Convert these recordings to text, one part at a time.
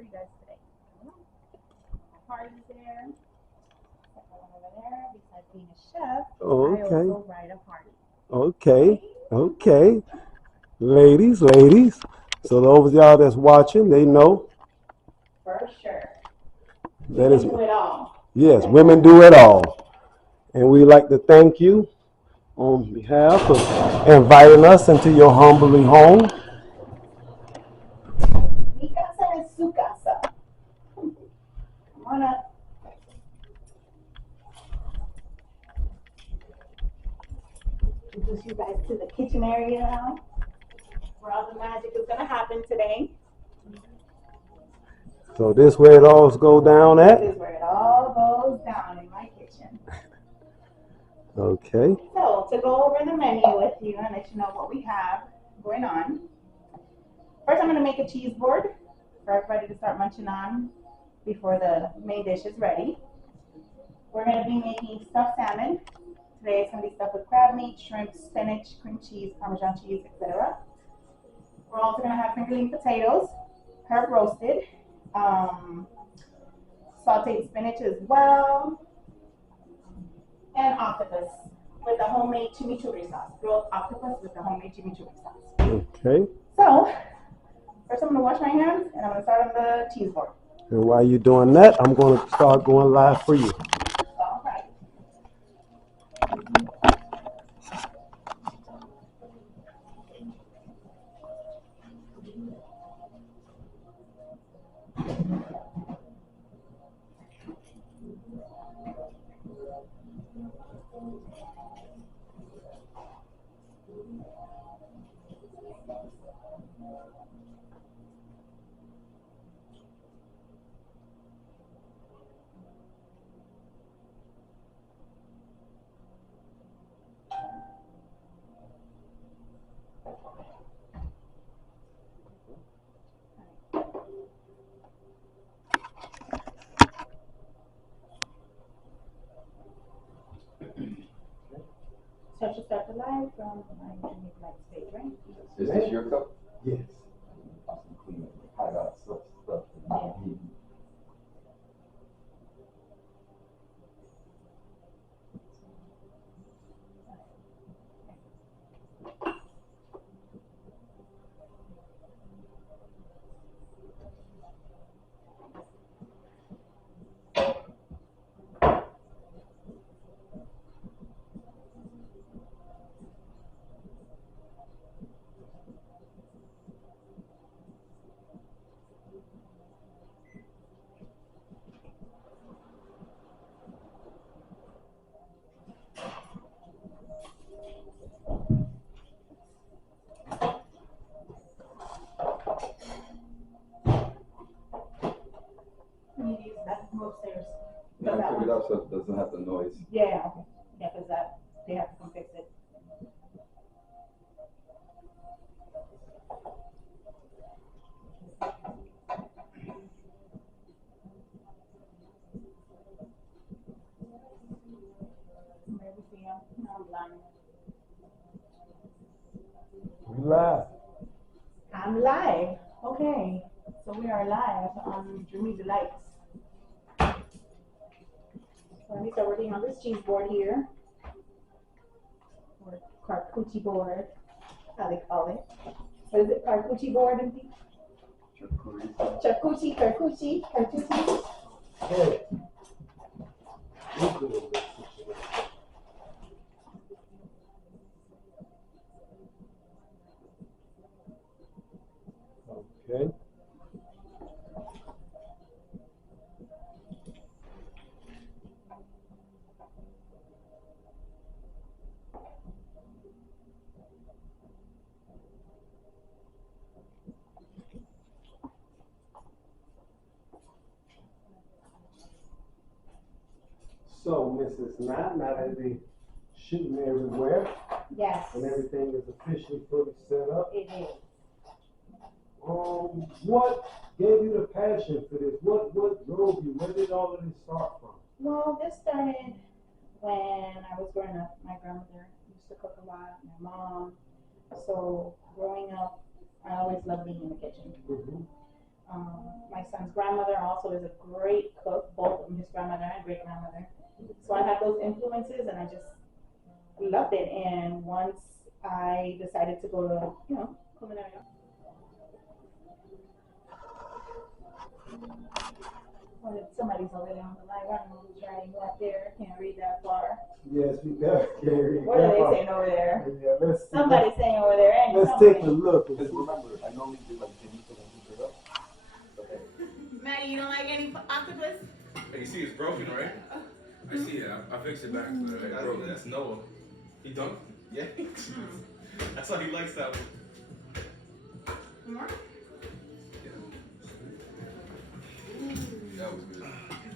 for you guys today. Party's there. Over there. Besides being a chef, I also ride a party. Okay. Okay. Ladies. So those of y'all that's watching, they know. For sure. That is, do it all. Yes, women do it all. And we like to thank you on behalf of inviting us into your humbly home. Mi casa es su casa. Come on up. Introduce you guys to the kitchen area now, where all the magic is going to happen today. So this where it all goes down at? This is where it all goes down in my kitchen. Okay. So to go over the menu with you and let you know what we have going on. First, I'm going to make a cheese board for everybody to start munching on before the main dish is ready. We're going to be making stuffed salmon. Today it's going to be stuffed with crab meat, shrimp, spinach, cream cheese, Parmesan cheese, etc. We're also going to have fingerling potatoes, herb roasted, sauteed spinach as well, and octopus with a homemade chimichurri sauce. Grilled octopus with a homemade chimichurri sauce. Okay. So, first I'm going to wash my hands and I'm going to start on the cheese board. And while you're doing that, I'm going to start going live for you. All right. So I should start the live from my Dreamys light stage, right? Is this your cup? Yes. I got stuff. Yeah. You need to use that from upstairs. Yeah, I took it out so it doesn't have the noise. Yeah, okay. Yeah, because they have to come fix it. Maybe see you. No, I'm blind. We live. I'm live. Okay. So we are live on Dreamy Delights. So let me start working on this cheese board here. Or charcuterie board, how they call it. What is it? Charcuterie board and charcuterie. Hey. Okay. So, Mrs. Now that they shooting everywhere Yes, and everything is officially fully set up, it is. what gave you the passion for this? What drove you? Where did all of this start from? Well, this started when I was growing up. My grandmother used to cook a lot, my mom. So growing up, I always loved being in the kitchen. Mm-hmm. My son's grandmother also is a great cook, both of them, his grandmother and great grandmother. So I had those influences, and I just loved it. And once I decided to go to, culinary. Well, somebody's over there on the line. I don't know who's writing up there. Can't read that far. Yes, we got Gary. What are they saying over there? Yeah, let's see. Somebody's saying over there. And Let's take a look. Because remember, I normally do like Jimmy for them to pick up. Okay. Maddie, you don't like any octopus? You see it's broken, right? I see it. I fixed it back. Bro, that's Noah. He dunked. Yeah. That's why he likes that one. More? That was good.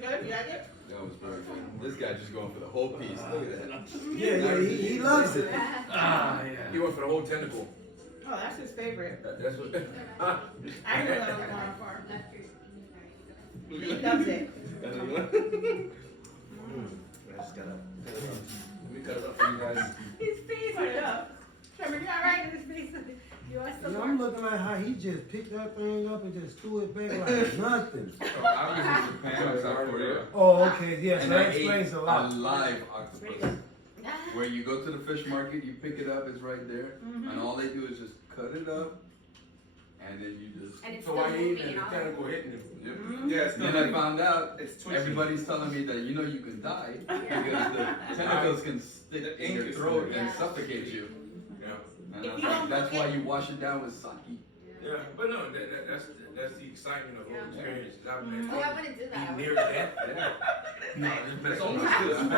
Good? You like it? That was very good. This guy just going for the whole piece. Look at that. Yeah, he loves it. Ah, yeah. He went for the whole tentacle. Oh, that's his favorite. That's what. I knew what I was going for. He loves it. That's what you want. I just gotta. Let me cut it up for you guys. His face is up. Trevor, you alright in his face? You want some I'm more? looking at how he just picked that thing up and just threw it back like nothing. So I was in Japan, South Korea. Oh, okay, yeah, so And that I explains ate a lot. live octopus. Where you go to the fish market, you pick it up, it's right there, and all they do is just cut it up, and then you just. And it's So still why you eating moving it? The on. tentacle hitting him. Yep. Yeah, it's Then I found out It's twitching. everybody's telling me that you can die because the tentacles can stick in your throat and suffocate you. Yeah. And If I was you like, don't that's look why at- you wash it down with sake. Yeah, but no, that's the excitement of the whole experience. Oh, I wouldn't do that. Be near death. Yeah. No, just It's messing almost around. good.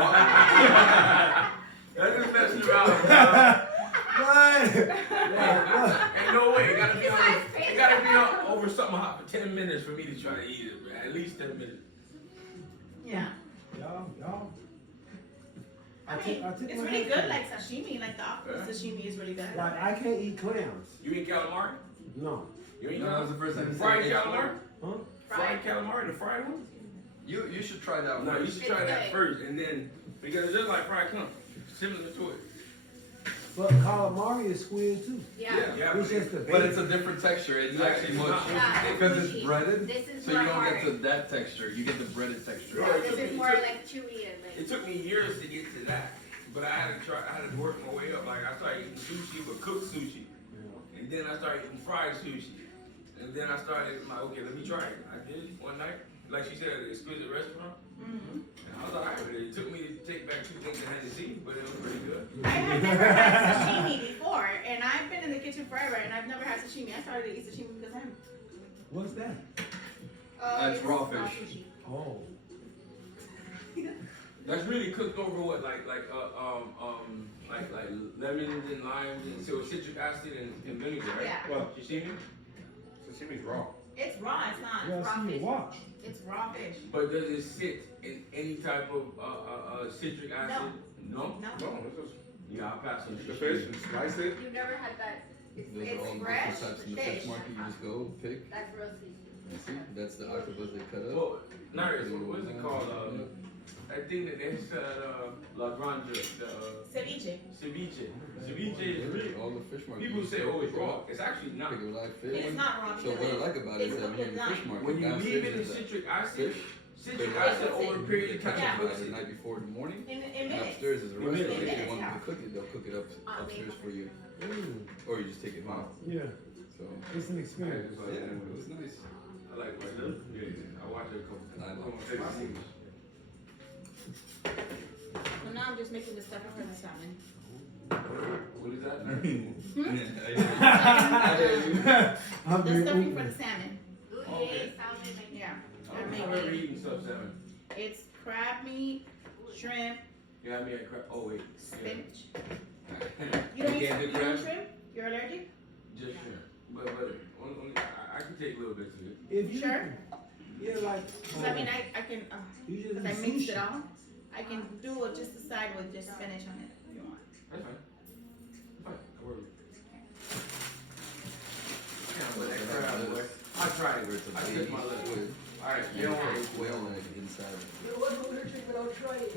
That's just messing around. What? Ain't no way. It gotta be on. Besides It gotta be on over something hot for 10 minutes for me to try to eat it, man. At least 10 minutes. Yeah. Y'all. I mean, it's really good, like sashimi, like the octopus sashimi is really good. Like, I can't eat clams. You eat calamari? No. You eat No, that was the first time you fried said calamari? Huh? Fried calamari, the fried one? You should try that No, one. you should try that first, and then because it's just like fried clam, similar to it. But calamari is squid too. Yeah. It's just a But it's a different texture. It's Yeah, actually it's much not. Yeah, because it's mushy. breaded, This is so you more don't get to hard. that texture. You get the breaded texture. Yeah, this is more like chewy and It like. took me years to get to that, but I had to work my way up. Like I started eating sushi, but cooked sushi, and then I started eating fried sushi, and then I started like, okay, let me try it. I did it one night, like she said, at an exquisite restaurant. Mm-hmm. And I was alright with it. It took me to take back 2 things I had to see, but it was pretty good. I had never had sashimi before, and I've been in the kitchen forever, and I've never had sashimi. I started to eat sashimi because of him. What's that? That's raw fish. Sushi. Oh. That's really cooked over what, like lemons and limes and so citric acid and vinegar, right? Yeah. Well, sashimi. Sashimi's raw. It's raw, it's not. Yeah, raw I see fish. you watch. It's raw fish. But does it sit in any type of citric acid? No. No. Yeah, I'll pass on The fish and slice it. You've never had that. It's Those are all the fresh different types in the fish. fish market. You just go pick. That's roasted. And see, that's the octopus they cut up. Well, NYRIS, what is it called? I think that they said La Granja, Ceviche. ceviche. Ceviche is really. All the fish market. People you say, just oh, it's pick it raw. up, It's actually not. Pick a live fish. It's not raw So because what I like about it is it's that when you're in the cooked fish with market, When you leave downstairs it in is that citric acid, fish. citric They acid over a period of They time cut it cooks the it. night before in the morning. In And minutes. upstairs is a In restaurant. If minutes, you want yeah. them to cook it, they'll cook it up upstairs for you. Or you just take it home. Yeah, So it's an I experience. just yeah, like, it was nice. I like my stuff. Yeah, I watch it a couple I times. love So now I'm just making the stuffing for the salmon. What is that? I'm The being stuffing for open. the salmon. Ooh, Okay. yeah, salmon. Yeah. I've never eaten sub salmon. It's crab meat, shrimp, You had me at crab. Oh wait. spinach. Yeah. You don't eat can't do you don't crab? eat shrimp? You're allergic? Just shrimp. But only, I can take little bits of it. If you, Sure. Yeah, like. 'Cause I mean, I can, you just because I do mixed sushi. it all. I can do it just the side with just spinach on it if you want. That's fine. Fine. I worry. Yeah, but that crab, boy. I tried it. I took my lip. Squid. Alright, You you don't don't worry. want whale leg inside of it. You're one allergic, but I'll try it.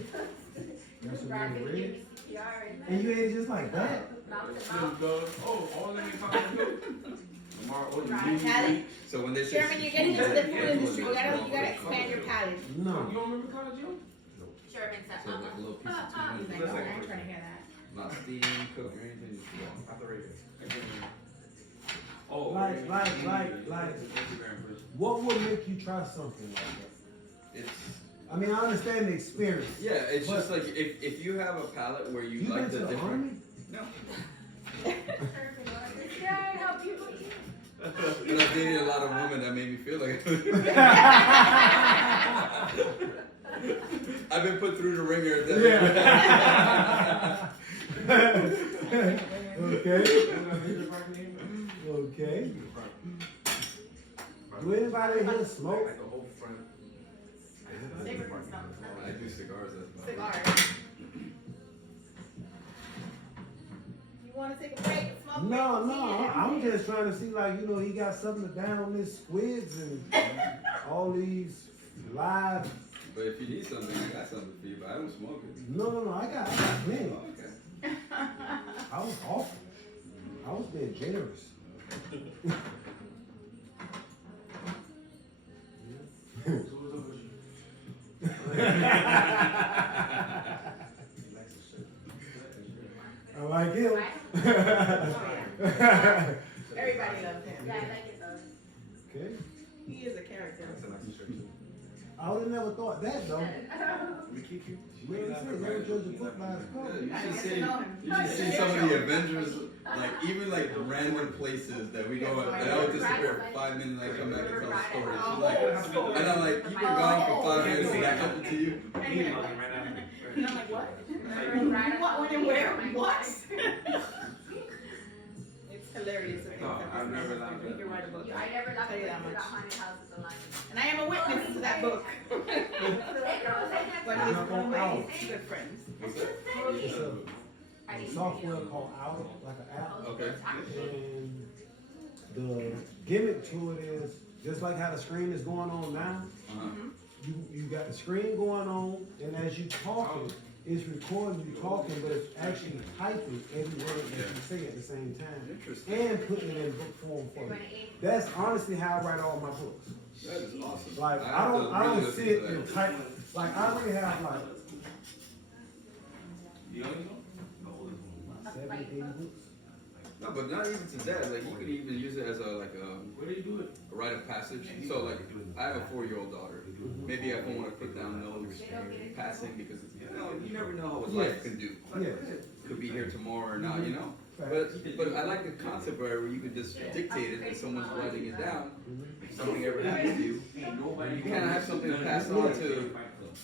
That's what Rapid you give read. me CPR and And you ate it just like that. mouth to Little mouth. dog. Oh, all let me pop it. When tomorrow. Oh, Right. you Palate. So when they say Sherman, you're getting into the food industry. You gotta expand your palate. You No. don't remember college, yo? Sherman said, So like a little piece of He's tuna, like, no, I ain't trying to hear that. not steam, cook or anything, just raw. After radio. Oh, Like, Instagram first. what would make you try something like that? It's I mean, I understand the experience. yeah, it's But- just like if you have a palate where you You like been the to the different. army? No. yeah, I help you with you. But I've dated a lot of women that made me feel like I've been put through the ringer. Okay. Okay. Do anybody here smoke? Like the whole front. Cigarette smoke. I do cigars as well. Cigars. You wanna take a break and smoke? No, I'm just trying to see, like, you know, he got something to down this squids and all these live. But if you need something, I got something for you. But I don't smoke it. No, I got plenty. Oh, okay. I was awful. I was being generous. I like him. Everybody loves him. Yeah, I like it though. Okay. He is a character. I would have never thought that though. We keep you. You know what I'm saying? Never judge a book by its cover. You I should get to see. know him. You should see some of the Avengers, like even like random places that we go. And I would disappear for 5 minutes. And I come back and tell a story. She's like, and I'm like, you've been gone for 5 minutes. Did that happen to you? And I'm like, what? Right. What? When and where? What? It's hilarious. the things No, that I've this never man laughed has at done. You can write a book. I never got Tell to you go that to the much. haunted houses alone. And I am a witness to that book. But he's one of my good friends. What's that? It's a software called Outer, like an app. Okay. And the gimmick to it is just like how the screen is going on now. Uh-huh. You got the screen going on, and as you talking, it's recording you talking, but it's actually typing every word that you say at the same time, Interesting. and putting it in book form for you. That's honestly how I write all my books. That is awesome. Like I I have to don't really listen sit to that. and type. Like I already have like The youngest one? 70, 80 books. No, but not even to that. Like you could even use it as a Where do you do it? rite of passage. So like I have a 4-year-old daughter. Maybe I want to put down notes passing because you never know what life can do. Yes. Could be here tomorrow or not, you know. But I like the concept where you could just dictate it and someone's writing it down. If something ever happens to you, you kind of have something to pass on to.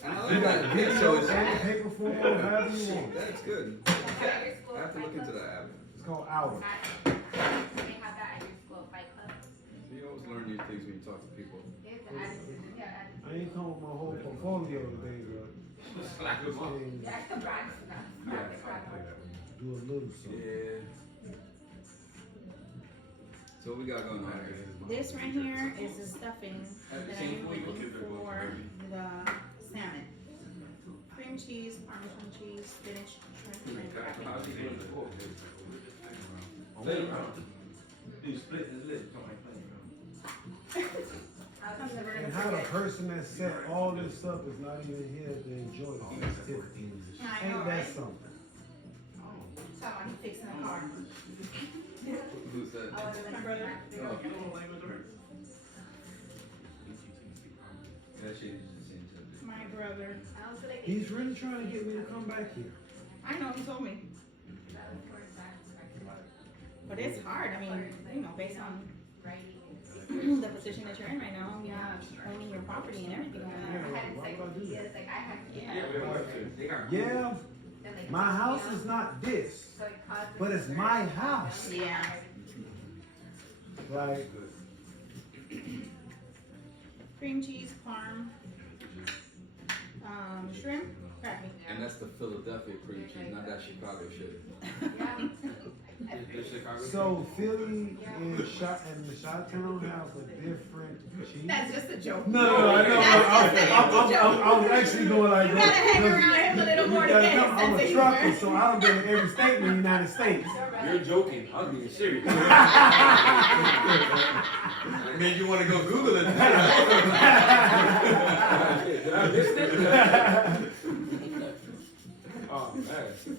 And I like that. Okay, so it's Paper form, however you want. that's good. I have to look into that app. It's called Outer. They have that at your school, Fight Club. You always learn new things when you talk to people. I ain't come with my whole portfolio today, but Like a month. and That's the brand stuff. do a little something. Yeah. So what we got going on here? This right here is the stuffing that I'm making for the salmon. Cream cheese, Parmesan cheese, spinach, shrimp, and How's he crackers. doing before? Play around. You split his lips, don't like playing around. And how the person that set all this up is not even here to enjoy the festivity. I know, Ain't right? that something? Someone fixing the car. Who's that? My brother. Oh. That shit is just into My brother. He's really trying to get me to come back here. I know, he told me. But it's hard. I mean, you know, based on the position that you're in right now, owning your property and everything like that. Why would I do that? Yeah. Yeah, my house is not this, but it's my house. Yeah. Like, Cream cheese, parm, shrimp, crappie. And that's the Philadelphia cream cheese, not that Chicago shit. so Philly and the Chi-Town have a different cheese That's just a joke. No, I know. I was actually going like You gotta hang around him a little more to get his sense I'm of a humor. trucker, so I've been in every state in the United States. You're joking. I was being serious. Made you want to go Google it. Did I miss it? Oh, man.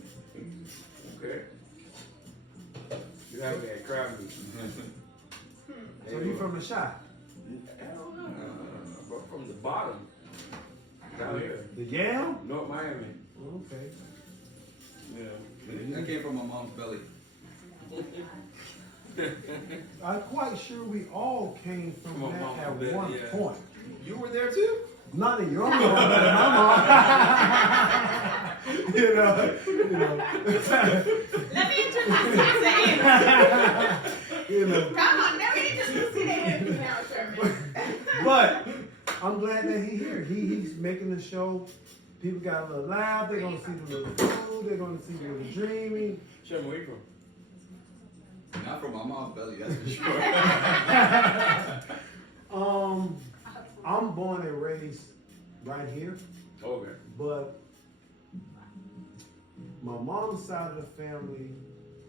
Okay. You have that crowd meeting. So you from the shop? Hell no. From the bottom. Down here. The Yale? North Miami. Okay. I came from my mom's belly. I'm quite sure we all came from From that my at mom, one yeah. point. You were there too? Not in your mom, but in my mom. you know. Let me introduce you to him. You know. Come on, let me introduce you to him now, Sherman. But I'm glad that he's here. He's making the show. People got a little laugh. They're gonna see the little food. They're gonna see the little dreaming. Sherman, where you from? Not from my mom's belly, that's for sure. I'm born and raised right here, Okay. but my mom's side of the family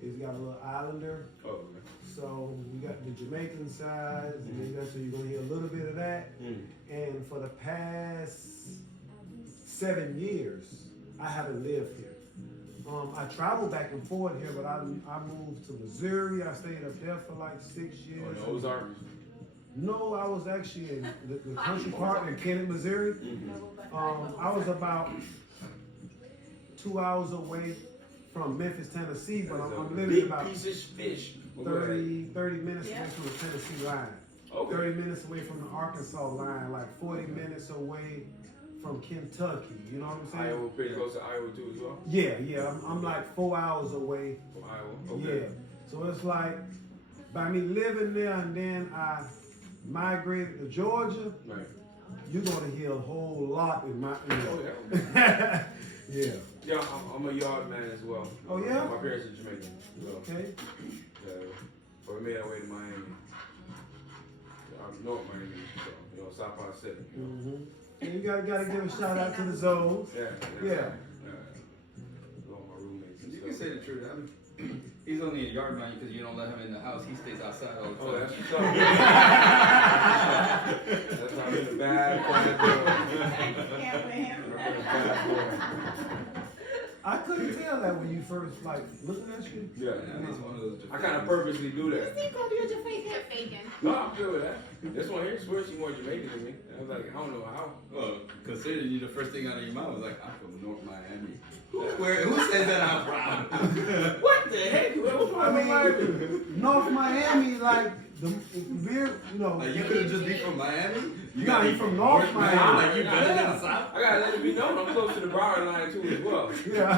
has got a little islander. Oh, okay. So we got the Jamaican side, and then that's so you're gonna hear a little bit of that. And for the past 7 years, I haven't lived here. I traveled back and forth here, but I moved to Missouri. I stayed up there for like 6 years. Oh, the Ozarks. No, I was actually in the country part in Kennett, Missouri. I was about 2 hours away from Memphis, Tennessee, but I'm literally big about piece of fish. 30 minutes away from the Tennessee line. Okay. 30 minutes away from the Arkansas line, like 40 minutes away from Kentucky. You know what I'm saying? Iowa, pretty close to Iowa too as well. Yeah. I'm like 4 hours away. From Iowa. Okay. Yeah. So it's like by me living there and then I migrated to Georgia, Right. you're gonna hear a whole lot in my Oh yeah. Yeah. Yeah, I'm a yard man as well. Oh, yeah? My parents are Jamaican. So, Okay. but we made our way to Miami. North Miami, so, South Park City. Mm-hmm. And you gotta give a shout out to the Zoes. Yeah. All my roommates and You stuff. can say the truth. I mean, he's only a yard man because you don't let him in the house. He stays outside all the time. Oh, that's what's up. That's how I'm in the bad Can't win. I couldn't tell that when you first like looking at you. Yeah. Yeah, he's one of those. I kind of purposely do that. You think you're Jamaican? Faking. No, I'm good with that. This one here swears she's more Jamaican than me. I was like, I don't know how. Well, considering you, the first thing out of your mouth was like, I'm from North Miami. Who says that I'm from? What the heck? I mean, North Miami, like the weird, Like, you could have just been from Miami? You Nah, gotta he be from North Miami. Like, you better than the South? I gotta let it be known I'm close to the Broward line too as well. Yeah.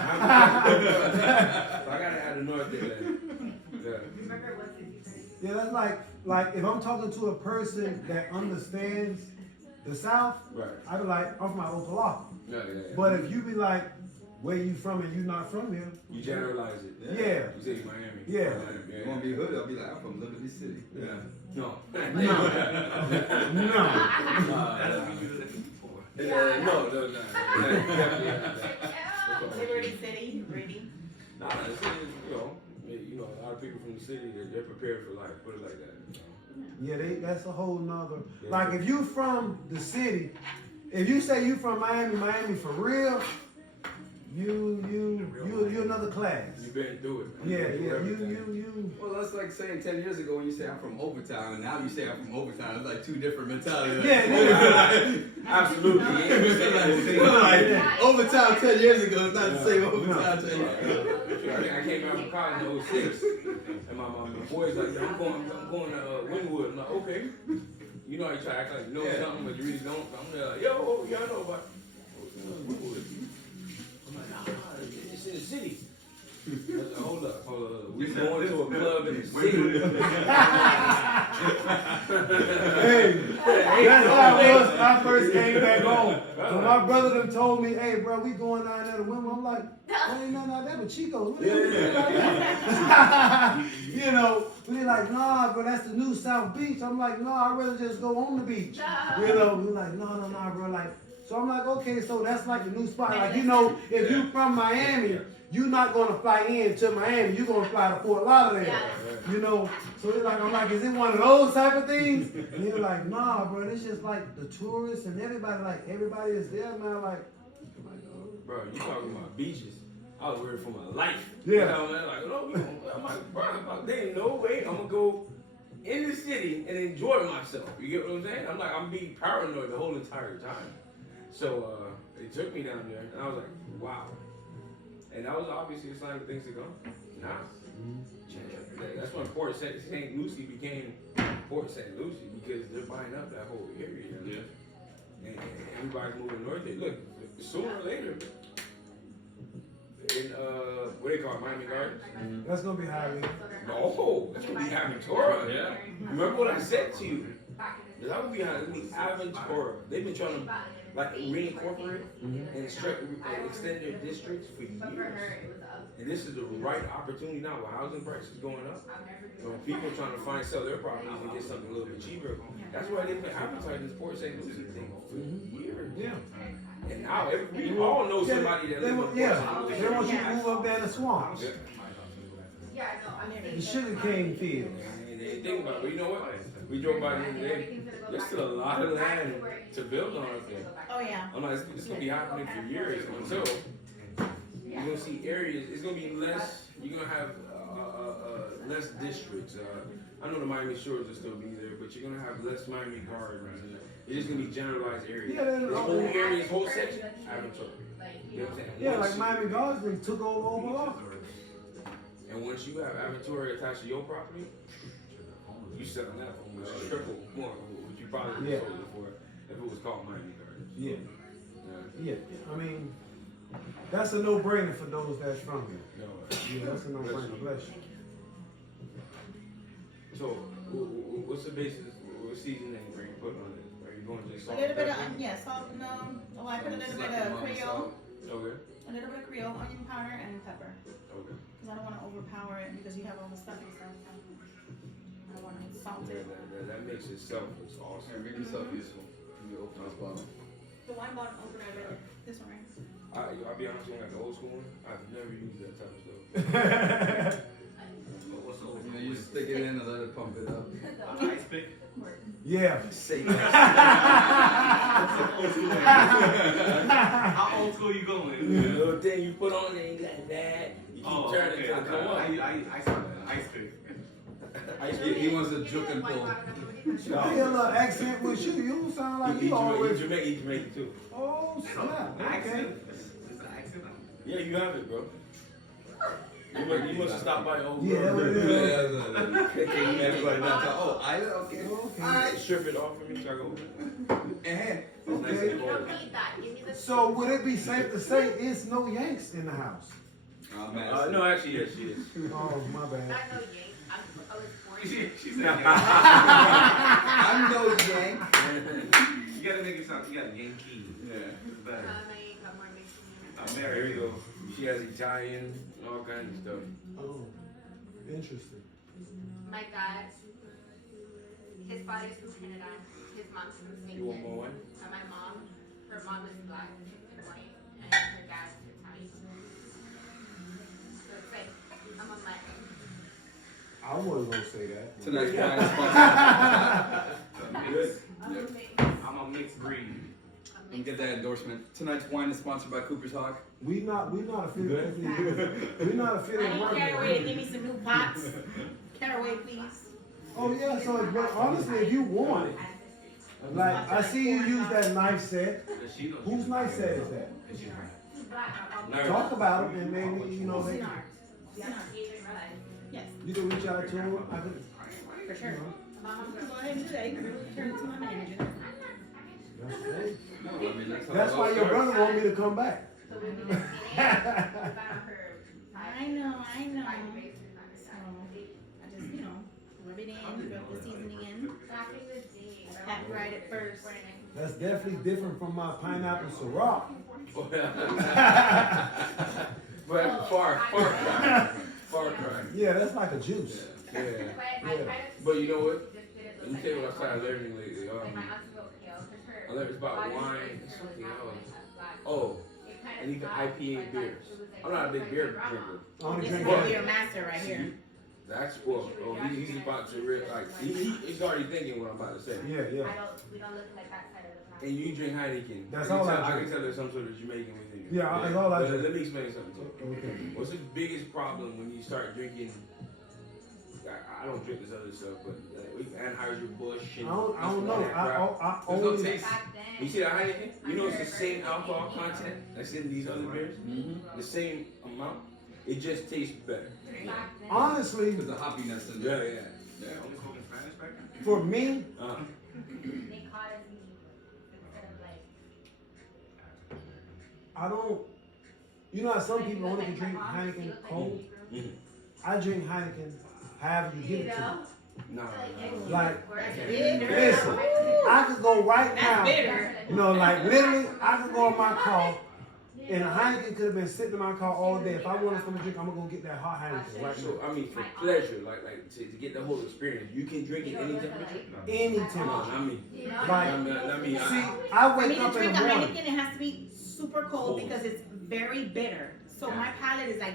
So I gotta add the north there. Yeah. Yeah, that's like if I'm talking to a person that understands the South, Right. I'd be like, I'm from Oklahoma. Yeah. But if you be like, where you from and you not from here, You generalize it. yeah. You say Miami. Yeah. You want to be hood? I'll be like, I'm from Liberty City. Yeah. No. No. Liberty City, Brady. Nah, it's, a lot of people from the city, they're prepared for life, put it like that. Yeah, that's a whole nother. Yeah. Like if you from the city, if you say you from Miami for real, you another class. You've been through it. Yeah, you. Well, that's like saying 10 years ago when you say I'm from Overtown, and now you say I'm from Overtown. It's like two different mentalities. Yeah, Absolutely. Like, Overtown 10 years ago is not the same Overtown 10 years ago. I came out from college in 06, and my boy's like, I'm going to Wynwood. I'm like, okay. You know how you try to act like you know something, but you really don't. I'm like, yo, yeah, I know about Wynwood. I'm like, nah, it's in the city. Hold up. We going to a club in the city. Hey, that's how it was when I first came back home. When my brother them told me, hey, bro, we going down there to women. I'm like, there ain't nothing out there but Chico's. You know, we like, nah, bro, that's the new South Beach. I'm like, no, I'd rather just go on the beach. You know, we like, no, bro, like. So I'm like, okay, so that's like the new spot. Like, you know, if you from Miami, you're not gonna fly in to Miami. You're gonna fly to Fort Lauderdale. You know, so it's like, I'm like, is it one of those type of things? And you're like, nah, bro, it's just like the tourists and everybody, like everybody is there now, like. Bro, you talking about beaches? I was worried for my life. Yeah. You know, man, like, no, I'm like, bro, there ain't no way I'm gonna go in the city and enjoy myself. You get what I'm saying? I'm like, I'm being paranoid the whole entire time. So they took me down there, and I was like, wow. And that was obviously a sign of things to come. Nah. That's when Port St. Lucie became Port St. Lucie, because they're buying up that whole area. Yeah. And everybody's moving north. Look, sooner or later, in what they call it, Miami Gardens. That's gonna be highly. No, that's gonna be Aventura. Yeah. Remember what I said to you? That would be Aventura. They've been trying to like reincorporate and extend their districts for years. And this is the right opportunity now with housing prices going up. People are trying to sell their properties and get something a little bit cheaper. That's why they've been advertising this Port St. Lucie thing for years. Yeah. And now we all know somebody that lives in Port St. Lucie. They want you to move up there in the swamps. Yeah, I know. The sugarcane fields. Think about it, but you know what? We drove by the other day. There's still a lot of land to build on up there. Oh yeah. I'm like, it's gonna be happening for years until you're gonna see areas. It's gonna be less. You're gonna have less districts. I know the Miami Shores will still be there, but you're gonna have less Miami Gardens. And it's just gonna be generalized areas. Yeah, this whole area, this whole section, Aventura. You know what I'm saying? Yeah, like Miami Gardens, they took over Oklahoma. And once you have Aventura attached to your property, you selling that for almost triple more than what you probably would have sold it for if it was called Miami Gardens. Yeah. I mean, that's a no-brainer for those that's from here. Yeah, that's a no-brainer. Bless you. So, what's the basis? What seasoning are you putting on it? Are you going to just A little bit of salt. No. Oh, I put a little bit of Creole. Okay. A little bit of Creole, onion powder, and pepper. Okay. Because I don't want to overpower it because you have all the stuff and stuff. I don't want to salt it. That makes it selfless also. Make yourself useful. You open this bottle. The wine bottle opener, this one right here. I'll be honest with you, like the old school one, I've never used that type of stuff. What's the old school? You stick it in and let it pump it up. Ice pick? Yeah. Say How old school you going? The little thing you put on there, you like that. You keep turning till it come up. I saw that. Ice pick. He wants a juke and pull. You hear a little accent with you. You don't sound like you always. Jamaican too. Oh, snap. Okay. Accent? Is the accent? Yeah, you have it, bro. You must have stopped by old Yeah, bro. that's what it is. Everybody not talk. Oh, I okay. Okay. Strip it off for me so I go. And It's nice and You cold. don't need that. Give me the So would it be safe to say it's no Yanks in the house? oh man. No, actually, yes, she is. Oh, my bad. Not no yank. I was born. She said, I'm no yank. you gotta make it sound, you got a Yankee. Yeah. It's better. Got more mixed in. I'm There married. you go. She has Italian, all kinds of stuff. Oh, interesting. My dad, his father's from Canada. His mom's from St. You want more wine? And my mom, her mom is black and white, and her dad's Italian. So it's like, I'm a mutt. I wasn't gonna say that. Tonight's wine is sponsored. I'm a mixed breed. And get that endorsement. Tonight's wine is sponsored by Cooper's Hawk. We not affiliated. We not I affiliated. need Caraway to give me some new pots. Caraway, please. Oh yeah, so but honestly, if you want it, like I see you use that knife set. Whose knife set is that? Talk about it and maybe they, Yes, you can reach out to them. I could, for sure. Go ahead and do that. You can really turn it to my manager. that's great. No, I mean, That's how why it your starts. brother want me to come back. I know. put the seasoning in Back in the day. after I did first. That's definitely different from my pineapple Syrah. But far cry. Yeah, that's like a juice. Yeah. But I kind of But you know what? just did it Let me those tell you what I like, started learning lately. like my aunt wrote kale because her I learned about body wine strength and was something not else. really as black. Oh, It kind of and even stopped, IPA but, like, beers. it was, like, I'm not a big like beer my grandma. drinker. I only This drink is that. beer master right here. That's he's about to he's already thinking what I'm about to say. Yeah, yeah. We don't look like that side of the planet. And you drink Heineken. That's I can all I tell- I drink. can tell there's some sort of Jamaican within you. Yeah, that's all I But drink. let me explain something to you. Okay. What's the biggest problem when you start drinking? I don't drink this other stuff, but Anheuser-Busch I and don't know. I There's no only. taste. Back then. You see that Heineken? You know it's the same alcohol content that's in these other beers? The same amount. It just tastes better. Back then. Honestly, There's a hoppiness in Yeah, there. yeah. Only spoke in Spanish back then? for me, They caught us instead of like. I don't. You know how some people only can drink Heineken cold? I drink Heineken however you give it to me. Nah. Like, Bitter. listen, I could go right That's now. bitter. You know, like literally, I could go in my car, and a Heineken could have been sitting in my car all day. If I wanted something to drink, I'm gonna go get that hot Heineken right now. So I mean, for pleasure, like to get the whole experience, you can drink it any temperature. Any No, temperature. I mean, Like, see, I For me wake to up in drink the a morning. Heineken, it has to be super cold because it's very bitter. So my palate is like,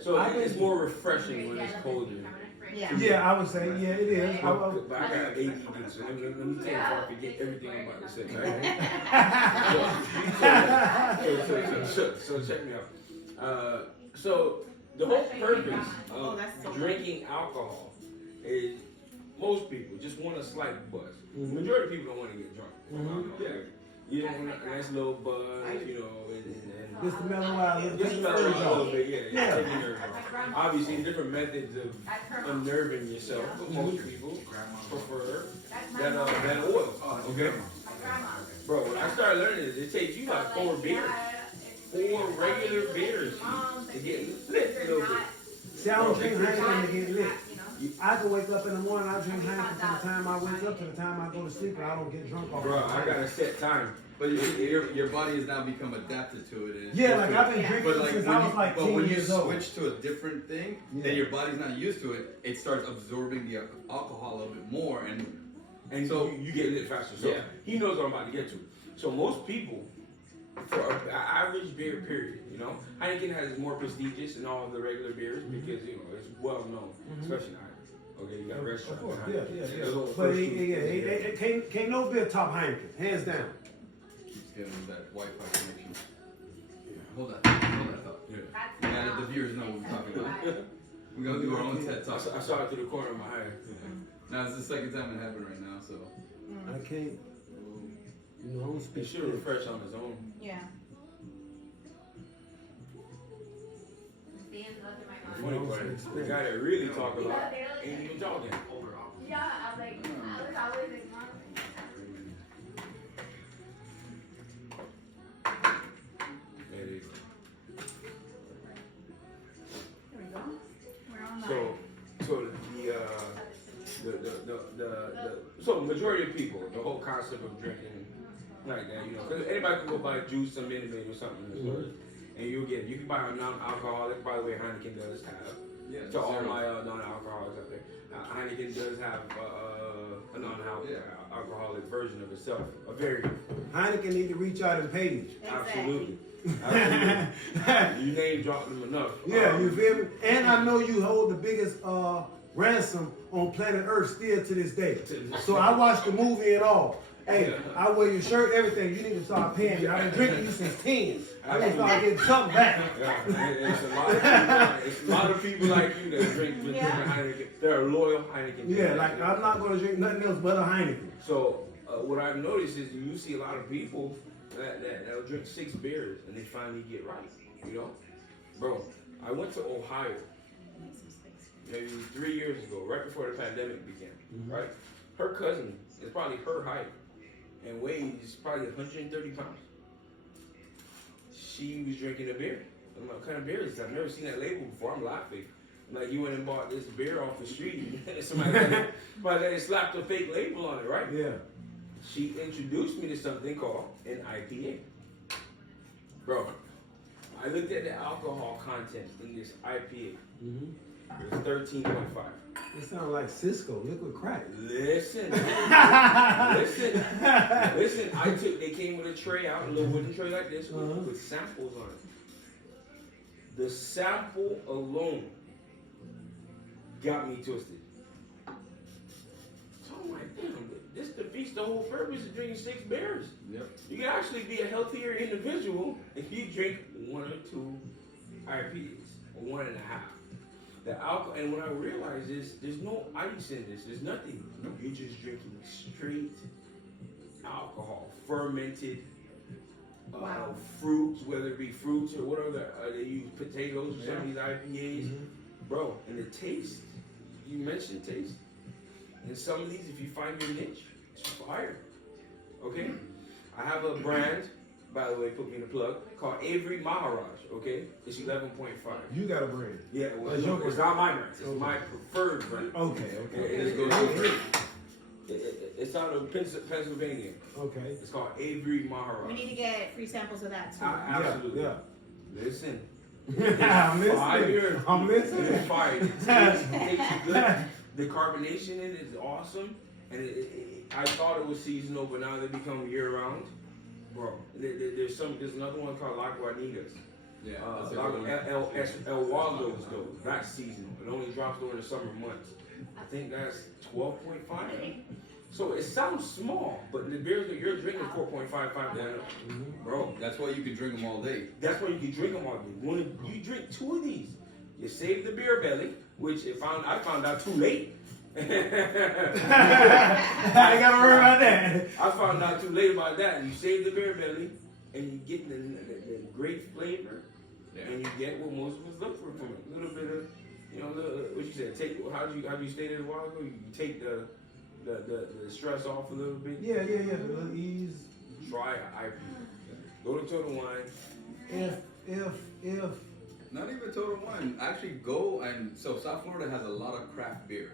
so it's more refreshing when it's colder. yeah. Yeah, I would say, yeah, it is. But I got ADD, so let me tell you before I forget everything I'm about to say, right? So check me out. So the whole purpose Oh, of that's so drinking alcohol is most people just want a slight buzz. Majority of people don't want to get drunk. Yeah. You don't want a nice little buzz, you know, and Just to mellow out, just just mellow out a little bit, yeah. Yeah. Take your nerves off. Obviously, different methods of unnerving yourself, but most people prefer that oil. Okay, bro. When I started learning this, it takes you like 4 beers, 4 regular beers to get lit a little bit. See, I don't drink Heineken to get lit. I can wake up in the morning, I drink Heineken from the time I wake up to the time I go to sleep, and I don't get drunk off Bro, of I got a set time. But your body has now become adapted to it. And it's Yeah, used like to I've been it. drinking But like since when I was you, like but 10 when you years old. switch to a different thing, Yeah. then your body's not used to it. It starts absorbing the alcohol a little bit more, And So- so you get lit faster. So Yeah. he knows what I'm about to get to. So most people, for an average beer period, you know, Heineken has more prestigious than all of the regular beers because you know it's well known, especially in Ireland. Okay, you got Of restaurants. course, in yeah, Ireland. yeah, Those are yeah. the But first two. it can't no beer top Heineken, hands down. keeps getting that Wi-Fi connection. Hold that thought. Yeah. Yeah, the viewers know what we're talking about. We're gonna do our own TED Talk. I saw it through the corner of my eye. Now it's the second time it happened right now, so. I can't, you know, I don't It speak should refresh on its own. Yeah. The funny part is, the guy that really talk a lot ain't even talking. Yeah, I was like, I was always like, Mom. There it is. There we go. We're on So, so majority of people, the whole concept of drinking like that, you know, because anybody can go buy juice, some Minute Maid or something in the store, and you can buy a non-alcoholic. By the way, Heineken does have. Yeah, To all zero. my non-alcoholics out there, Heineken does have a non-alcoholic version of itself. A very Heineken need to reach out and pay me. absolutely. Absolutely. You name dropped them enough. Yeah, you feel me? And I know you hold the biggest ransom on planet Earth still to this day. So I watched the movie and all. Hey, I wear your shirt, everything. You need to start paying me. I've been drinking you since 10. I need to start getting something back. Yeah, it's a lot of people like you that drink Heineken. They're loyal Heineken. Yeah, like I'm not going to drink nothing else but a Heineken. So what I've noticed is you see a lot of people that'll drink 6 beers and they finally get right. You know, bro. I went to Ohio maybe 3 years ago, right before the pandemic began. Right, her cousin is probably her height and weighs probably 130 pounds. She was drinking a beer. I'm like, what kind of beer is that? I've never seen that label before. I'm laughing. Like you went and bought this beer off the street. Somebody they slapped a fake label on it, right? Yeah. She introduced me to something called an IPA. Bro, I looked at the alcohol content in this IPA. It was 13.5. It sounds like Cisco, liquid crack. Listen. They came with a tray out, a little wooden tray like this with samples on it. The sample alone got me twisted. So I'm like, damn, this defeats the whole purpose of drinking 6 beers. Yep. You can actually be a healthier individual if you drink 1 or 2 IPAs, or 1.5. The alcohol, and when I realized this, there's no ice in this. There's nothing. You're just drinking straight alcohol, fermented fruits, whether it be fruits or whatever. They use potatoes or some of these IPAs, bro. And the taste, you mentioned taste. And some of these, if you find your niche, it's fire. Okay, I have a brand. By the way, put me in the plug, called Avery Maharaj, okay? It's 11.5. You got a brand. Yeah, well, it's not my brand. It's my preferred brand. Okay. It's out of Pennsylvania. Okay. It's called Avery Maharaj. We need to get free samples of that too. Absolutely. Yeah. Listen. I'm listening. Fire. I'm listening. It's fire. It tastes good. The carbonation in it is awesome. And I thought it was seasonal, but now they become year-round. Bro, there's another one called Lagunitas. Yeah. El Waldo's though. That's seasonal. It only drops during the summer months. I think that's 12.5. So it sounds small, but the beers that you're drinking 4.5, 5.0. Bro, That's why you can drink them all day. that's why you can drink them all day. When you drink 2 of these, you save the beer belly, which I found out too late. I ain't gotta worry about that. I found out too late about that. You save the beer belly, and you get the great flavor, and you get what most of us look for from it. A little bit of, what you said. How do you state it a while ago? You take the stress off a little bit. Yeah. A little ease. Try IPA. Go to Total Wine. If. Not even Total Wine. Actually, go and South Florida has a lot of craft beer.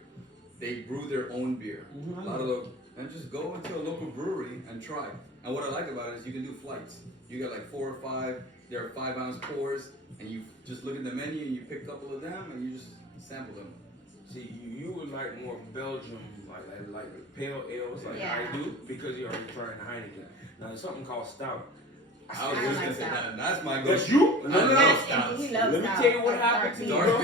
They brew their own beer. A lot of them, and just go into a local brewery and try. And what I like about it is you can do flights. You got like 4 or 5. There are 5-ounce pours, and you just look at the menu and you pick a couple of them and you just sample them. See, you would like more Belgium, like pale ales, like Yeah. I do, because you're already trying Heineken. Now there's something called stout. I was just gonna say that. That's my go. That's you? I love stouts. Let me tell you what happened to you, bro.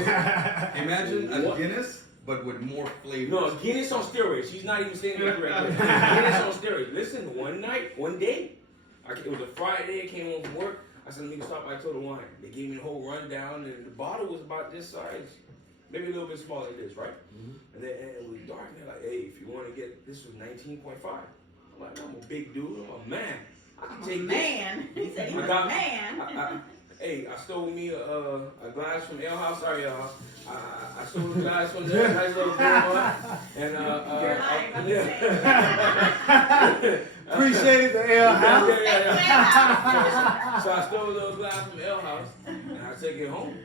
Imagine a Guinness, but with more flavor. No, Guinness on steroids. She's not even saying that correctly. Guinness on steroids. Listen, one day, it was a Friday, I came home from work. I said, let me stop by Total Wine. They gave me the whole rundown, and the bottle was about this size. Maybe a little bit smaller than this, right? And then it was dark, and they're like, hey, if you want to get, this was 19.5. I'm like, I'm a big dude, I'm a man. I can take Man. He said he was a man. Hey, I stole me a glass from Ale House. Sorry, y'all. I stole a glass from there. Nice little girl. And You're lying, I'm saying. Appreciate the Ale House. So I stole a little glass from Ale House, and I took it home.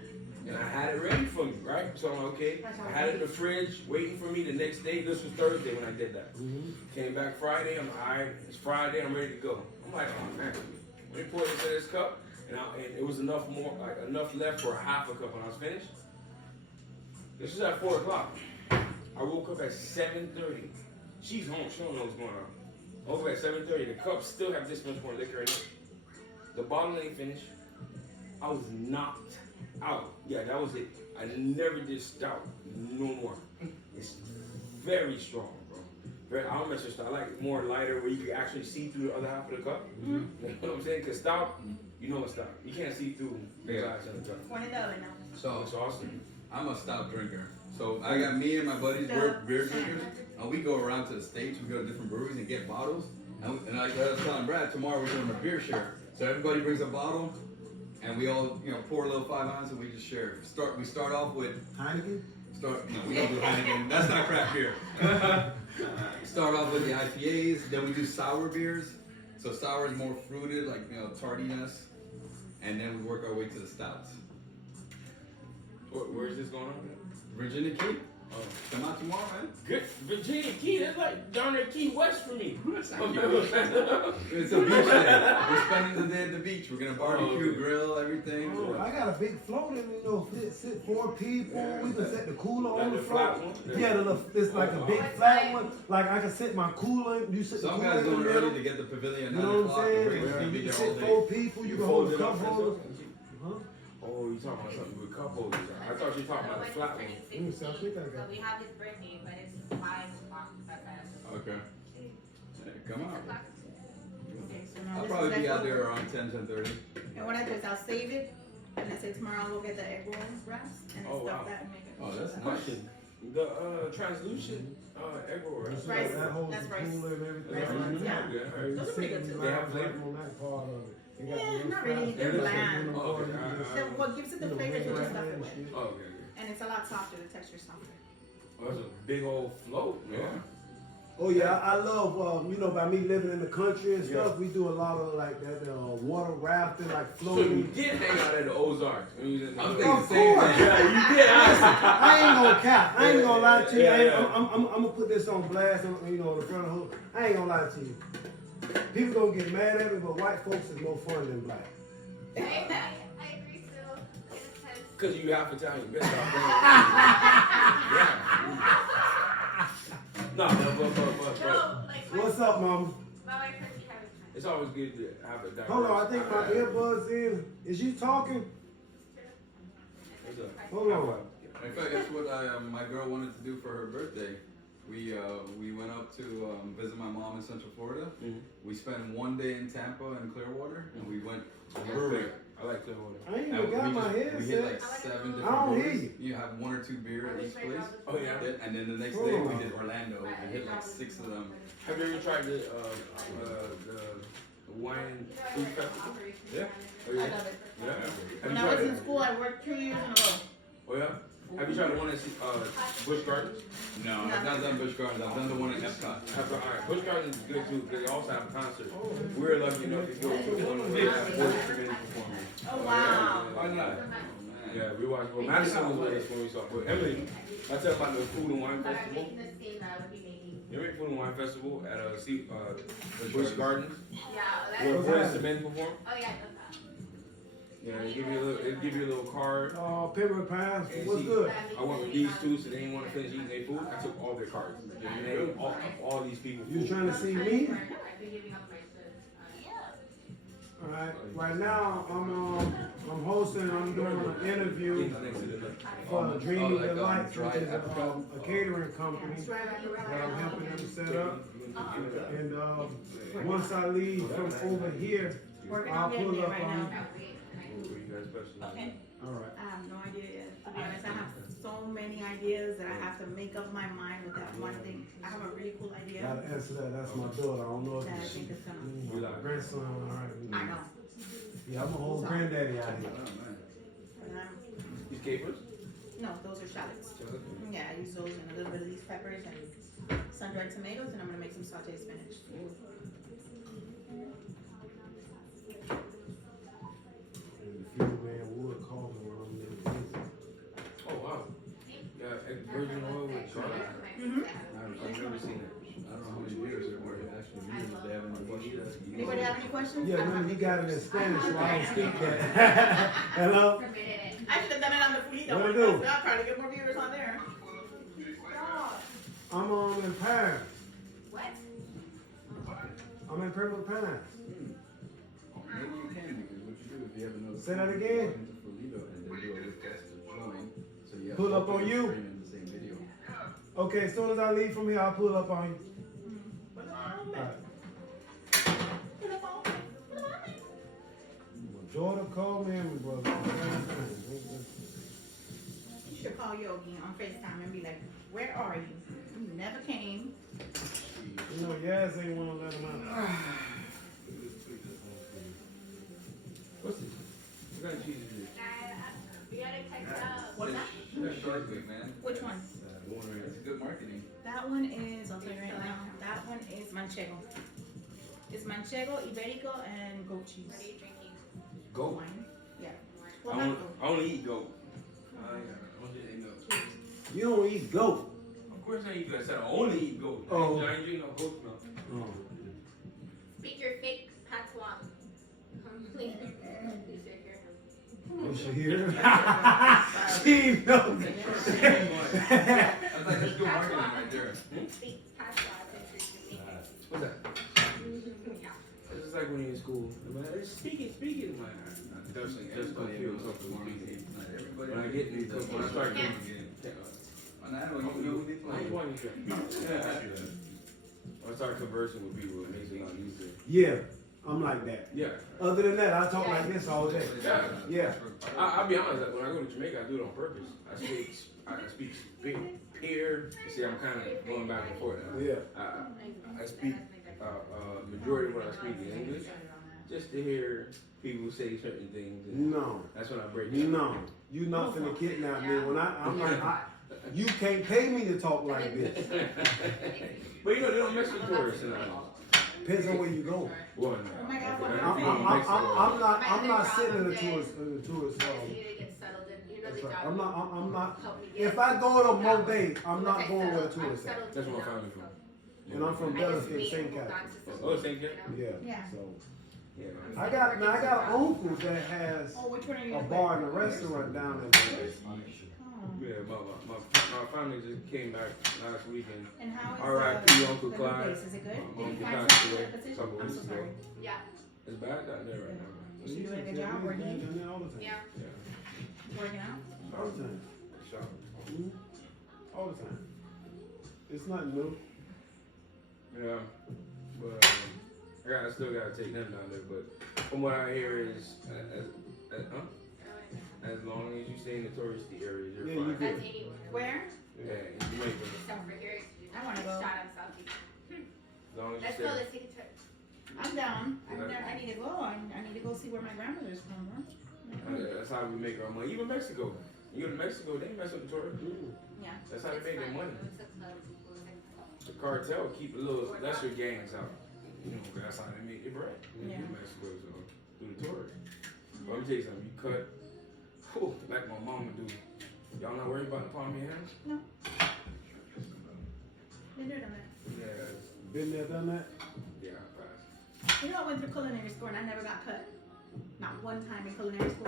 And I had it ready for me, right? So I'm like, okay. I had it in the fridge, waiting for me the next day. This was Thursday when I did that. Came back Friday. I'm all right. It's Friday. I'm ready to go. I'm like, oh man, let me pour this in this cup. And it was enough left for a half a cup when I was finished. This was at 4 o'clock. I woke up at 7:30. She's home. She don't know what's going on. I woke up at 7:30. The cups still have this much more liquor in it. The bottle ain't finished. I was knocked out. Yeah, that was it. I never did stout no more. It's very strong, bro. I don't mess with stout. I like it more lighter where you can actually see through the other half of the cup. You know what I'm saying? Because stout, you know it's stout. You can't see through the glass in the cup. $20 now. So It's awesome. I'm a stout drinker. So I got me and my buddies, we're beer drinkers, and we go around to the States, we go to different breweries and get bottles. And like I was telling Brad, tomorrow we're doing a beer share. So everybody brings a bottle, and we all, pour a little 5 ounce and we just share. We start off with Heineken? no, we don't do Heineken. That's not craft beer. Start off with the IPAs, then we do sour beers. So sour is more fruited, like tardiness, and then we work our way to the stouts. Where is this going on? Virginia Key. Come out tomorrow, man. Good. Virginia Key, that's like down there Key West for me. It's a beach day. We're spending the day at the beach. We're gonna barbecue, grill, everything. Oh, I got a big float in, you know, sit 4 people. We can set the cooler on the flat float. one? Yeah, it's like a big flat one. Like I can sit my cooler. You sit the Some cooler guys in the doing it middle. early to get the pavilion. You know what I'm saying? We're gonna be You there sit all day. 4 people. You can hold the cup holder. Huh? Oh, you talking about something with cup holders. I thought you were talking about the flat one. Let me see, I think I So got we have his birthday, but it's 5 o'clock. Okay. Hey, come on. Okay, so now I'll this probably is be out leftover. there around 10:30. And what I do is I'll save it, and I say tomorrow I'll go get the egg roll wraps and Oh, stuff wow. that and make it. Oh, that's nice. Question. The translucent egg roll. This is Rice. that holds That's the rice. cooler and everything. Rice ones, yeah. Okay. Those are pretty good too. They have flavor? on that part of it. They got Yeah, the little not really. fat- They're Yeah, bland. that's Oh, what okay. you just- So what gives it the you know, flavor is red what you stuff wine it and with. shit. Oh, okay. And it's a lot softer, the texture's softer. Oh, that's a big old float, man. Oh yeah, I love you know, by me living in the country and Yeah. stuff, we do a lot of like that water rafting, like So you floating. did hang out at the Ozarks. When you was in the I'm Of thinking course. same thing. Yeah, you did. I ain't gonna cap. I ain't gonna lie to you. Yeah, I ain't, yeah. I'm gonna put this on blast, you know, in the front of the hood. I ain't gonna lie to you. People gonna get mad at me, but white folks is more fun than black. I agree still. In a sense. Because you half Italian. Better stop playing. Yeah. No, but. No, like What's up, mama? my wife says she haven't tried. It's always good to have a diverse. Hold on, I think my earbuds in. Is you talking? What's up? Hold on. In fact, that's what my girl wanted to do for her birthday. We went up to visit my mom in Central Florida. Mhm. We spent 1 day in Tampa and Clearwater, and we went Brewery. I like Clearwater. I ain't and even got my we hit headset. like 7 different I don't hear breweries. you. You have 1 or 2 beer at each place. Oh, yeah. And then the next Hold day on. we did Orlando. We hit like 6 of them. Have you ever tried the wine food festival? Yeah. Oh, I yeah. love it. Yeah. Have When you I tried was in it? school, I worked 2 years in a row. Oh yeah. Have you tried the one at Busch Gardens? No, I've not done Busch Gardens. I've done the one in Epcot. Alright, Busch Gardens is good too because they also have a concert. We're lucky enough to go to one where they have 40 minutes performing. Oh wow. Why not? Yeah, we watched. Well, Madison was with us when we saw. But Emily, I tell you about the food and wine But I'm festival. making the same that I would be making. You make food and wine festival at Busch Gardens, Yeah, where that's. Boys to Men perform. Oh yeah, that's that. Yeah, they give you a little card. Peppermint pies. And What's see, good? I went with these two, so they didn't want to finish eating their food. I took all their cards. And named all these people. You food. trying to see me? I've been giving up my shit. All right. Right now, I'm hosting. I'm doing an interview Next to the left. for Dreamys like, Delights, which is dry a catering company that I'm helping them set up. And once I leave from over here, Working I'll on getting pull there up right on. now. What you guys special? Okay. All right. I have no idea yet. To be honest, I have so many ideas that I have to make up my mind with that one thing. I have a really cool idea Gotta answer that. That's my daughter. I don't know that I if think is gonna. my grandson. All right. I know. Yeah, I'm a whole granddaddy out here. Oh, man. And These capers? no, those are shallots. Yeah, I use those and a little bit of these peppers and sun-dried tomatoes, and I'm gonna make some sauteed spinach. And the fuel man would call me when I'm in the business. Oh wow. Yeah, virgin oil with garlic. I've never seen it. I don't know how many beers there were actually used. They have in the bush. Anybody have any questions? Yeah, remember he got it in Spanish, so I don't speak that. Hello? Permitted it. I should have done it on the Fulito What one. to do? because I'll probably get more viewers on there. I'm in Paris. What? I'm in Pembroke Pines. Maybe you can, because what you do if you have another. Say that again. Toledo and then do a request to join, so you have Pull up both on of you? streaming in the same video. Okay, as soon as I leave from here, I'll pull up on you. Alright. My daughter called me and my brother. You should call Yogi on FaceTime and be like, where are you? You never came. You know, Yaz ain't wanna let him out. What's this? What kind of cheese is this? We gotta catch up. What's that? That's Shark Week, man. Which one? It's good marketing. That one is, I'll tell you right now, that one is manchego. It's manchego, iberico, and goat cheese. What are you drinking? Goat. Wine. Yeah. Well, not goat. I only eat goat. I don't eat goat. You don't eat goat. Of course I eat goat. I said I only eat goat. Oh. I ain't drink no goat milk. Oh. Speak your fake patois. Please. Please take care of him. Oh, she here? She knows. I was like, that's good marketing right there. Speak patois. What's that? Yeah. It's just like when you're in school. Speak it. Like, I definitely feel comfortable speaking. When I get in when I start getting when I start conversing with people, it makes it a lot easier. Yeah, I'm like that. Yeah. Other than that, I talk like this all day. Yeah. I'll be honest, when I go to Jamaica, I do it on purpose. I speak peer. See, I'm kind of going back and forth now. Yeah. I speak, majority of what I speak is English, just to hear people say certain things. No. That's when I break it. No. You not finna kidnap me. When I'm like, you can't pay me to talk like this. But you know, they don't mess with tourists and Depends on where you go. Well, Oh my God, I'm not sitting in the tourist. You need to get settled in. You know the job. I'm not. Help me get If I go to Mobay, I'm not going where the tourists at. that's where my family from. And I'm from Belfast, St. Catherine. Oh, St. Cat? Yeah. So Yeah. I got an uncle that has Oh, which one are you a with? bar and a restaurant down in Mobay. Yeah, my family just came back last weekend. And how is R.I.P. Uncle the Clyde. place? Is it good? My Did you uncle find passed something away in the position? couple I'm weeks so ago. sorry. Yeah. It's bad down there right now. Is she doing a good job or he All the time. Yeah. Yeah. working out? All the time. Shop. All the time. It's nothing new. Yeah. But I still gotta take them down there. But from what I hear is, as long as you stay in the touristy areas, you're Yeah, you fine. good. That's anywhere. Where? Yeah, in Jamaica. Except for here. I wanna go. Shout out Southeast. As long as you Let's stay. go. Let's take a trip. I'm down. I need to go. I need to go see where my grandmother's from. Huh? That's how we make our money. Even Mexico. You go to Mexico, they ain't mess with the tourists. Yeah. That's how they make their money. It's a club. The cartel keep a little lesser gangs out. You know, that's how they make their bread. Yeah. In Mexico, so through the tourists. But let me tell you something. You cut, like my mama do. Y'all not worried about the palm of your hands? No. Been there, done that. Yeah. Been there, done that. Yeah, I passed. You know, I went through culinary school and I never got cut. Not one time in culinary school.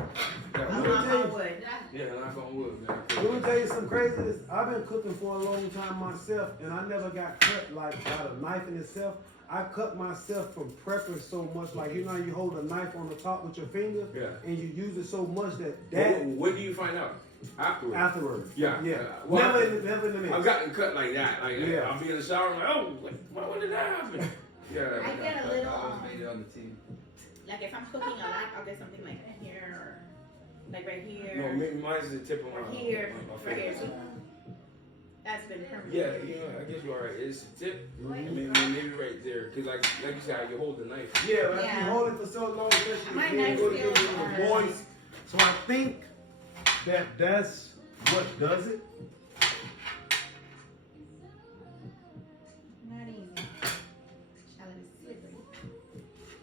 Yeah, I'm Knock gonna tell on you. wood. yeah, knock on wood, man. Let me tell you some craziness. I've been cooking for a long time myself, and I never got cut like by the knife in itself. I cut myself from prepping so much, like you know, how you hold a knife on the top with your finger, Yeah. and you use it so much that What do you find out? Afterwards. afterwards, Yeah. yeah, Well, never in the mix. I've gotten cut like that. Like, Yeah. I'll be in the shower, I'm like, oh, why did that happen? Yeah. I get a little, I always made it on the team. like if I'm cooking a lot, I'll get something like here or like right here. No, maybe mine's the tip of my Or here, my right here. finger. That's been permanent. Yeah, you know, I guess you're alright. It's the tip, maybe right there, cause like you said, how you hold the knife. Yeah, but Yeah. if you hold it for so long, especially My if you knife go to skills get a are- little moist. So I think that's what does it. Not easy. Shallot is slippery.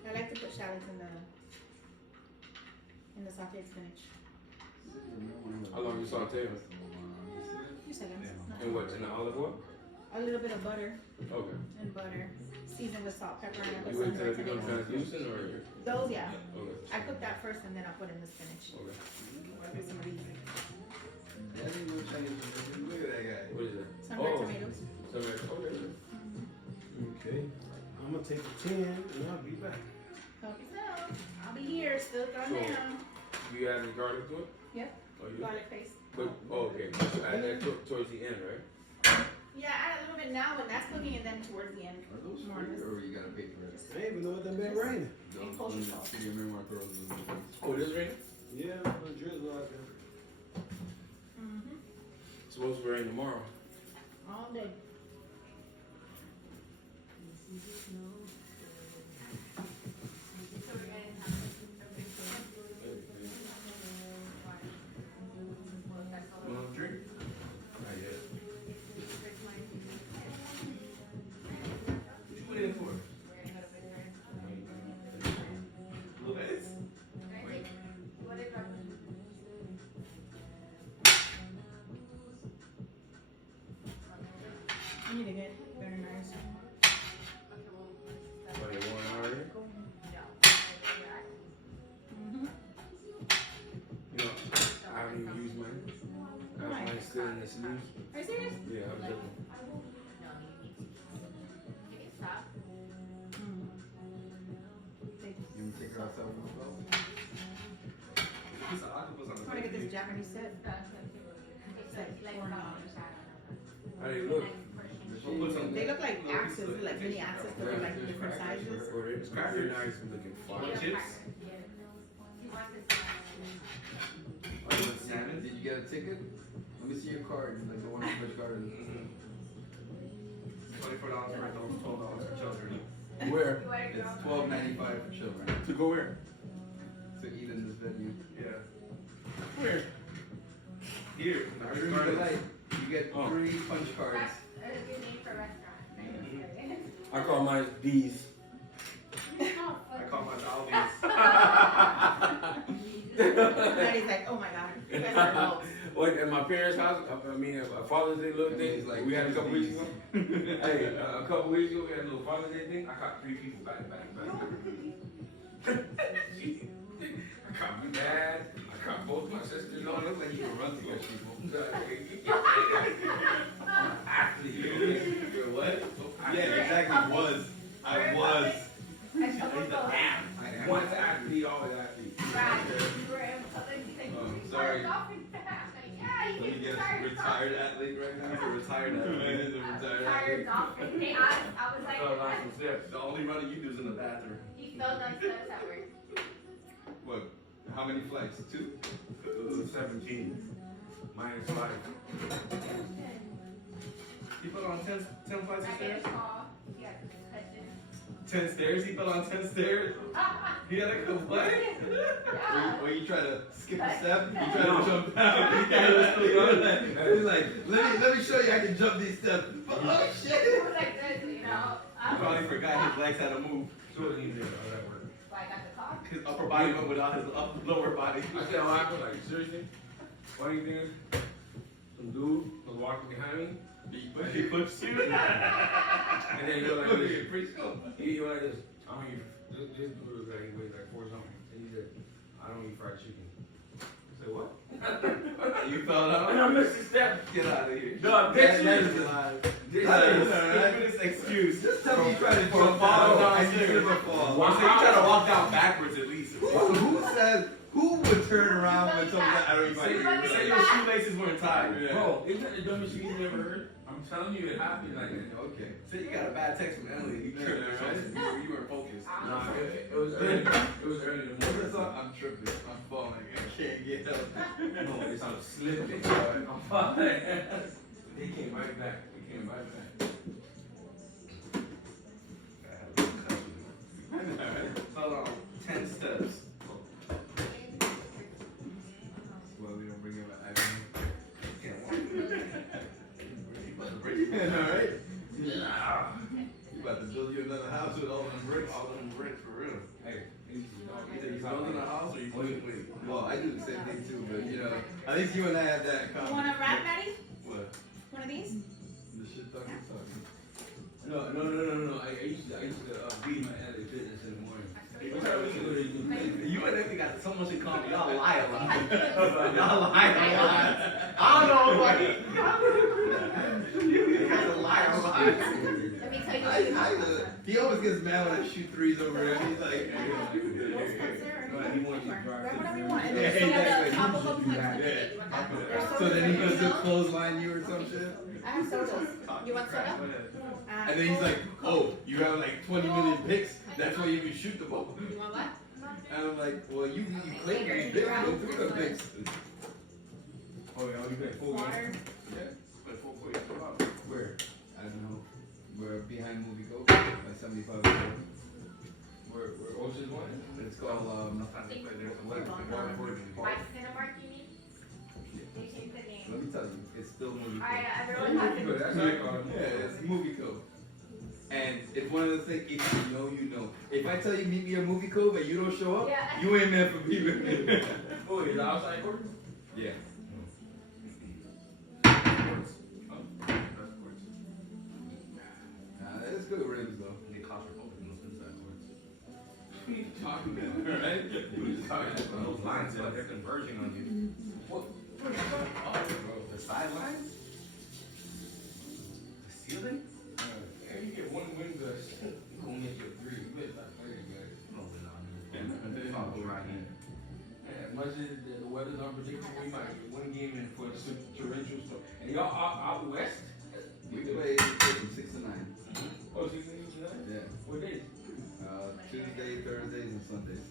I like to put shallots in the sauteed spinach. How long you saute them? 2 seconds. And what, in the olive oil? A little bit of butter Okay. and butter, seasoned with salt, pepper, and I You put wait some till it red becomes tomatoes. translucent or? Those, yeah. Okay. I cook that first and then I put in the spinach. Okay. With some of these. Look at that guy. What is it? Some red tomatoes. Some red, okay. Okay, I'm gonna take the 10 and I'll be back. Help yourself. I'll be here, still throwing So- down. You add any garlic to it? Yep. Oh, you? Garlic paste. But, okay, so add that towards the end, right? Yeah, add a little bit now when that's cooking and then towards the end. Are those More free of or you gotta pay for it? I ain't even know it done been raining. And kosher salt. City of Memoir Girls is Oh, it is raining? Yeah, I'm gonna drizzle out there. Mm-hmm. It's supposed to rain tomorrow. All day. So we're gonna have a big You want a drink? Not yet. What you put in for? Lettuce? What is that? the snooze. Are you serious? Yeah, I'm Like, looking. no, you need to. Can you stop? You take her outside with my phone? Piece of octopus on I the want to get this plate. Japanese set. It's like $4. Hey, look. We'll put some- They look like axes, like mini axes, but they're like different sizes. Or it's very nice looking fire. Chips? You want this one? Or you want salmon? Did you get a ticket? Let me see your card, like the one in Busch Gardens. $24 for adults, $12 for children. Where? It's $12.95 for children To go where? to eat in this venue. Yeah. Where? Here. During the night, you get Oh. 3 punch cards. That's a good name for a restaurant. I call mine D's. I call mine Aldi's. Daddy's like, oh my god, you guys are adults. Like at my parents' house, I mean, at Father's Day little things, like we had a couple weeks ago. Hey, a couple weeks ago, we had a little Father's Day thing. I caught 3 people back to back to back. I caught my dad. I caught both my sisters. You don't look like you can run to those people. Athlete. You're what? Yeah, exactly. Was. I was. I once athlete, always athlete. sorry. Yeah, you Let me can get start a retired athlete right now. He's a retired athlete. He's a retired Tired athlete. dolphin. Hey, I was I fell down like, some steps. The only running you do is in the bathroom. he fell down steps at work. What? How many flights? 2? 17. Minus 5. He fell on 10 flights of I stairs? get a call. He had a 10 stairs? He fell on 10 stairs? He had like a what? Yeah. Where you try to skip a step, you try No. to jump down. He's like, let me show you I can jump these steps. Oh shit! It was like this, you know. He probably forgot his legs had to move. So he did all that work. So I got the call. His upper body went without his lower body. I said, what happened? Like, seriously? Funny thing is, some dude was walking behind me. He pushed you. And then he was like, this. Pretty cool. He was like this. I don't eat, this dude was like, he weighed like 4 something. And he said, I don't eat fried chicken. I said, what? You fell down? And I missed a step. Get out of here. No, That bitch. is a lie. This That is is the stupidest excuse. Just tell me you tried to From jump fall down and you downstairs. never fall. Wow. So you try to walk down backwards at least. Who would turn around when someone said, I don't even Say your shoelaces weren't tied. Yeah. Bro, isn't that the dumbest shit you ever heard? I'm telling you, it happened like that. Okay. So you got a bad text from Emily. You tripped, right? You weren't focused. Nah, it was early. It was early in the What's that morning. song? I'm tripping. I'm falling. I can't get up. No, it's on slipping. I'm falling. They came right back. They came right back. Fell on 10 steps. Well, we don't bring him an Can't walk. Alright? You about to build you another house with all them bricks? All them bricks for real. Hey, Either you're building a house or you're putting. Well, I do the same thing too, but you know, at least you and I have that in You common. want a wrap, Daddy? What? One of these? The shit talking talking. No. I used to beat my LA fitness in the morning. You and Emily got so much in common. Y'all lie a lot. Y'all lie a lot. I don't know why. You guys are lie a lot. Let me tell you. He always gets mad when I shoot threes over him. He's like, He wanted to drive Grab to whatever you the want. And Yeah, there's some of exactly. the top of them. Yeah. so then he goes to clothesline you or some shit. I have sodas. You want soda? And then he's like, oh, you have like 20 million picks. That's why you can shoot the ball. You want what? And I'm like, well, you claim you're big. Go through the picks. Oh, yeah, you play full game. Water. Yeah. But for Where? I don't know. We're behind Movie Go by 75. Where Ocean's one? It's called, By Cinemark, you mean? You changed the name. let me tell you, it's still Movie Co. Alright, everyone has Good, it. that's what I call it. Yeah, it's Movie Co. And it's one of the things, if you know, you know. If I tell you meet me at Movie Co, but you don't show up, Yeah. you ain't meant for me with me. Oh, is it outside court? Yeah. It's good ribs though. They claustrophobic in those inside courts. What are you talking about, right? We're just talking about those lines, but they're converging on you. What? Oh, bro. The sideline? The ceiling? Yeah, you get one wind gust, you gonna make it 3. You bet like 30, man. No, we're not. It's all right here. As much as the weather's unpredictable, we might get one game in for the torrential storm. And y'all out west? We play from 6 to 9. Oh, 6 to 9? Yeah. What days? Tuesday, Thursdays, and Sundays.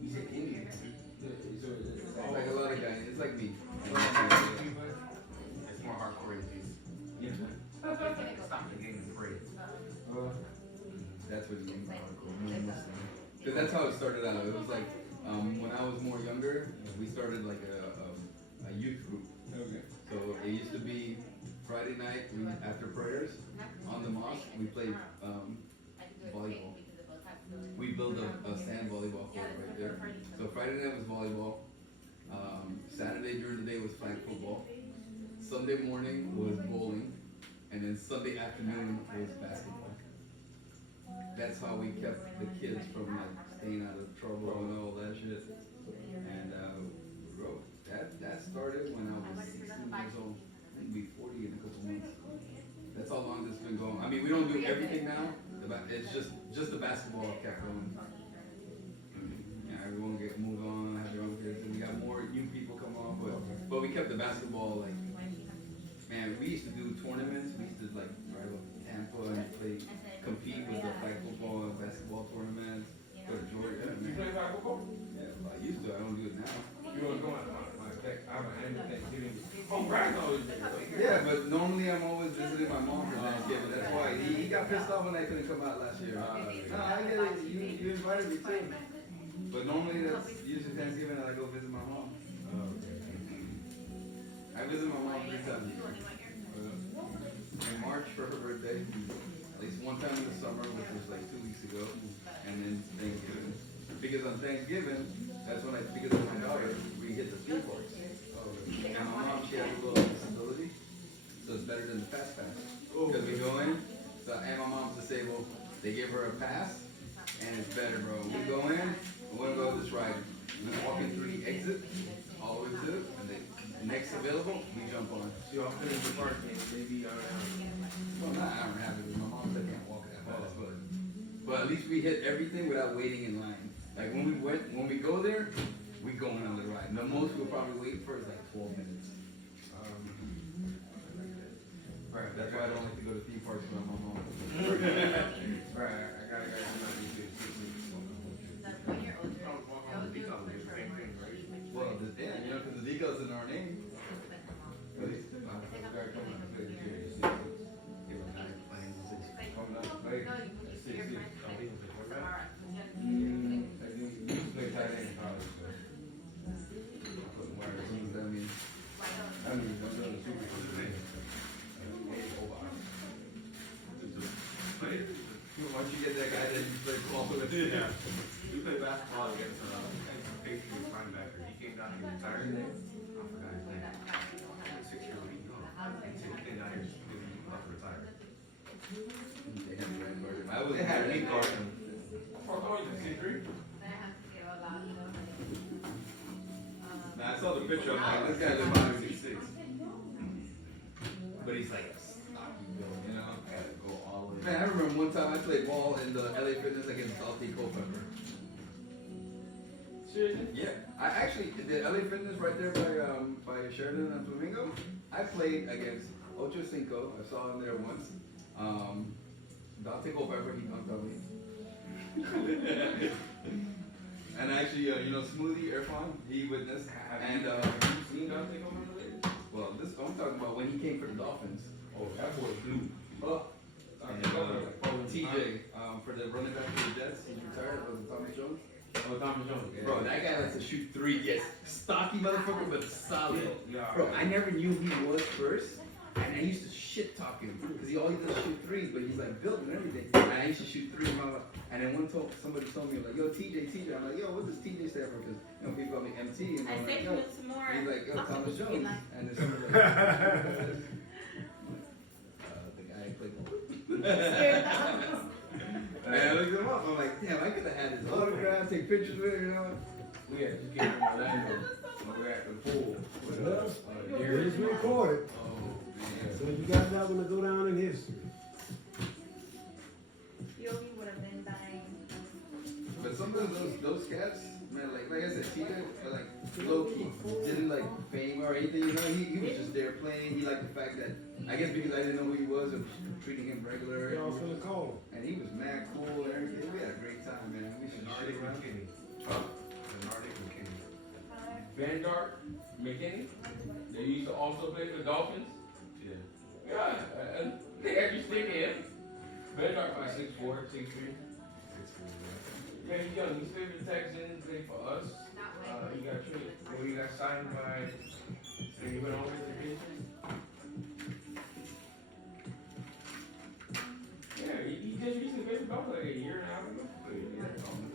You said Indian. It's like a lot of guys. It's like me. It's more hardcore than these. Yeah. Stop the game and pray. That's what you mean by hardcore. Because that's how it started out. It was like when I was more younger, we started like a youth group. Okay. So it used to be Friday night after prayers on the mosque. We played volleyball. We built a sand volleyball court right there. So Friday night was volleyball. Saturday during the day was flag football. Sunday morning was bowling, and then Sunday afternoon was basketball. That's how we kept the kids from like staying out of trouble and all that shit. And bro, that started when I was 16 years old. I'll be 40 in a couple months. That's how long this has been going. I mean, we don't do everything now. It's just the basketball kept going. Yeah, everyone get moved on, have their own kids, and we got more new people come on. But we kept the basketball like, man, we used to do tournaments. We used to like drive up to Tampa and compete with the flag football and basketball tournaments. Go to Georgia. You play flag football? Yeah, I used to. I don't do it now. You don't go on my I have an annual Thanksgiving. Oh, Brian always do it. Yeah, but normally I'm always visiting my mom for Thanksgiving. That's why he got pissed off when I couldn't come out last year. No, I get it. You invited me too. But normally that's usually Thanksgiving and I go visit my mom. I visit my mom 3 times. In March for her birthday, at least one time in the summer, which was like 2 weeks ago, and then Thanksgiving. Because on Thanksgiving, that's when because of my daughter, we hit the theme parks. And my mom, she has a little disability, so it's better than the fast pass. Because we go in, and my mom's disabled, they give her a pass, and it's better, bro. We go in, we want to go this ride. We walk in through the exit, all the way to, and the next available, we jump on. So y'all finish the park and maybe Well, not hour and a half, because my mom said can't walk that fast, but at least we hit everything without waiting in line. Like when we go there, we going on the ride. The most we'll probably wait for is like 12 minutes. Right, that's why I don't like to go to theme parks with my mom. Right, I gotta do my research. Well, yeah, you know, because the decal's in our name. Once you get that guy, then you play ball with him. Yeah. We played basketball against Patriots linebacker. He came down here retired. I forgot his name. 6-year-old. He came down here about to retire. They had me guard him. Nah, I saw the picture. I'm like, this guy lives on 66. But he's like stocky, you know? Go all in. Man, I remember one time I played ball in the LA Fitness against Salty Culpepper. Seriously? Yeah, I actually the LA Fitness right there by Sheridan and Flamingo. I played against Ocho Cinco. I saw him there once. Dante Culpepper, he dunked on me. And actually, you know, Smoothie Irfan, he witnessed. And You seen Dante Culpepper lately? well, this I'm talking about when he came for the Dolphins. Oh, that boy blue. And TJ for the running back for the Jets, he's retired. Was it Thomas Jones? Oh, Thomas Jones. Yeah. Bro, that guy likes to shoot 3. Yes, stocky motherfucker, but solid. Yeah. Bro, I never knew he was first, and I used to shit talk him because he always does shoot 3s, but he's like built and everything. And I used to shoot 3 and then somebody told me like, yo, TJ. I'm like, yo, what does TJ stand for? Because you know people call me MT, and I'm like, yo. He's like, yo, Thomas Jones, and then somebody like, the guy I played ball with. And I looked him up. I'm like, damn, I I could have had his Autograph, take pictures with it, you know. We had just came from Orlando. We're at the pool. Well, it's recorded. Oh, man. So you got that one to go down in history. Yogi would have been dying. But sometimes those cats, man, like I said, Tika, but like low key, didn't like fame or anything, you know. He was just there playing. He liked the fact that I guess because I didn't know who he was, I was treating him regular. Y'all finna call And he was mad cool and everything. We had a great time, man. We should shit Nardic around. McKinney. Huh? Nardic McKinney. Vanguard McKinney. They used to also play for the Dolphins. Yeah. Yeah, they actually stick in. Vanguard like 6'4", 6'3". Yeah, he's young. He's still in Texans. Played for us. He got traded. Well, he got signed by. And he went over to the Patriots. Yeah, he just recently played for Dolphins like a year and a half ago.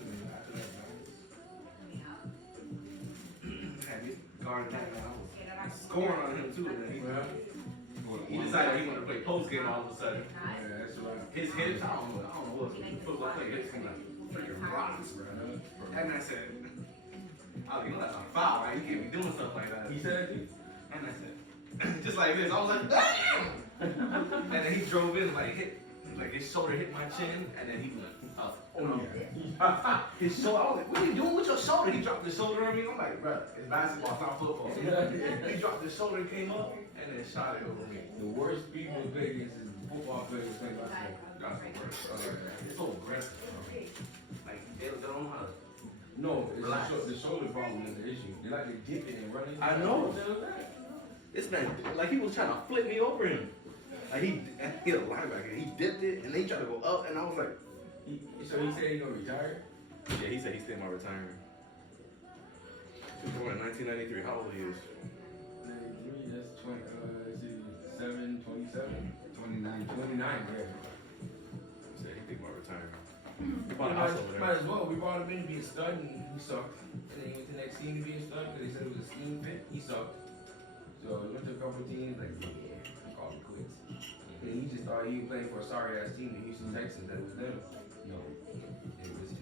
Had me guarding that man. I was scoring on him too, and then he decided he wanted to play post game all of a sudden. Yeah, that's right. His hips, I don't know what football player hips come like freaking rocks, bro. That man said, "Oh, you know that's a foul, right? You can't be doing stuff like that." He said it to you? And I said, just like this, I was like, damn! And then he drove in, like his shoulder hit my chin, and then he went up. His shoulder, I was like, what are you doing with your shoulder? He dropped his shoulder on me. I'm like, bro, it's basketball, it's not football. He dropped his shoulder and came up, and then shot it over me. The worst people to play against is football players playing basketball. That's the worst. It's so aggressive, bro. Like, they don't know how to. No, Relax. the shoulder problem is the issue. They like to dip it and run it. I know. This man, like he was trying to flip me over him. Like he hit a linebacker, he dipped it, and then he tried to go up, and I was like, So he said he gonna retire? yeah, he said he's staying my retirement. He was born in 1993. How old he is? 93, that's 20, let's see, 7, 27, 29. 29, yeah. He said he think about retirement. He Might, bought a house over might there. as well. We brought him in to be a stud and he sucked. And then he went to the next team to be a stud because they said it was a scheme fit. He sucked. So he went to a couple of teams like, yeah, we called it quits. And he just thought he was playing for a sorry ass team, the Houston Texans, that was them. No, it was.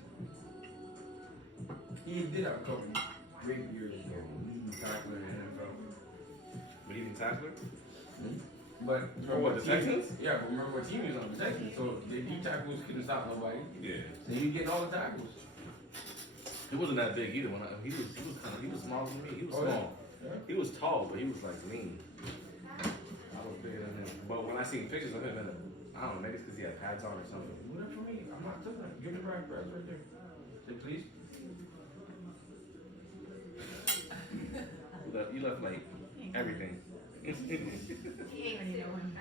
He did have a couple great years ago. Leading tackler in the NFL. But even tackler? But For what, the Texans? Yeah, but remember what team he was on, the Texans. So the D tackles couldn't stop nobody. Yeah. So he was getting all the tackles. He wasn't that big either. He was smaller than me. He was Oh, yeah. small. Yeah. He was tall, but he was like lean. I was bigger than him. But when I seen pictures of him, I don't know, maybe it's because he had pads on or something. What up for me? I'm not touching that. Give me the right press right there. Say please. You left like everything. He ain't even doing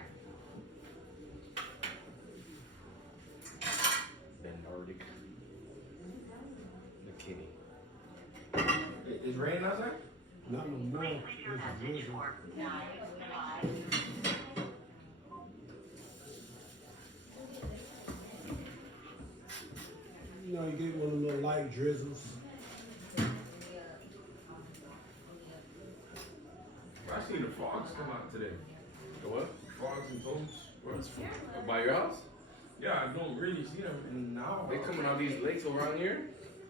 Nordic McKinney. Is raining outside? Not no more. It's drizzle. You know, you get one of them little light drizzles. I seen the frogs come out today. The what? Frogs and toads. Where's by your house? Yeah, I don't really see them now. They coming out these lakes around here.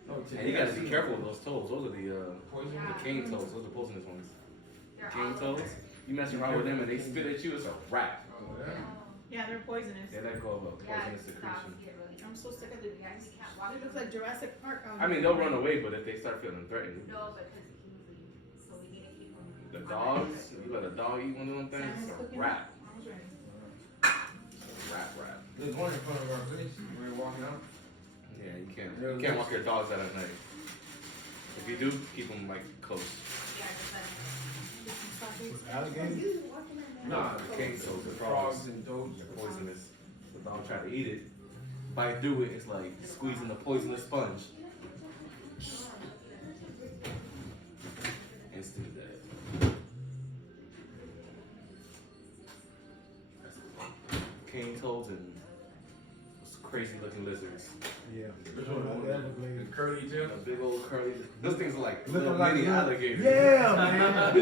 No, today And you gotta I be seen careful with those toads. Those are the poison. cane toads. Those are poisonous ones. Cane toads. You mess around with them and they spit at you, it's a wrap. Oh, yeah. Yeah, they're poisonous. They let go of a poisonous secretion. I'm so sick of the guys. It looks like Jurassic Park. I mean, they'll run away, but if they start feeling threatened, No, because so we need to keep him. the dogs, you let a dog eat one of them things, it's a wrap. Wrap. There's one in front of our place. We were walking out. Yeah, you can't walk your dogs out at night. If you do, keep them like close. Yeah, just let him. Alligators? Nah, The cane toads, the frogs and toads. they're poisonous. The dog try to eat it. Bite through it, it's like squeezing a poisonous sponge. Instant death. Cane toads and crazy looking lizards. Yeah. Which one? The Everglades. curly tail? The big old curly. Those things are like Looking little like mini little- alligators. Yeah, man.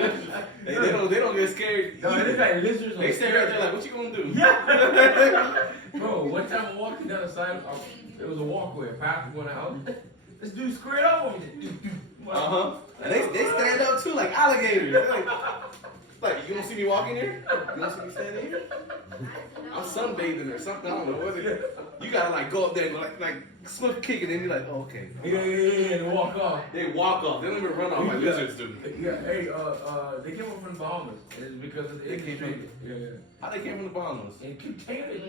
They don't get scared. No, it's like lizards. They stay right there like, what you gonna do? Yeah. Bro, one time I'm walking down the side, there was a walkway, a path going out. This dude squared up on me. And they stand up too like alligators. They're like, you don't see me walking here? You don't see me standing here? I'm sunbathing or something. I don't know what it is. You gotta like go up there and like swift kick it, and you're like, oh, okay. Yeah, and walk off. They walk off. They don't even run off like lizards do. Yeah, hey, they came up from the Bahamas. It's because of the They came from- Yeah. How they came from the Bahamas? In containers.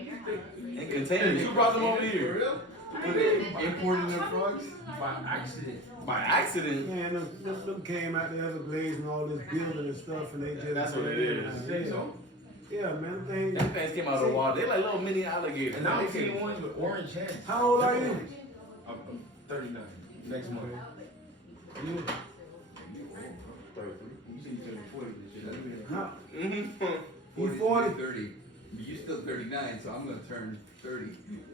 In containers. Who brought them over here? For real? They imported their frogs? By accident. By accident. Man, them came out the Everglades and all this building and stuff, and they just. That's what it is. You think so? Yeah, man. They. Them things came out of the water. They're like little mini alligators. And now I'm They seeing came- ones with orange heads. How old are you? I'm 39. Next month. You. You said you turned 40 this year. How? Mm-hmm. You 40? 30. But you're still 39, so I'm gonna turn 30.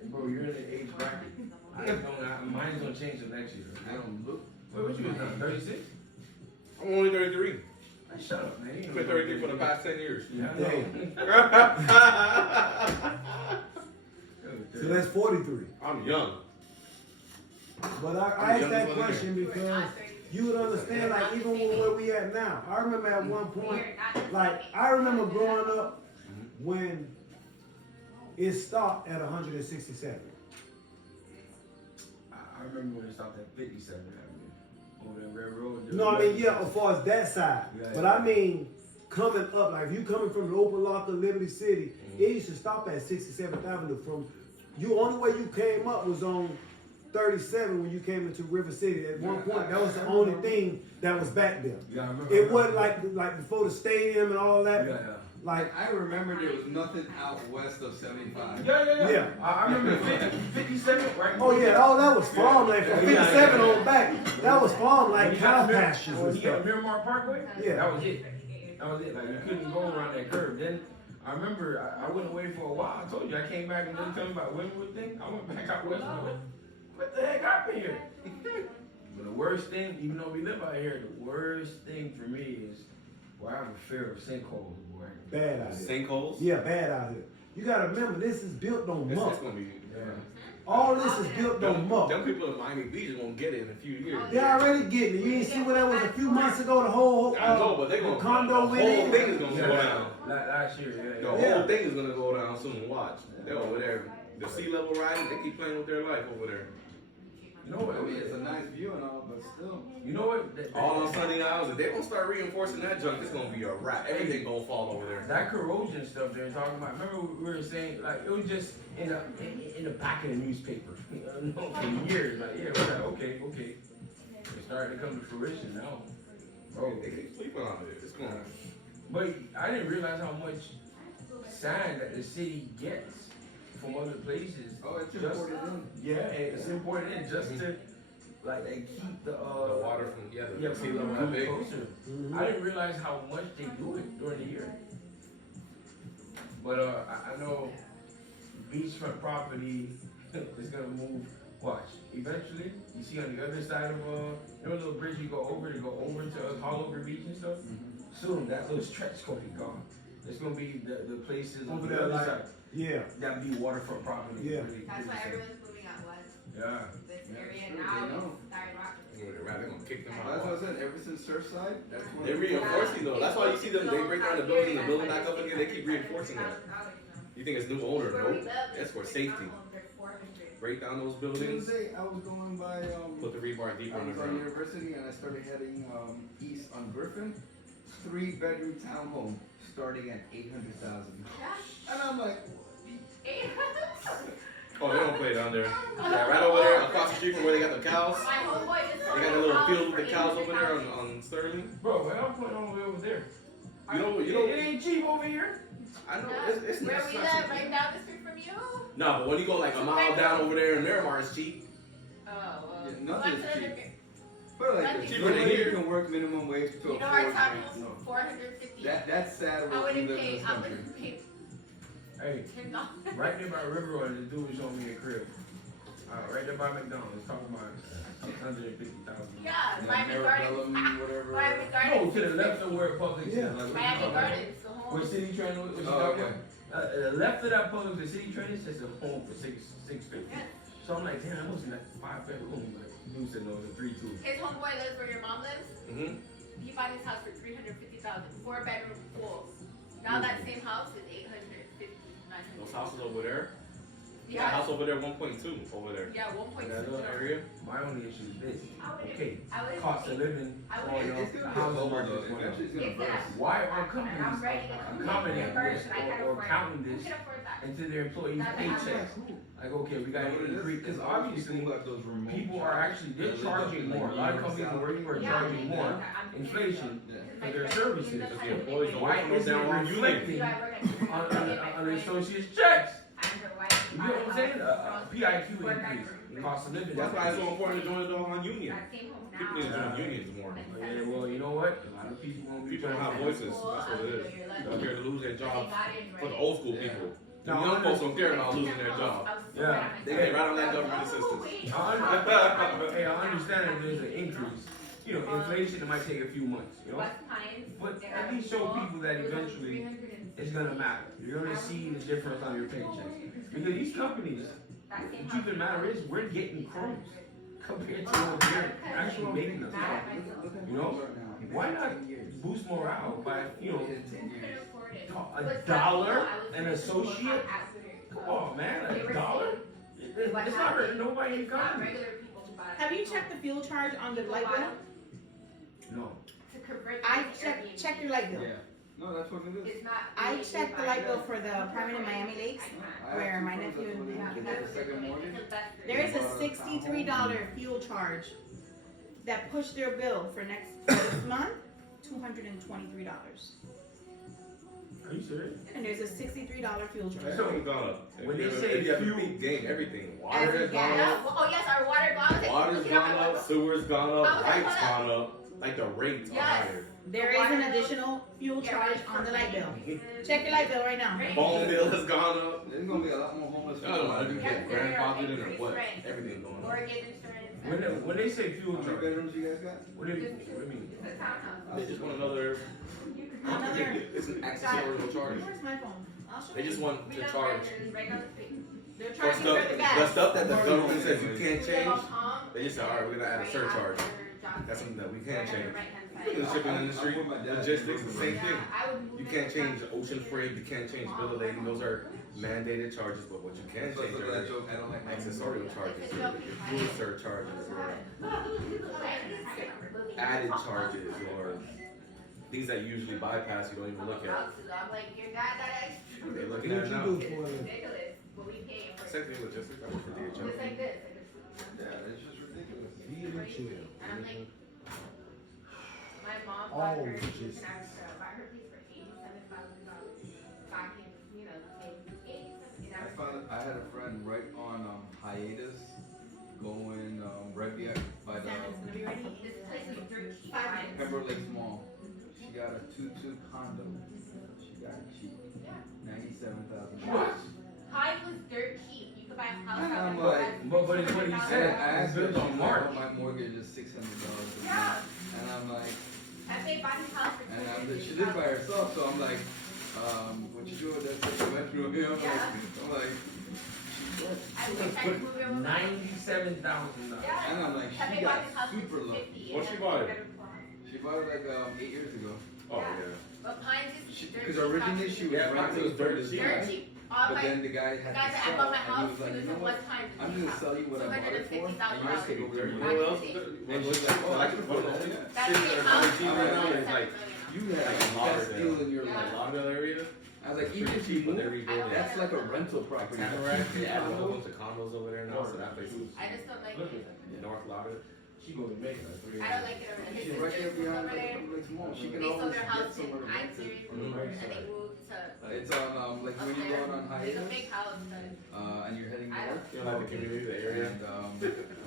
Bro, you're in the age bracket. Mine don't change till next year. I don't look. Wait, what you is now? 36? I'm only 33. Hey, shut up, man. I've been 33 for the past 10 years. Yeah, I Damn. know. So that's 43. I'm young. But I asked that question because you would understand, like, even where we at now. I remember at one point, like, I remember growing up when it stopped at 167. I remember when it stopped at 57 Avenue. Over that red road. No, I mean, yeah, as far as that side. Yeah, But yeah. I mean, coming up, like, if you coming from the Opa-locka, Liberty City, it used to stop at 67th Avenue. Only way you came up was on 37 when you came into River City. At one point, that was the only thing that was back there. Yeah, I remember. It wasn't like before the stadium and all that. Yeah. Like, I remember there was nothing out west of 75. Yeah. I remember 57, right? oh yeah, all that was farmland from 57 on back. That was farmland, like cow pastures When and you got stuff. Miramar Parkway? Yeah. That was it. Like, you couldn't go around that curve. Then, I remember I went away for a while. I told you, I came back and then tell me about Wynwood thing. I went back out west. And went, what the heck happened here? But the worst thing, even though we live out here, the worst thing for me is, I have a fear of sinkholes, boy. Bad out here. Sinkholes? Yeah, bad out here. You gotta remember, this is built on This is muck. gonna be. All this is built on muck. Them people in Miami Beach is gonna get it in a few years. They already getting it. You ain't see what that was a few months ago. The whole I know, but they're gonna condo the went whole in. thing is gonna go down. Last year, The yeah. whole thing is gonna go down soon. Watch. They're over there. The sea level rising. They keep playing with their life over there. You know what? I mean, it's a nice view and all, but still. You know what? All on Sunday hours. If they don't start reinforcing that junk, it's gonna be a wrap. Everything gonna fall over there. That corrosion stuff they're talking about. Remember we were saying like it was just in the back of the newspaper for years. Like yeah, we're like okay. It's starting to come to fruition now. Bro, They keep sleeping on it. It's going. but I didn't realize how much sand that the city gets from other places. Oh, it's Just- imported in. Yeah, and it's important in just to like they keep the The water from yeah, sea level that big. closer. Mhm. I didn't realize how much they do it during the year. But I know beachfront property is gonna move. Watch. Eventually, you see on the other side of you know the little bridge you go over to Hollover Beach and stuff. Soon that little stretch gonna be gone. It's gonna be the places Over on there, the other like- side. Yeah. That'd be waterfront property. Yeah. That's why everyone's moving out west. Yeah. This area They now know. is skyrocketing. They're gonna kick them That's what I out. said, ever since Surfside, that's when. They're reinforcing though. That's why you see them. They break down the building and build it back up again. They keep reinforcing that. You think it's new owner? Nope. That's for safety. Break down those The other buildings. day, I was going by, Put the rebar deeper I in the was on ground. University and I started heading east on Griffin. 3-bedroom townhome starting at 800,000. And I'm like, Oh, they don't play down there. Yeah, right over there, across the street from where they got the cows. They got the little field with the cows over there on Sterling. Bro, when I'm putting on way over there. You know, It ain't cheap over here. I know it's Where not we cheap. live, right down the street from you? No, but when you go like a mile down over there in Miramar, it's cheap. Oh, well. Yeah, nothing's what's cheap. it? but like, That's the cheaper than way here. you can work minimum wage to You know our afford town rent. is 450. That's sad I where we wouldn't live in pay. this I country. wouldn't pay. Hey, $10. right there by River Road, this dude showed me a crib. Right there by McDonald's, talking about 650,000. Yeah, Miami Gardens. whatever. Miami No, Gardens. to the left of where Publix Yeah. is. Like, Miami Gardens. The home. where City Trend was. Oh, okay. The left of that Publix, the City Trend, is just a home for 650. Yeah. So I'm like, damn, that wasn't that 5-bedroom. Like, dude said no, it was a 3-2. His homeboy lives where your mom lives. Mm-hmm. He bought his house for $350,000, 4-bedroom full. Now that same house is $850,000, Those $900,000. houses over there. That Yeah, house over there, 1.2 over there. yeah, In that little 1.6. area, my only issue is this. Okay, I would. cost of living I would- going up, It's the gonna be a housing bubble market though. is going up. Eventually it's gonna It's gonna- burst. Why are I'm companies ready to accommodating this or counting Who this can afford that? into their employees' That's paychecks? Like, okay, we got to increase, because obviously people are actually, they're charging more. A lot of companies are working for charging more inflation for their services. Because the employees don't Why want to go isn't down it on union. reflecting on the associate's checks? You get what I'm saying? PIQ increase, cost of living. That's why it's so important to join the on union. That same home now. People need to join unions more. Yeah, well, you know what? A lot of people won't be People don't have joining. voices. That's what it is. They're scared to lose their jobs. For the old school people. The No, young folks don't care about losing their job. Yeah. They get right on that government assistance. Hey, I understand that there's an increase. You know, inflation, it might take a few months, you know? But at least show people that eventually it's gonna matter. You're gonna see the difference on your paychecks. Because these companies, the truth of the matter is, we're getting crumbs compared to what they're actually making us. You know? Why not boost morale by, you know, $1 an associate? Come on, man, $1? It's not hurting nobody in the company. Have you checked the fuel charge on the light bill? No. I check your light bill. Yeah. No, that's what it is. I checked the light bill for the apartment in Miami Lakes, where my nephew and Get the second mortgage. there is a $63 fuel charge that pushed their bill for this month, $223. Are you serious? And there's a $63 fuel charge. So, Everything's gone up. when they If say you have a fuel- big game, everything. As Water in has gone gas. up. Oh yes, our water gone. Water's gone up. Sewer's gone I up. was like, Lights hold gone up. Like the rates are Yes. higher. There is an additional fuel charge on the light bill. Check your light bill right now. Phone bill has gone up. There's gonna be a lot more homeless I don't know if you people. get grandfathered in or what. Everything's going up. Mortgage insurance. When they say fuel How many charge, bedrooms you guys got? what do you mean? It's a townhouse. They just want another. Another. It's an accessorial charge. Where's my phone? I'll show They just you. want We to don't charge rent right down the street. They're for charging stuff. for the The gas. stuff that the government says you can't We live change. on Palm, They just say, all right, we're gonna add a right surcharge. after Johnson. That's something that we Right can on the change. right-hand side. The shipping industry, I'm with my dad. logistics, the same thing. Yeah, I would move You it can't from- change ocean freight, you can't change bill of lading, those are mandated charges, but what you can So change look at that are joke. I don't like my accessorial charges, food surcharges, or added charges, or things that you usually bypass, you don't even look at. I'm like, your guy got extra. They're looking What at it you now. do It's for a living? ridiculous, but we pay for Same it. thing with logistics, I work for Just DHL. like this. Yeah, it's just ridiculous. Eat and chill. And I'm like, my mom All bought her, logistics. bought her piece for $87,000. Back in, I had a friend right on hiatus going right by the Salmon's gonna be ready. This place is dirt cheap. 5 minutes. Pembroke Lakes Mall. She got a 2-2 condo. She got it cheap. $97,000. What? Hive was dirt cheap. You could buy a house And out I'm there like- But it's what he And said. I asked her, It's built on she's March. like, "Oh, my mortgage is $600 a Yeah. month." And I'm like, I paid bought his house for she lived by herself, so I'm like, what you doing? That's such a bedroom. You know, I'm like, I wish I could move in with my $97,000. Yeah. and I'm like, I she paid got bought his house for super low. $250. What she bought it? She bought it like 8 years ago. Oh, Yeah. yeah. But Pines is dirt Because cheap. originally she was Yeah, mine renting was for dirt this cheap. Dirt guy, cheap. All but my then the guy had guys, to I sell, bought my and he house. was It like, was you know in what? one time. I'm gonna sell you what I bought it for, and yours could go You dirty. know what else? And she's like, oh, I can afford it. Cities That's that the are house. probably cheaper now is like You had Like the best Lauderdale. deal in your Yeah. life. Lauderdale area. I was like, even Pretty if you cheap, but they're move, rebuilding. that's like a rental property. Catering, they added a whole bunch of condos over there now, so that place is I just don't like Look it. at that. in North Lauderdale. She gonna be making like $300. I don't like it over there. His She's right there sisters moved behind over there. the mall. She can They sold always their get house in somewhere to I rent it. series On the right and they side. moved to It's on like up when you're there. going on It's a hiatus, big house, but and you're heading I north. You know, like the community, the area. And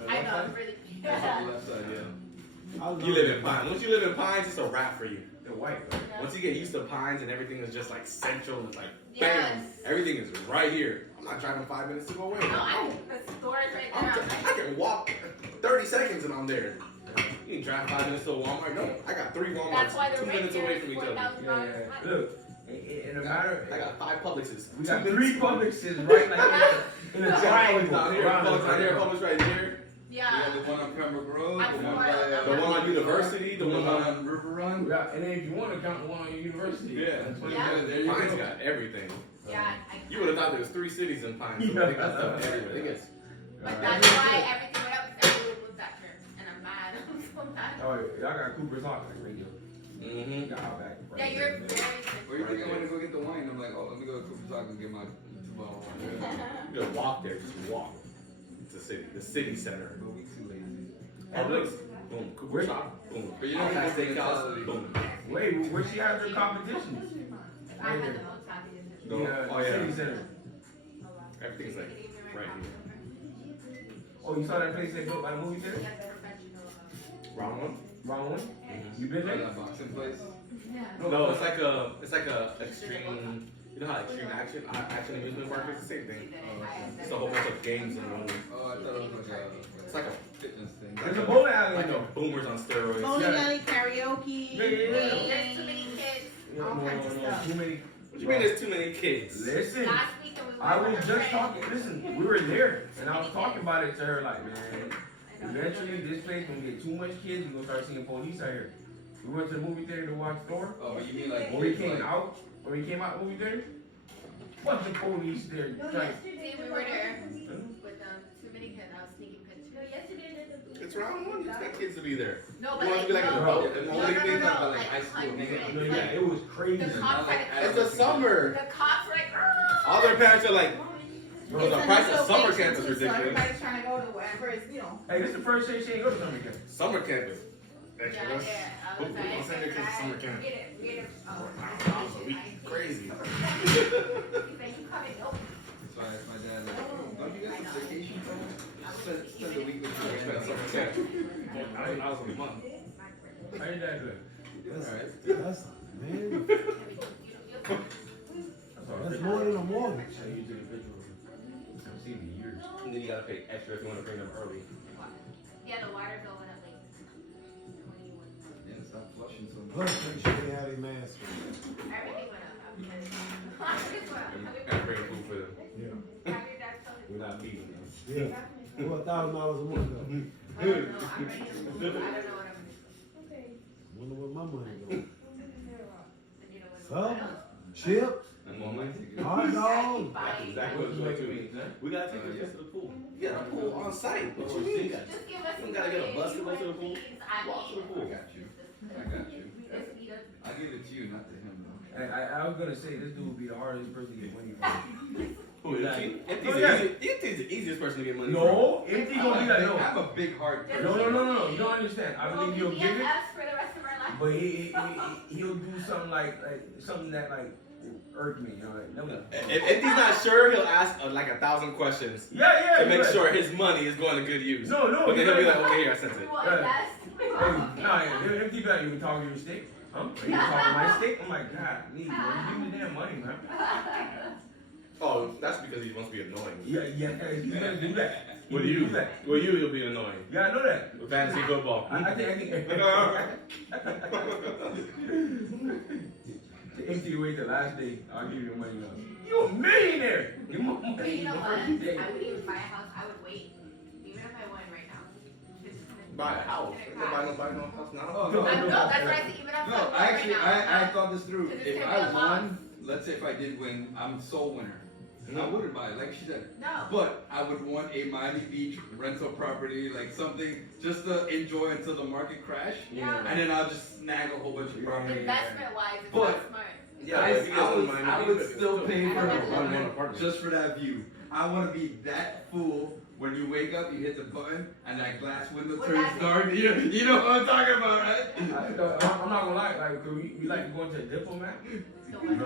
I know I'm really. that's on the left side, yeah. I love You live in Pines. Once you live in Pines, it's a wrap for you. The white, right? Once you get used to Pines and everything is just like central, it's like Yes. bam, everything is right here. I'm not driving 5 minutes to go away. No, the store is right there. I can walk 30 seconds and I'm there. You can drive 5 minutes to a Walmart. No, I got 3 Walmarts That's why they're 2 minutes away from each other. $4,000. Look, in a matter, I got 5 Publixes. we got 3 Publixes right like in a triangle. Down here, Publix right here, Publix right here. Yeah. The one on Pembroke Road, I'm the one for by it. The one on University, the one on on River Run. Yeah, and then if you want to count the one on your university, Yeah. that's 20 Yeah. minutes. There you Pines go. got everything. Yeah. You would have thought there was 3 cities in Pines. So they got stuff everywhere. They get But that's why everything went up because everyone moved that here. And I'm mad. I'm so mad. Oh, y'all got Cooper's Hawk like radio. Mm-hmm. Got Outback. Yeah, you're very Where you think I want to go get the wine? I'm like, oh, let me go to Cooper's Hawk and get my 2 bottle of wine. You just walk there, just walk. It's the city center. But we too lazy. Publix, boom. Cooper Shop, boom. But you know, Outback you Steakhouse, boom. Wait, where she has her competitions? I had the most happy. Oh yeah, City Center. everything's like right here. Oh, you saw that place they built by the movie theater? Round one? Wrong one? You been there? That boxing place. No, it's like a extreme. You know how extreme action amusement park is the same thing. It's a whole bunch of games and one. Oh, I thought it was It's like a fitness thing. There's a bowling alley like a though. boomers on steroids. Bowling alley, karaoke. Yeah. There's too many kids. All kinds of stuff. Too many. What you mean there's too many kids? Listen, Last weekend we went I with was her just friends. talking. Listen, we were there, and I was talking about it to her like, man, eventually this place gonna get too much kids. We gonna start seeing police out here. We went to the movie theater to watch Thor. Oh, but you mean like When we kids, came like, out, when we came out the movie theater, bunch of police there trying. See, we were there with too many kids. I was sneaking pictures. It's round one. You expect kids to be there. No, You but want like, to be like no, an no, adult. no, And no, only no, thing no, about, like, like high school, hundreds. No, Like, yeah, it was crazy. the cops like had It's the summer. the cops were like, All their parents are like, It's the a price nice of summer location, camp is too, so ridiculous. everybody's trying to go to wherever is, you know. Hey, this is the first day she ain't go to summer camp. summer camp is yeah, ridiculous. I was Don't like, send your kids to summer camp. Get it. Oh, $4,000 a week. Crazy. He's like, you coming? Nope. So I asked my dad, like, oh, don't you guys have vacation from it? Spend a week with I your spent summer camp. $4,000 a month. How your dad doing? That's, man, that's more than a mortgage. I used to the picture. I've seen it in years. And then you gotta pay extra if you want to bring them early. Yeah, the water bill went up like 21. Yeah, stop flushing so much. Plus, make sure they have a mask. Everything went up. Everything went up. Gotta bring food for them. Yeah. Have your dad tell me. We're not feeding them. Yeah. $4,000 a month though. I don't know. I'm ready to move. I don't know what I'm gonna do. Wonder where my money go. And you know what? Some, chips, And more money. hot dogs. That's exactly what it's going to be. We gotta take our kids to the pool. You got a pool on site. What you mean? Just give us You gotta get a bus to go to the pool. Walk to the I pool. got you. I got you. I'll give it to you, not to him though. I was gonna say this dude would be the hardest person to get money from. Who is he? Oh, yeah. Empty's the easiest person to get money from. No, empty gonna be like I no. have a big heart. No. You don't understand. I believe he'll give it, for the rest of our life. but he'll do something like something that like irked me. You know, like no. If he's not sure, he'll ask like 1,000 questions Yeah. to make right. sure his money is going to good use. No. But then he'll be right. like, okay, here, I sent it. Well, Yeah. that's Hey, nah, empty be like, you been talking to your stick? Huh? Are you talking to my stick? I'm like, God, me, man, give me the damn money, man. Oh, that's because he wants to be annoying. Yeah, he's gonna do that. With He'll you, do that. with you, he'll be annoying. Yeah, I know that. With fantasy football. I think. To empty away the last day, I'll give you the money now. You a millionaire! Give me my But money you know the what? first day. I wouldn't even buy a house. I would wait. Even if I won right now. Buy a house. Buy no house now. Oh, No, no. I know, that's what I said. Even if I No, won I actually, right now. I thought this through. Because it's If gonna I be a loss. won, let's say if I did win, I'm sole winner. I wouldn't buy it, like she said. No. But I would want a Miami Beach rental property, like something just to enjoy until the market crash. Yeah. And then I'll just snag a whole bunch of property. Investment wise, it's But- not smart. Yeah, I, if you guys I would, don't mind, I you would could still pay for I don't an want apartment apartment. just for that view. I want to be that fool when you wake up, you hit the button, and that glass window Well, turns that's- dark. You know what I'm talking about, right? I'm not gonna lie, like, 'cause we like to go into a diplomat. So what?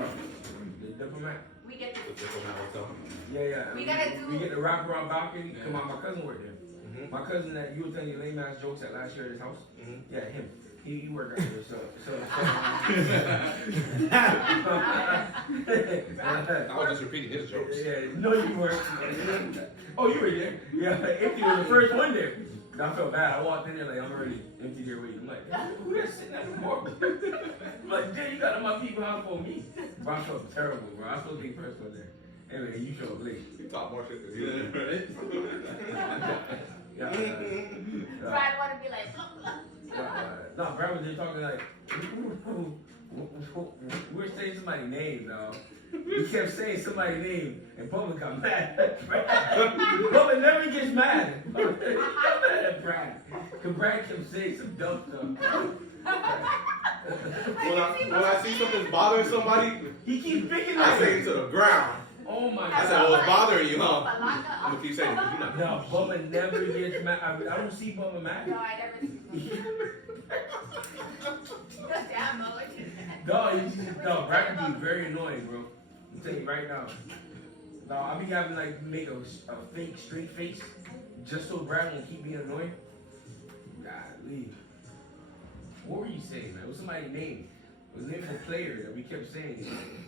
The diplomat. We get The to. diplomat hotel. Yeah. We gotta do- We get the wraparound balcony. Come on, my cousin worked there. Mm-hmm. My cousin that you were telling your lame ass jokes at last year at his house. Mm-hmm. Yeah, him. He worked out there, so. I was just repeating his jokes. Yeah, no, you weren't. Oh, you were there. Yeah, Empty was the first one there. I felt bad. I walked in there like I'm already empty there waiting. I'm like, who that sitting at the bar? I'm like, Jay, you got my people out for me. Bro, I felt terrible, bro. I was supposed to be first one there. Anyway, you showed up late. You talk more shit than you, right? Brad want to be like, look, look. No, Brad was just talking like, we were saying somebody's name, dog. He kept saying somebody's name, and Bubba got mad at Brad. Bubba never gets mad. Bubba got mad at Brad. Because Brad kept saying some dumb stuff. When I see something bothering somebody, He keeps picking I on say it him. to the ground. Oh my I God. said, well, it's bothering you, huh? Balaka. I'm gonna keep saying it because you're not. No, Bubba never gets mad. I don't see Bubba mad. No, I never see him. Damn, Mo, look at that. No, Brad can be very annoying, bro. I'm telling you right now. No, I be having like make a fake straight face just so Brad won't keep being annoying. Golly. What were you saying, man? What's somebody's name? It was the name of the player that we kept saying.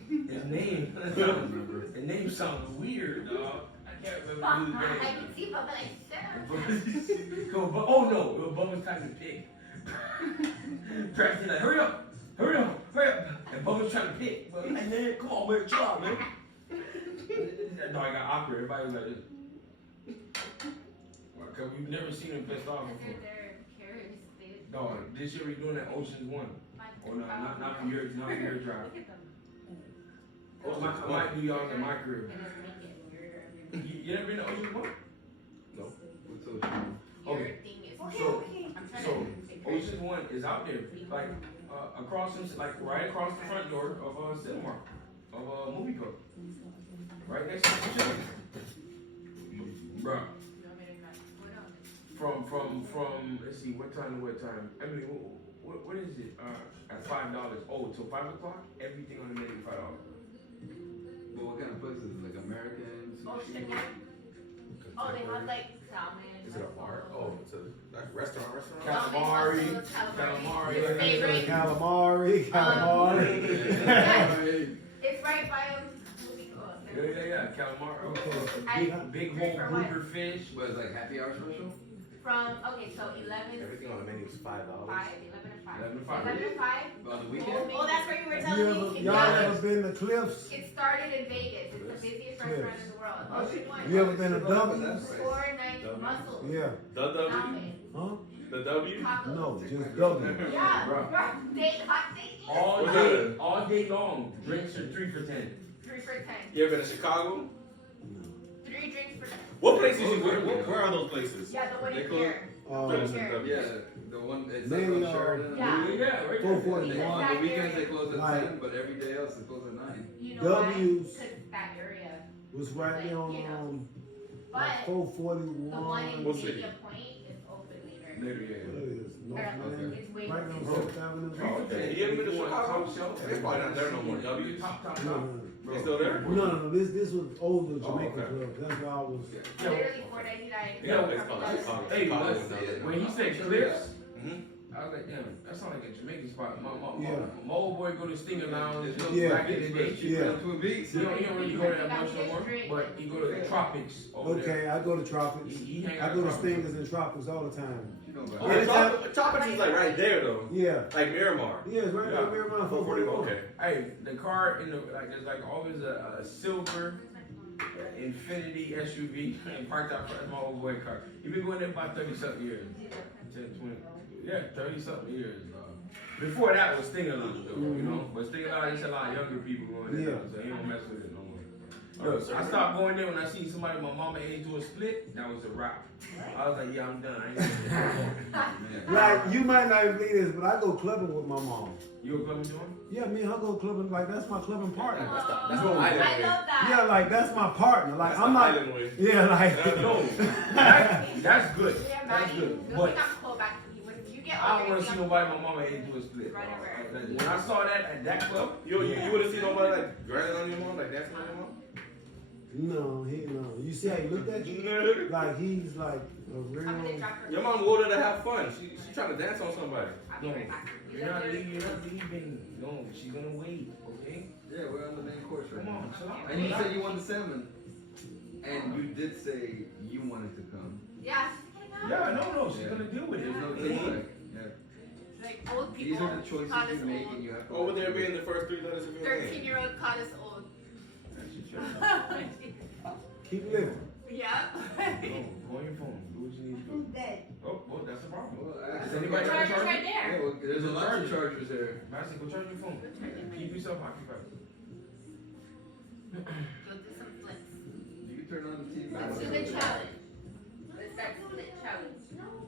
His name. His name sounds weird, dog. I can't remember I his name. can see Bubba like, Go, oh no, it was Bubba's time to pick. Travis like, hurry up. And Bubba's trying to pick. But like, man, come on, man, chill out, man. No, I got awkward. Everybody was like this. Well, cause we've never seen him pissed off before. they're curious. Dog, this year we're doing that Ocean's 1. Oh no, not for your drive. Look at them. I might do y'all in my career. And then make it weirder. You never been to Ocean's 1? No. What's Ocean? Your Okay. thing is So, I'm trying so to figure it Ocean's 1 is out there, like across from, like right across the front door of Cinemark, of Movie Co. Right next to the facility. Bruh. out. You want me to not- what else? From let's see, what time to what time? Emily, what is it? At $5. Oh, till 5 o'clock, everything on the menu $5. But what kind of places? Like American? Ocean one. Oh, they have like salmon. Is it a bar? Oh, it's a like restaurant. Calamari. Your favorite. Calamari. It's right by movie co. Yeah, calamari. Okay. Big whole grouper fish. What is like happy hour special? From, okay, so 11 Everything on the menu is $5. 5, 11 to 5. 11 to 5. 11 to 5. On the weekend? Oh, that's what you were You telling me. y'all Yeah. ever been to Cliffs? It started in Vegas. It's the busiest restaurant in the world. Ocean one. You ever been to W's? That's right. 490 mussels. Yeah. The W? Ramen. Huh? The W? Tacos. No, just W. Yeah. Bro. Hot steak. All day long. Drinks are 3 for $10. 3 for 10. You ever been to Chicago? 3 drinks for 10. What places you where are those places? Yeah, the one They in call here. Here. Yeah, the one it's Maybe, like on Sheridan. Yeah. Yeah, right. 441. On the weekends they close at Right. 10, but every day else it closes at 9. You know why? W's. Because that area. Was right there on But like the one in 441. What city? Media Point is open later. Later, What yeah. it is? Northland. It's way Right on more. 6th Avenue. Oh, okay. You ever been to Chicago? It's probably not there no more. W? Top. They still there? No. This was older Oh, Jamaican okay. club. That's why I was. Literally $4.99. Yeah, it's called Chicago. Hey, Chicago but is not there. when he said Cliffs, Mhm. I was like, damn, that sounds like a Jamaican spot. My Yeah. old boy go to Stinger Lounge Yeah. back in the day. Yeah. Twin Peaks. He don't really go to that much no more, but he go to the Tropics over there. Okay, I go to Tropics. He hang I out go to Tropics. Stingers and Tropics all the time. You know Oh, about it. Tropics is like right there though. Yeah. Like Miramar. Yeah, it's right Yeah. there around 441. Okay. Hey, the car in the there's like always a silver Infinity SUV and parked out front of my old boy car. He been going there about 30 something years. 10, 20, yeah, 30 something years. Before that was Stinger Lounge though, you know. But Stinger Lounge, there's a lot of younger people going there, Yeah. so he don't mess with it no more. Look, I stopped going there when I seen somebody my mama age do a split. That was a wrap. I was like, yeah, I'm done. I ain't gonna Like, you might not even believe this, but I go clubbing with my mom. You a clubbing doing? Yeah, me and her go clubbing, like, that's my clubbing partner. That's what I I love that. Yeah, like, that's my partner. Like, That's I'm the not. island way. Yeah, like. No, that's good. Yeah, That's Maggie, good. we'll But be not cool back to you. When you get I don't older, want to you see have- nobody my mama age do a split. Right over. When I saw that at that club, You would have seen nobody like grinding on your mom, like dancing on your mom? No. You see how he looked at you? Like he's like a real. I'm gonna drop her. Your mom wanted to have fun. She trying to dance on somebody. I'll be right back. You're not leaving. No, she's gonna wait, okay? Yeah, we're on the main course right Come now. on, chill out. And you said you wanted salmon. And you did say you wanted to come. Yeah, she's gonna Yeah, come. no, she's gonna deal with it. There's no kickback. Yeah. Like old These people are the choices call us you make old. and you have to. Over there being the first 3 letters of your name. 13-year-old call us old. Keep living. Yeah. No, go on your phone. Do what you need to do. Dead. Oh, well, that's a problem. Well, Does actually, anybody have a Charger's charger? right there. yeah, well, there's a lot of chargers there. Madison, go charge your phone. Keep yourself occupied. Go do some flips. You can turn on the TV. Let's do the challenge. Let's start split challenge.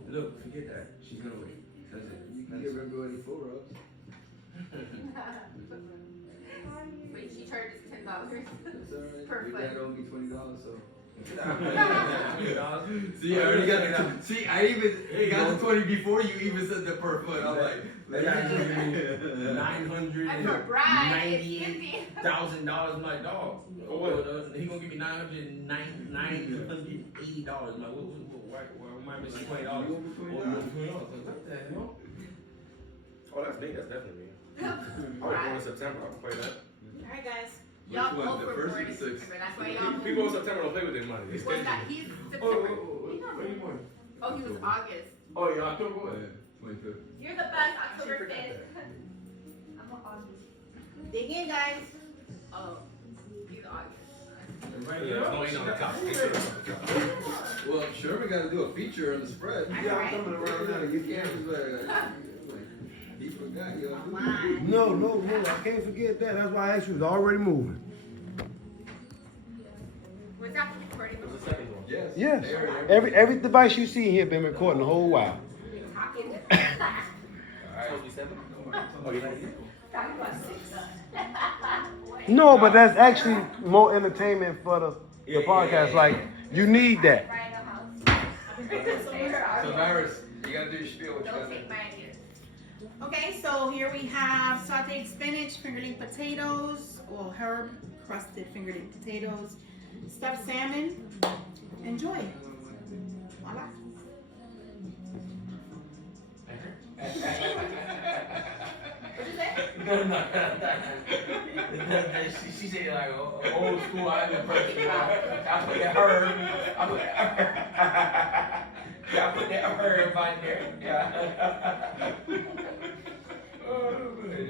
Look, forget that. She's gonna wait. That's it. You can give everybody 4 rubs. Wait, she charges $10. That's alright. Per Your foot. dad owed me $20, so. See, See, I already got the. See, I even got the 20 before you even said the per foot. I'm like, $998,000. I'm for bride. It's $50. I'm like, dog. He gonna give me $980. I'm like, why am I missing $20? What the hell? Oh, that's me. That's definitely me. I'll be born in September. I'll play that. Alright guys. Y'all Which one, vote the for first or born the in sixth? September. That's why y'all People in September don't play with their money. They Well, stingy. that he's September. Where you born? Oh, he was August. Oh, yeah, October what? 25th. You're the best, October 5th. I'm an August. Dig in, guys. Oh, he's August. Right Yeah, here. no, ain't on the top. Well, sure, we gotta do a feature on the spread. Yeah, I'm coming around now. You can't just like, he forgot, yo. Come on. No, I can't forget that. That's why I asked you. It's already moving. Was that recording? What's the second one? Yes. Yes. There. Every device you see here been recording the whole while. Talking. Supposed to be 7? Oh, you're not here? Talking about 6. No, but that's actually more entertainment for the podcast. Like, you need that. So, Iris, you gotta do your spiel. What you Don't gotta take my ideas. Okay, so here we have sauteed spinach, fingerling potatoes, or herb crusted fingerling potatoes, stuffed salmon. Enjoy. Voila. No. She said like old school island person. I put that herb. I put that herb on there. Yeah.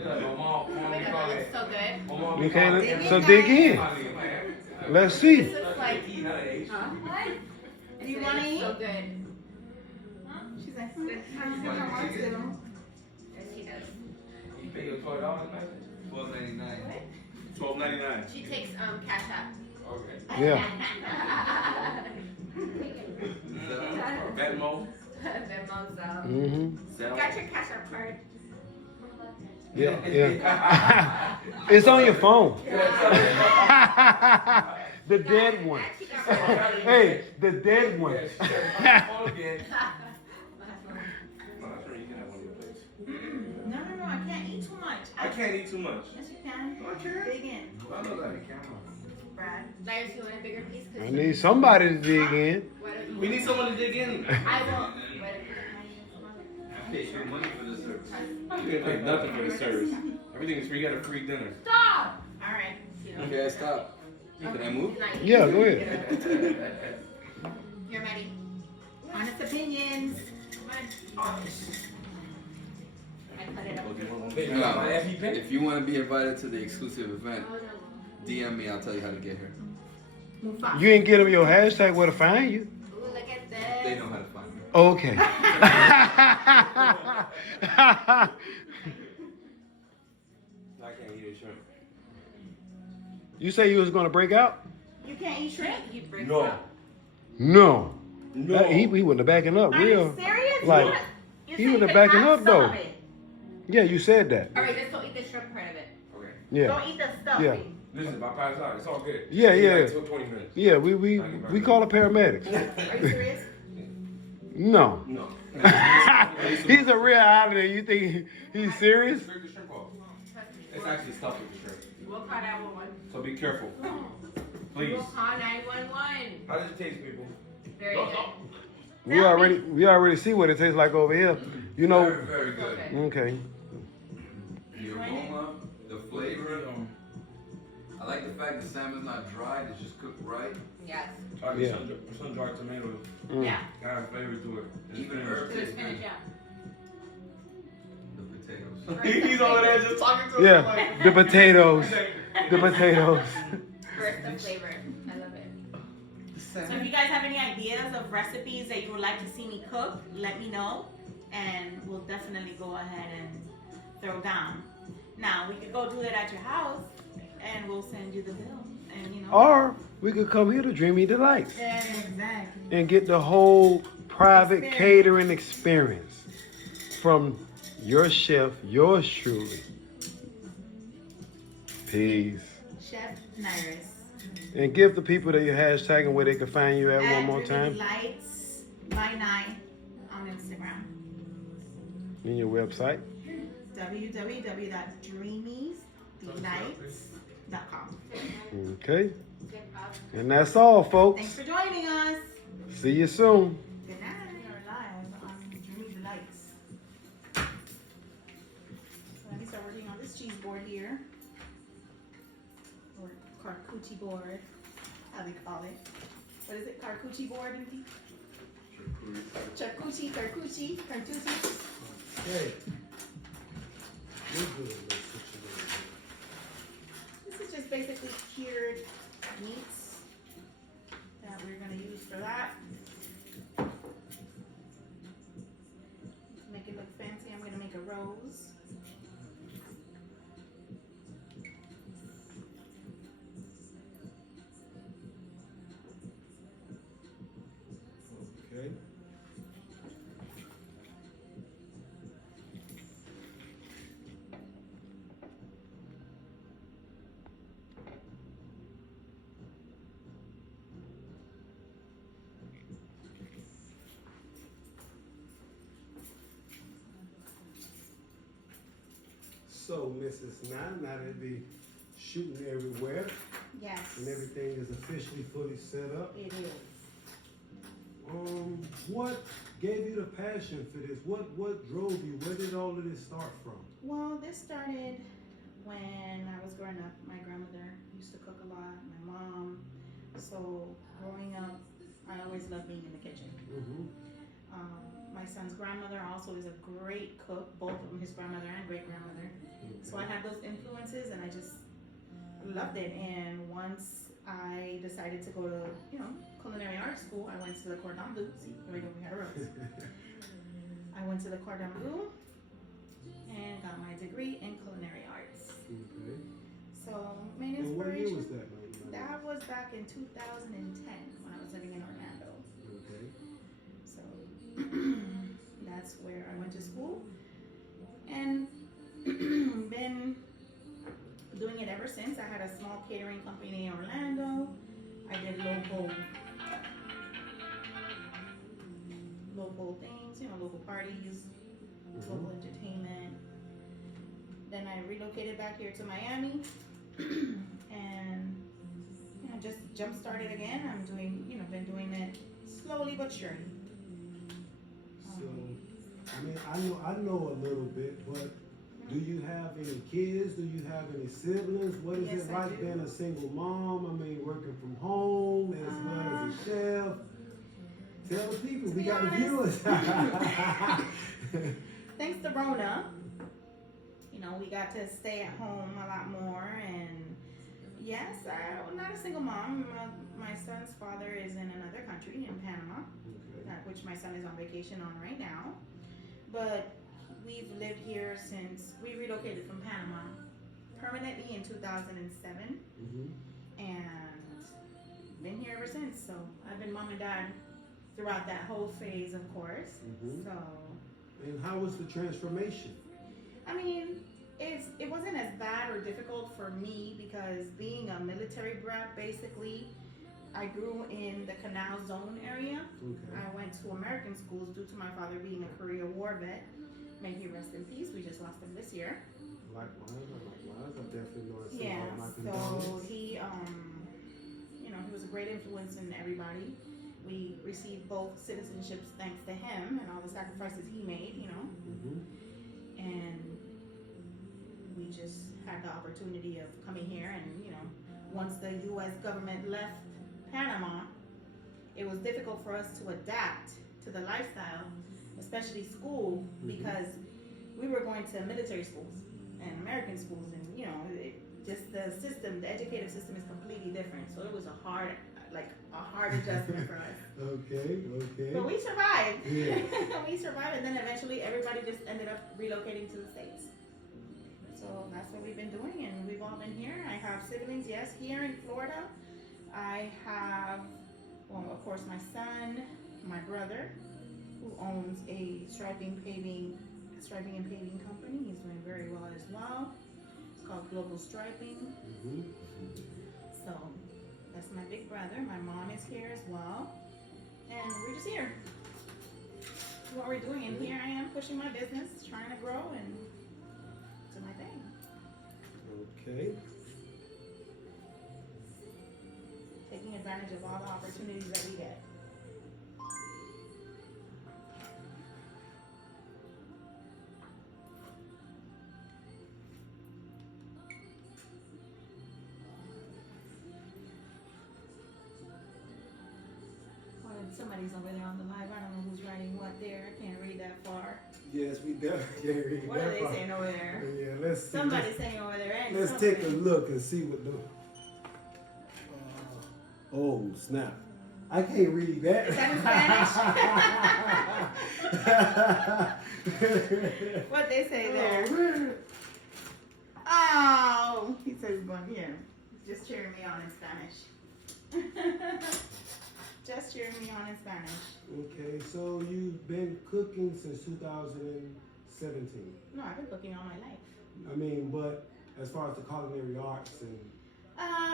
My mom Oh my God, that looks so good. Okay, Dig so in, dig guys. in. Let's see. This looks like, huh? What? Do you want to eat? So good. She's like, I want to. Yes, she does. You pay your $12, man? $12.99. $12.99. She takes Cash App. Okay. Yeah. Venmo. Venmo's Mm-hmm. You got your Cash App card. Yeah. It's on your phone. The dead one. Hey, the dead one. No, that's right. You can have one of your plates. No, I can't eat too much. I can't eat too much. Yes, you can. No, I can't. Dig in, I know that. Brad. Larry, you want a bigger piece? I need somebody to dig in. Why don't you? We need someone to dig in. I will. I paid good money for this service. You didn't pay nothing for the service. Everything is free. You got a free dinner. Stop! All right. Okay, stop. Can I move? Yeah, go ahead. You're ready. Honest opinions. I put it up. If you want to be invited to the exclusive event, Oh, no. DM me. I'll tell you how to get here. Mufasa. You ain't get them your hashtag where to find you. Ooh, look at They this. know how to find me. Okay. I can't eat a shrimp. You say you was gonna break out? You can't eat shrimp? He breaks No. up. No. No. He wasn't backing up, Are real. you serious? Like, you he said was you backing could have up, though. some of it. Yeah, you said that. All right, just don't eat the shrimp part of it. Okay. Yeah. Don't eat the stuffing. Yeah. Listen, my pass out. It's all good. Yeah, It yeah. took 20 minutes. Yeah, we call the paramedics. Are you serious? No. No. He's a real islander. You think he's serious? Scrape the shrimp off. Trust me. It's actually stuffed with the shrimp. We'll call that one. So be careful. So Please. will call 911. How does it taste, people? Very good. We already see what it tastes like over here. You know. Very, very good. Okay. The aroma, the flavor. I like the fact the salmon's not dried, it's just cooked right. Yes. Yeah. Sun-dried tomatoes. Mm. Got flavor to it. Even herbs To the taste spinach, good. yeah. The potatoes. He's over there just talking to us. Yeah. Like, The potatoes. The potatoes. Burst of flavor. I love it. So if you guys have any ideas of recipes that you would like to see me cook, let me know, and we'll definitely go ahead and throw down. Now we could go do that at your house, and we'll send you the bill, and you know. Or we could come here to Dreamy Delights Yeah, exactly. and get the whole private Experience. catering experience from your chef, yours truly. Peace. Chef NYRIS. And give the people that you're hashtagging where they can find you at one more time. Lights by 9 on Instagram. And your website. www.dreamysdelights.com. Okay. And that's all, folks. Thanks for joining us. See you soon. Good night. We are live on Dreamy Delights. So let me start working on this cheese board here. Or charcuterie board, how they call it. What is it? Charcuterie board, Indy? Charcuterie. Hey. This is just basically cured meats that we're going to use for that. To make it look fancy, I'm going to make a rose. Okay. So, Mrs. Now that be shooting everywhere Yes, and everything is officially fully set up, it is. what gave you the passion for this? What drove you? Where did all of this start from? Well, this started when I was growing up. My grandmother used to cook a lot, my mom. So growing up, I always loved being in the kitchen. Mm-hmm. My son's grandmother also is a great cook, both of them, his grandmother and great grandmother. So I had those influences and I just loved it. And once I decided to go to, culinary arts school, I went to the Cordon Bleu. See, here we go, we had a rose. I went to the Cordon Bleu and got my degree in culinary arts. Okay. So main And what year inspiration. was that, man? That was back in 2010 when I was living in Orlando. Okay. So that's where I went to school and been doing it ever since. I had a small catering company in Orlando. I did local things, local parties, local entertainment. Then I relocated back here to Miami and just jump started again. I'm doing, been doing it slowly but surely. So, I know a little bit, but do you have any kids? Do you have any siblings? What is Yes, it I like do. being a single mom? Working from home as well as a chef. Tell the people, we got the viewers. Thanks to Rona, we got to stay at home a lot more. And yes, I'm not a single mom. My son's father is in another country, in Panama, which my son is on vacation on right now. But we've lived here since we relocated from Panama permanently in 2007, and been here ever since. So I've been mom and dad throughout that whole phase, of course. So. And how was the transformation? It wasn't as bad or difficult for me because being a military brat, basically, I grew in the Canal Zone area. Okay. I went to American schools due to my father being a Korea War vet. May he rest in peace. We just lost him this year. Likewise, I definitely know it's Yeah, all my so condolences. he, you know, he was a great influence in everybody. We received both citizenships thanks to him and all the sacrifices he made, you know. And we just had the opportunity of coming here, and you know, once the U.S. government left Panama, it was difficult for us to adapt to the lifestyle, especially school, because we were going to military schools and American schools, and you know, just the system, the educative system is completely different. So it was a hard adjustment for us. Okay. But we survived. Yeah. We survived, and then eventually everybody just ended up relocating to the States. So that's what we've been doing, and we've all been here. I have siblings, yes, here in Florida. I have, well, of course, my son, my brother, who owns a striping and paving company. He's doing very well as well. It's called Global Striping. So that's my big brother. My mom is here as well, and we're just here. That's what we're doing, and here I am pushing my business, trying to grow and do my thing. Okay. Taking advantage of all the opportunities that we get. Somebody's over there on the live. I don't know who's writing what there. I can't read that far. Yes, we definitely can't read What that are they part. saying over there? Yeah, let's see. Somebody's saying over there. And Let's take a look and see what the. Oh snap! I can't read that. Is that in Spanish? What they say there? Oh, he says going here. Just cheering me on in Spanish. Just cheering me on in Spanish. Okay, so you've been cooking since 2017. No, I've been cooking all my life. I mean, but as far as the culinary arts and.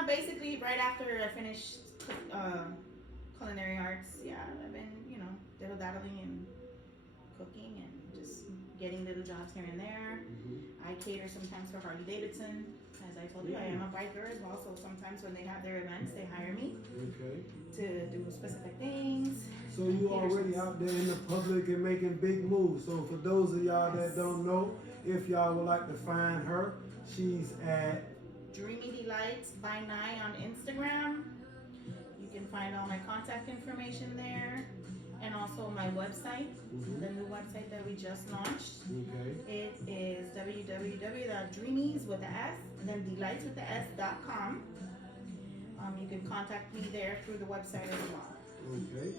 Basically, right after I finished culinary arts, yeah, I've been, you know, diddle-daddling and cooking and just getting little jobs here and there. I cater sometimes for Harley Davidson. As I told you, I am a biker as well, so sometimes when they have their events, they hire me to do specific things. So you already out there in the public and making big moves. So for those of y'all that don't know, if y'all would like to find her, she's at Dreamy Delights by Nye on Instagram. You can find all my contact information there, and also my website, the new website that we just launched. It is www.dreamys with the S and then delights with the S.com. You can contact me there through the website as well. Okay.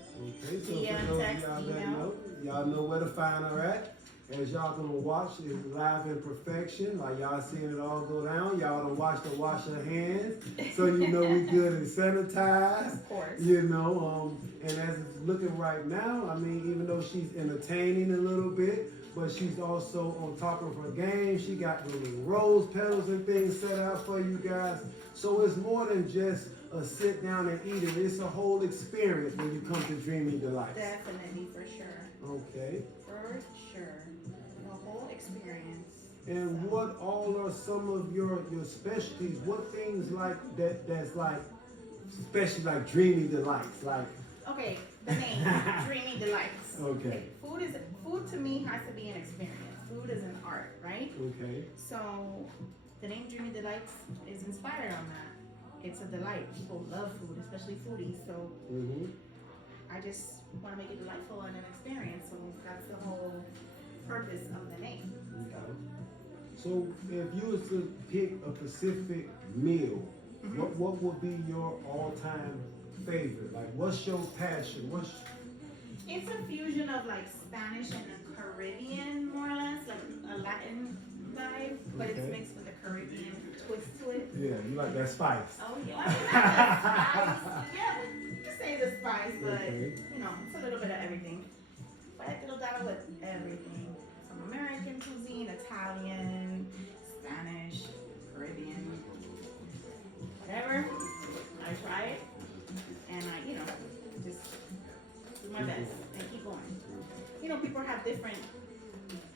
So DM, for those text, of y'all that email. know, y'all know where to find her at. As y'all gonna watch it live in perfection, like y'all seeing it all go down. Y'all done wash her hands, so you know we good and sanitized. Of course. You know, and as it's looking right now, I mean, even though she's entertaining a little bit, but she's also on top of her game. She got the little rose petals and things set out for you guys. So it's more than just a sit down and eat it. It's a whole experience when you come to Dreamy Delights. Definitely, for sure. Okay. For sure. The whole experience. And what all are some of your specialties? What things like that's like, especially like Dreamy Delights, like? Okay, the name, Dreamy Delights. Okay. Food to me has to be an experience. Food is an art, right? Okay. So the name Dreamy Delights is inspired on that. It's a delight. People love food, especially foodies. So I just want to make it delightful and an experience. So that's the whole purpose of the name. Okay. So if you was to pick a specific meal, what would be your all-time favorite? Like, what's your passion? It's a fusion of like Spanish and a Caribbean, more or less, like a Latin vibe, but it's mixed with a Caribbean twist to it. Yeah, you like that spice. Oh yeah, I mean, not the spice. Yeah, you can say the spice, but you know, it's a little bit of everything. But I diddle daddle with everything. Some American cuisine, Italian, Spanish, Caribbean, whatever. I try it, and I, you know, just do my best and keep going. You know, people have different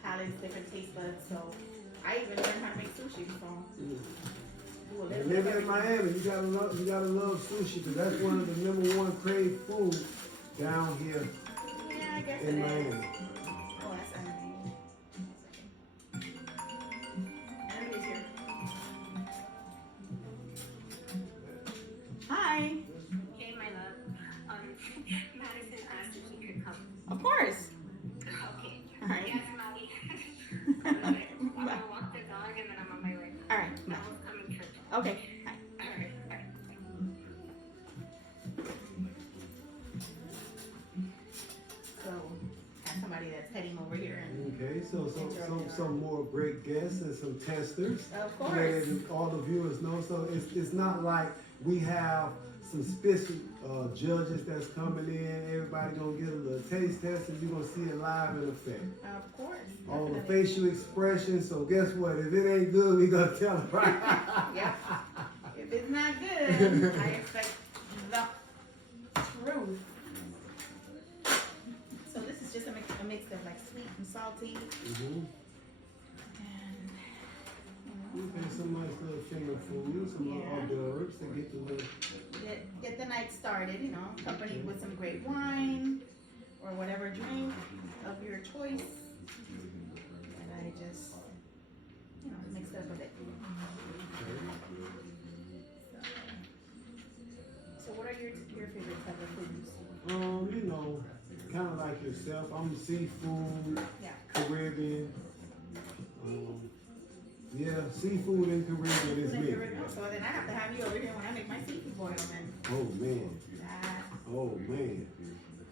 palates, different taste buds, so I even learned how to make sushi, so We'll And live living in Miami, you gotta love sushi, because that's one of the #1 crave food down here Yeah, I guess in it Miami. is. Oh, that's amazing. Emily's here. Hi. Hey, my love. Madison asked if he could come. Of course. Okay. All right. Yes, Maddie. I'm gonna walk the dog and then I'm on my way. All right. I will come and trip. Okay. Bye. All right. Bye. So, have somebody that's heading over here. And, Okay, so some more great guests and some testers. of course. Letting all the viewers know. So it's not like we have some special judges that's coming in. Everybody gonna get a little taste test, and you're gonna see it live in effect. Of course. All the Definitely. facial expressions. So guess what? If it ain't good, we gonna tell them right. Yep. If it's not good, I expect the truth. So this is just a mix of like sweet and salty. Mhm. And, you know, Okay, some nice little finger food, some little hors d'oeuvres to get the little. get the night started, you know, accompanied with some great wine or whatever drink of your choice. And I just, you know, mixed up with it. So what are your favorite type of foods? You know, kind of like yourself. I'm seafood, Yeah. Caribbean. Yeah, seafood and Caribbean is me. So then I have to have you over here when I make my seafood boil, man. Oh man, That, oh man.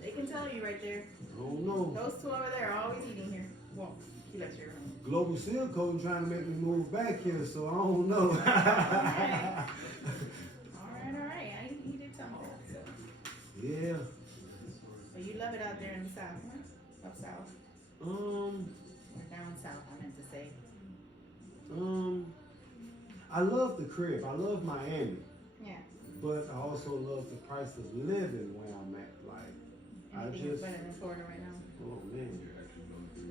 they can tell you right there. Oh no. Those two over there are always eating here. Well, he lets your room. Global Seal Code trying to make me move back here, so I don't know. All right. He did tell me that. So. Yeah. But you love it out there in the south, huh? Up south. Or down south, I meant to say. I love the crib. I love Miami, Yeah. but I also love the price of living where I'm at. Like, Anything is better than Florida right now. oh man.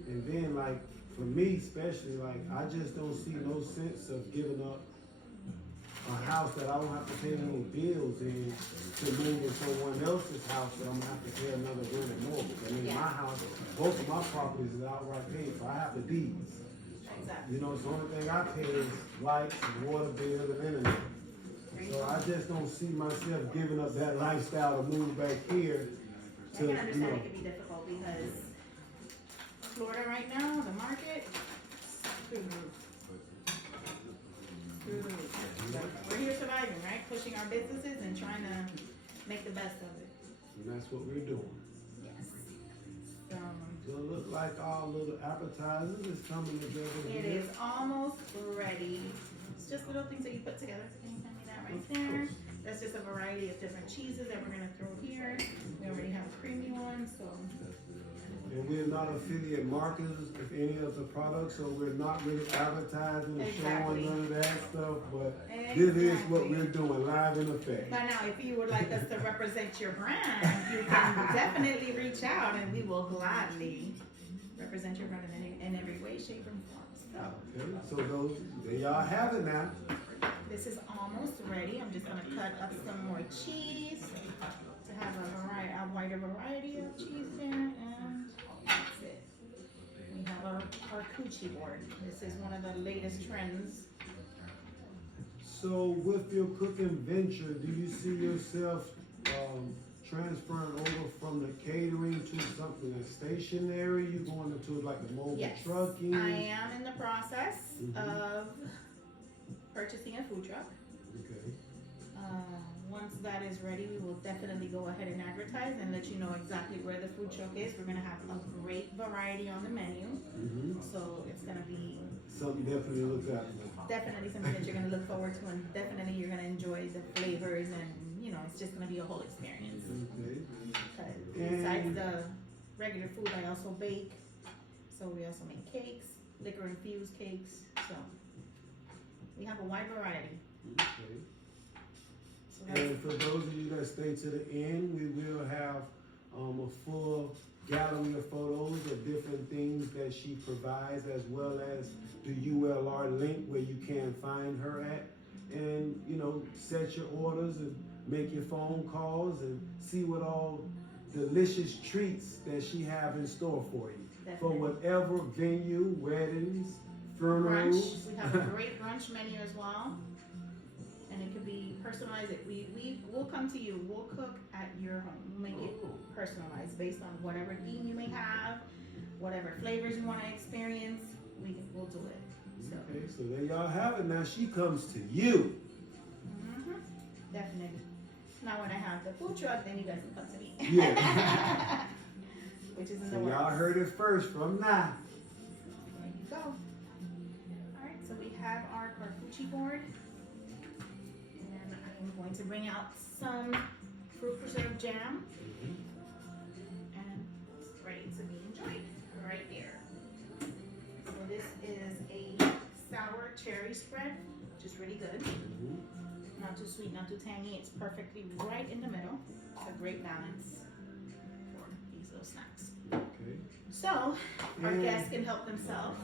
And then like, for me especially, like, I just don't see no sense of giving up a house that I don't have to pay any bills in to move to someone else's house that I'm gonna have to pay another rent and mortgage. I mean, Yeah. my house, both of my properties is outright paid for. I have the deeds. Exactly. You know, so the only thing I pay is lights and water bill and internet. So I just don't see myself giving up that lifestyle to move back here I to, can you understand know. it can be difficult because Florida right now, the market, through the roof. Through the roof. But we're here surviving, right? Pushing our businesses and trying to make the best of it. And that's what we're doing. Yes. So it look like our little appetizers is coming together It here. is almost ready. It's just little things that you put together. Can you hand me that right Of there? course. That's just a variety of different cheeses that we're gonna throw here. We already have a creamy one, so. And we're not affiliate marketers of any of the products, so we're not really advertising and Exactly. showing none of that stuff, but this is what Exactly. we're doing live in effect. But now, if you would like us to represent your brand, you can definitely reach out and we will gladly represent your brand in every way, shape, and form. So, Okay, so those, there y'all have it now. this is almost ready. I'm just gonna cut up some more cheese to have a wider variety of cheese there, and that's it. We have our coochie board. This is one of the latest trends. So with your cooking venture, do you see yourself transferring over from the catering to something that's stationary? You going into like a mobile Yes, trucking? I am in the process Mhm. of purchasing a food truck. Okay. Once that is ready, we will definitely go ahead and advertise and let you know exactly where the food truck is. We're gonna have a great variety on the menu, so it's gonna be Something definitely to look out for. definitely something that you're gonna look forward to, and definitely you're gonna enjoy the flavors, and you know, it's just gonna be a whole experience. Okay. Because besides the regular food, I also bake, so we also make cakes, liquor infused cakes, so we have a wide variety. Okay. So that's And for those of you that stay to the end, we will have a full gallery of photos of different things that she provides, as well as the ULR link where you can find her at. and set your orders and make your phone calls and see what all delicious treats that she have in store for you. Definitely. For whatever venue, weddings, funerals. Brunch. We have a great brunch menu as well. And it could be personalized. We will come to you. We'll cook at your home. We'll make it personalized based on whatever theme you may have, whatever flavors you want to experience. We'll do it. So. Okay, so there y'all have it. Now she comes to you. Definitely. Now when I have the food truck, then you guys can come to me. Yeah. Which is in So the works. y'all heard it first from now. There you go. Alright, so we have our carcucci board. And I'm going to bring out some fruit preserve jam. And it's ready to be enjoyed right here. So this is a sour cherry spread, which is really good. Not too sweet, not too tangy. It's perfectly right in the middle. It's a great balance for these little snacks. Okay. So, our And guests can help themselves.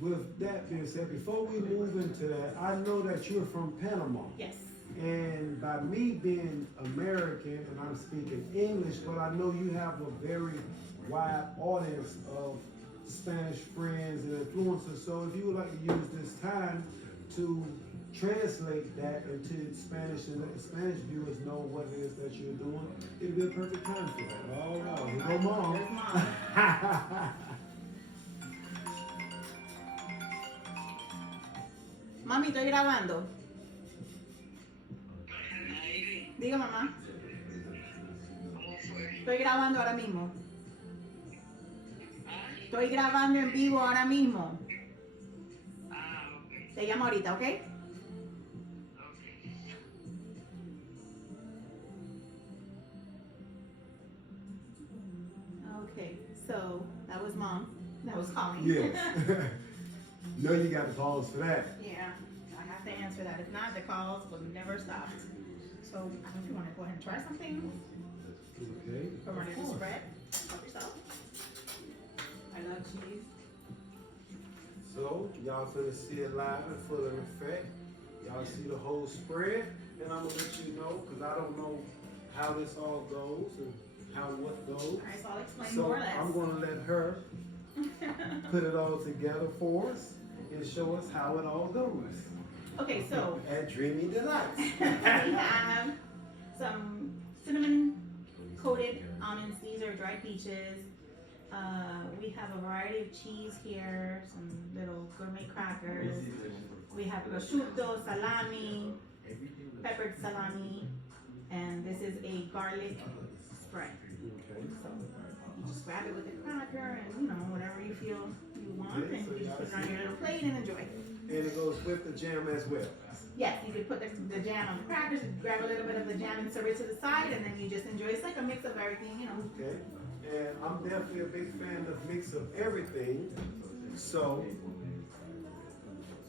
with that being said, before we move into that, I know that you're from Panama. Yes. And by me being American and I'm speaking English, but I know you have a very wide audience of Spanish friends and influencers. So if you would like to use this time to translate that into Spanish and let the Spanish viewers know what it is that you're doing, it'd be a perfect time for that. All right, here go Mom. There's Mom. Mami, estoy grabando. Diga, mamá. Estoy grabando ahora mismo. Estoy grabando en vivo ahora mismo. Te llamo ahorita, ¿ok? Okay, so that was Mom. That was calling. Yes. No, you got to pause for that. Yeah, I have to answer that. If not, the calls will never stop. So, if you want to go ahead and try something, Okay. come ready to Of course. spread. Help yourself. I love cheese. So, y'all finna see it live and full of effect. Y'all see the whole spread, and I'm gonna let you know, because I don't know how this all goes and how what goes. All right, so I'll explain So more or less. I'm gonna let her put it all together for us and show us how it all goes. Okay, so At Dreamy Delights. we have some cinnamon coated almonds. These are dried peaches. We have a variety of cheese here, some little gourmet crackers. We have prosciutto, salami, peppered salami, and this is a garlic spread. Okay. So you just grab it with a cracker and whatever you feel you want, Okay, and so you just y'all put it on see- your little plate and enjoy. And it goes with the jam as well. Yes, you can put the jam on the crackers, grab a little bit of the jam and serve it to the side, and then you just enjoy. It's like a mix of everything. Okay. And I'm definitely a big fan of mix of everything. So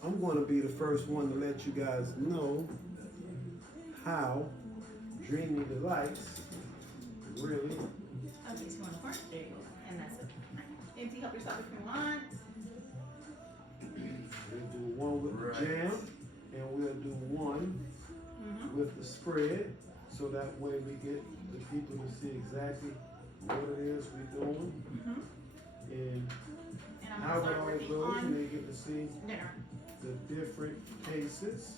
I'm going to be the first one to let you guys know how Dreamy Delights really. Okay, so you want to pour? There you go. And that's it. Empty, help yourself if you want. We'll do one with the jam, and we'll do one with the spread, so that way we get the people to see exactly what it is we're doing, and And I'm how going to it start all working goes, and on they get to see dinner. the different cases.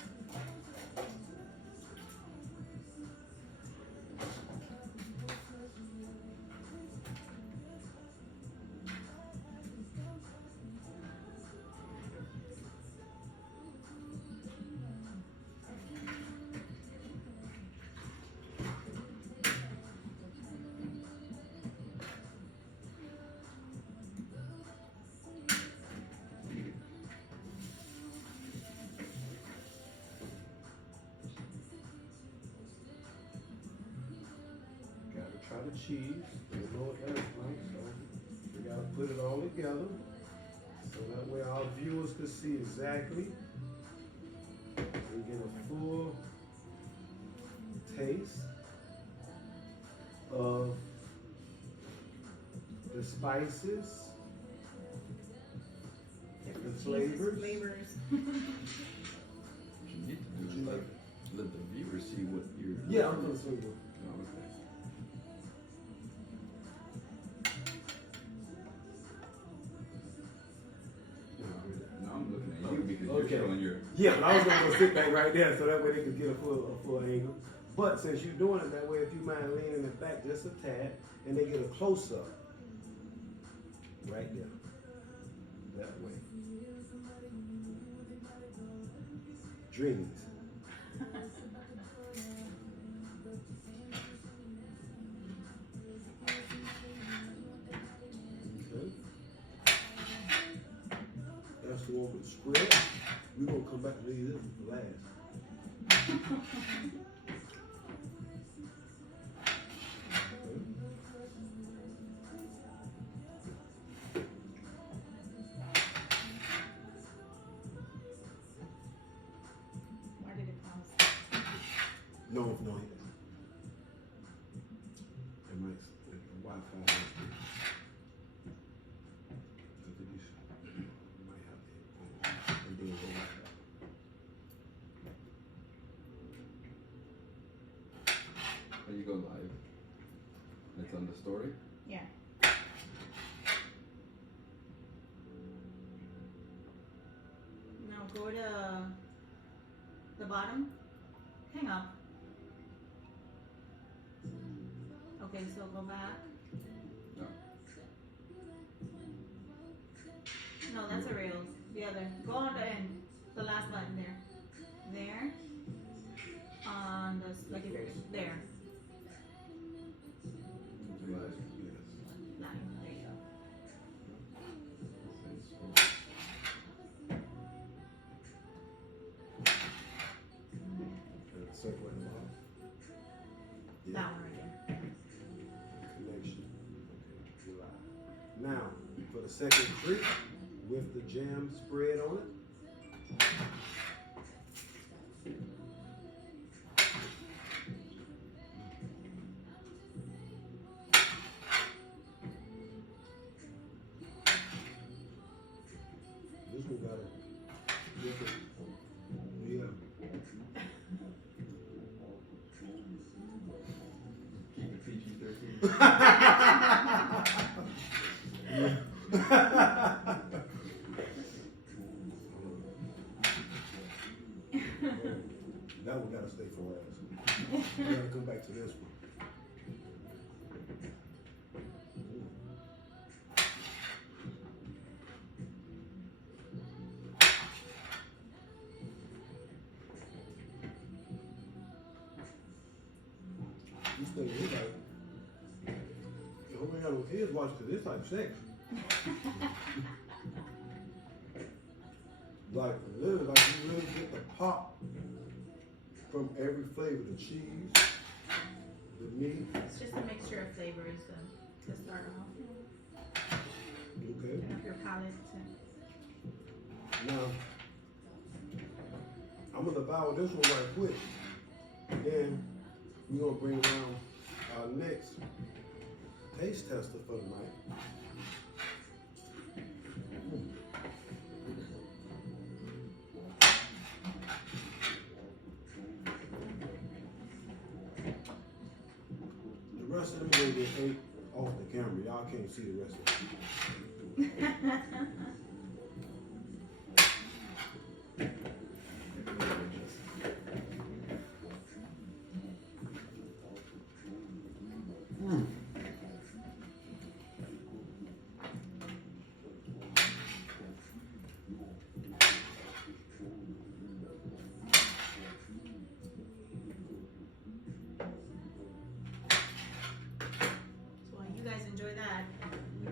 Gotta try the cheese. They know what that's like, so we gotta put it all together. So that way our viewers can see exactly. We get a full taste of the spices, the Different cheeses, flavors. flavors. Would you like see what you're. Yeah, I'm gonna swing one. Oh, okay. No, I'm looking at you because Okay. you're showing your. Yeah, but I was gonna go sit back right there so that way they could get a full angle. But since you're doing it that way, if you mind leaning it back just a tad, and they get a close up right there, that way. Dreamys. Okay. That's the one with the spread. We're gonna come back and leave this for last. Why did it pause? No. It might, the Wi-Fi might be. I think you might have to and then go back up. Oh, you go live. It's on the story. Yeah. Now go to the bottom. Hang up. Okay, so go back. No. No, that's a Reels. The other. Go on the end. The last button there. There. On the, like if you're there. Live. Line. There you go. And the circle at the bottom. Yeah. That one right there. Connection. Okay, we're live. Now, for the second trick, with the jam spread on it. This one got a different, yeah. Keep it PG-13. That one gotta stay for last. We gotta come back to this one. This thing is like, you don't have no kids watching because it's like sex. Like literally, like you really get the pop from every flavor, the cheese, the meat. It's just a mixture of flavors to start off. Okay. Turn up your palate to. Now, I'm gonna devour this one right quick. Then we're gonna bring around our next taste tester for the night. The rest of them gonna get ate off the camera. Y'all can't see the rest of it. So while you guys enjoy that,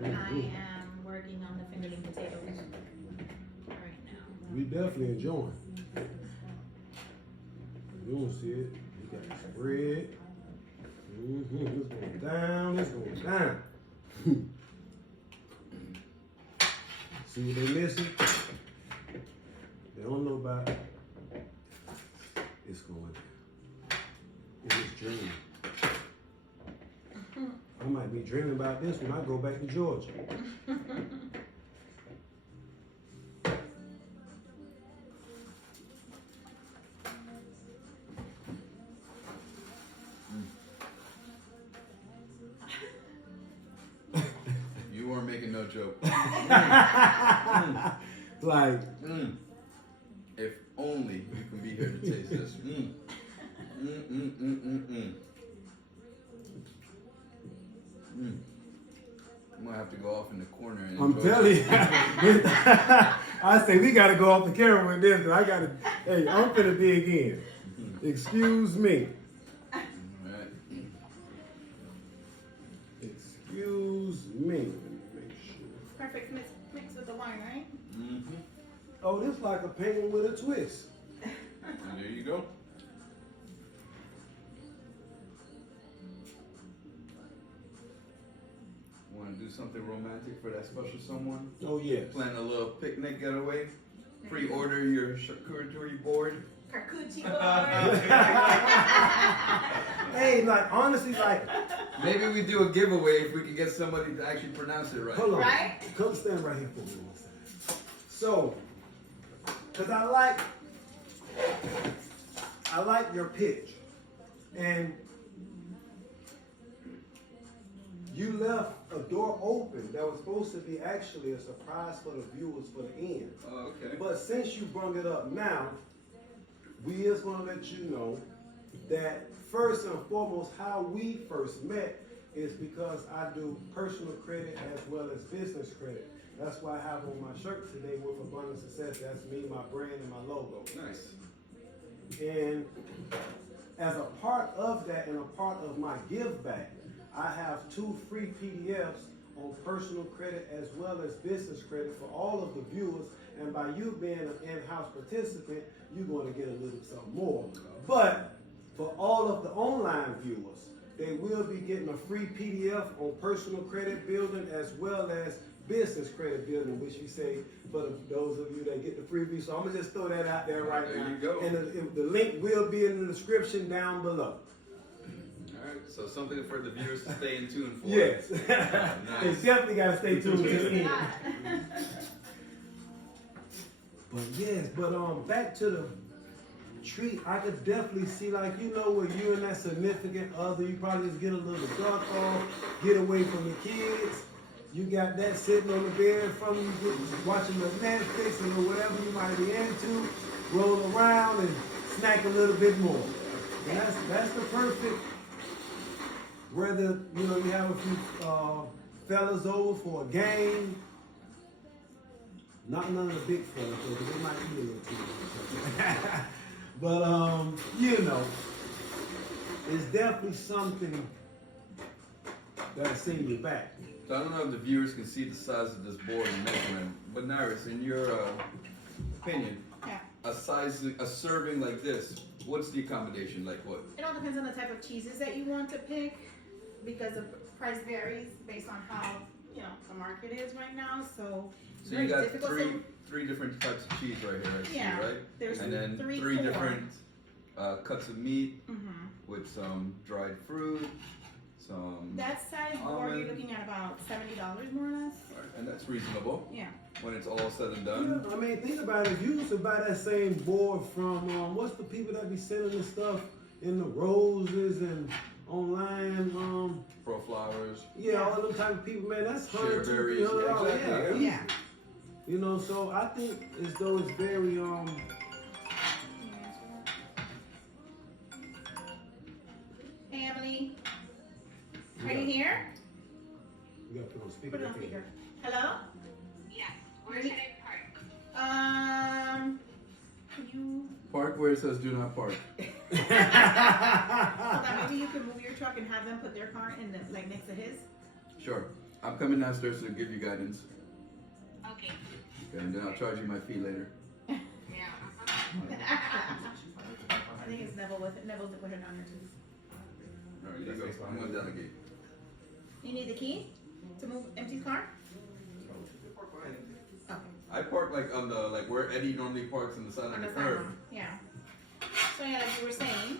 I am working on the fingerling potatoes right now. We definitely enjoying. You don't see it. You got the spread. It's going down. It's going down. See what they missing? They don't know about it. It's going down. It is dreaming. I might be dreaming about this when I go back to Georgia. making no joke. Like, If only you can be here to taste this. I'm gonna have to go off in the corner and I'm enjoy telling you. this. I say we gotta go off the camera with this, cause I gotta, hey, I'm finna dig in. Excuse me. Alright. Excuse me. Let me make sure. Perfect mix with the wine, right? Oh, this like a penguin with a twist. And there you go. Want to do something romantic for that special someone? Oh, yes. Plan a little picnic getaway? Pre-order your charcuterie board? Charcuterie board. Hey, like, honestly, like, Maybe we do a giveaway if we can get somebody to actually pronounce it right. hold on. Right? Come stand right here for me one second. So, because I like your pitch. And you left a door open that was supposed to be actually a surprise for the viewers for the end. Oh, okay. But since you brought it up now, we is going to let you know that first and foremost, how we first met is because I do personal credit as well as business credit. That's why I have on my shirt today with Abundant Success. That's me, my brand, and my logo. Nice. And as a part of that and a part of my give back, I have 2 free PDFs on personal credit as well as business credit for all of the viewers. And by you being an in-house participant, you're going to get a little something more. But for all of the online viewers, they will be getting a free PDF on personal credit building as well as business credit building, which we say for those of you that get the freebie. So I'm going to just throw that out there right now. There you go. And the link will be in the description down below. Alright, so something for the viewers to stay in tune for. Yes. Nice. They definitely got to stay tuned to the end. But yes, back to the treat, I could definitely see, like, you know, where you and that significant other, you probably just get a little dark off, get away from the kids. You got that sitting on the bed in front of you, watching the Netflix or whatever you might be into, roll around and snack a little bit more. And that's the perfect, whether, you know, you have a few fellas over for a game. Not none of the big fellas, because they might eat a little too much. But, you know, it's definitely something that'll send you back. So I don't know if the viewers can see the size of this board and measurement, but NYRIS, in your opinion, Yeah. a serving like this, what's the accommodation? Like what? It all depends on the type of cheeses that you want to pick, because the price varies based on how, you know, the market is right now. So So you got three different types of cheese right here, I see, Yeah, right? there's and then three, three four. different cuts of meat Mm-hmm. with some dried fruit, some, That size board, you're Almond. looking at about $70 more or less. and that's reasonable Yeah. when it's all said and done. Yeah, I mean, think about it. If you used to buy that same board from, what's the people that be selling this stuff in the roses and online, Pro flowers. yeah, all them type of people, man, that's $100, Sugar berries, $200, yeah, exactly, yeah. You know, so I think as though it's very, Hey, Emily. Are you here? you gotta put on speaker. Put it on speaker. Hello? Yes. Where should I park? You. Park where it says do not park. So that maybe you can move your truck and have them put their car in the, like, next to his. Sure. I'm coming downstairs to give you guidance. Okay. Okay, and then I'll charge you my fee later. Yeah. I think it's Neville's with it on there too. Alright, you go. I'm gonna delegate. You need the key to move empty's car? Okay. I park like on the, like where Eddie normally parks on the side of On the the curb. sidewalk, yeah. So yeah, like you were saying,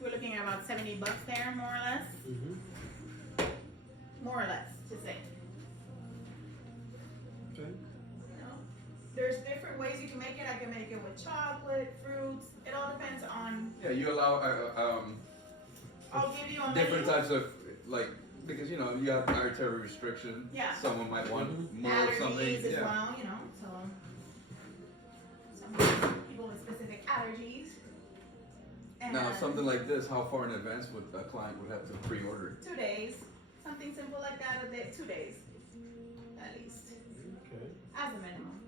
we're looking at about $70 there, more or less. Mm-hmm. More or less, to say. Okay. You know, there's different ways you can make it. I can make it with chocolate, fruits. It all depends on. Yeah, you allow I'll give you a different menu. types of like Because you know you have dietary restriction. Yeah. Someone might want more of something. Allergies as Yeah. well, you know, so some people with specific allergies. And Now something like this, how far in advance would a client would have to pre-order it? 2 days, something simple like that, 2 days, at least, Okay. as a minimum.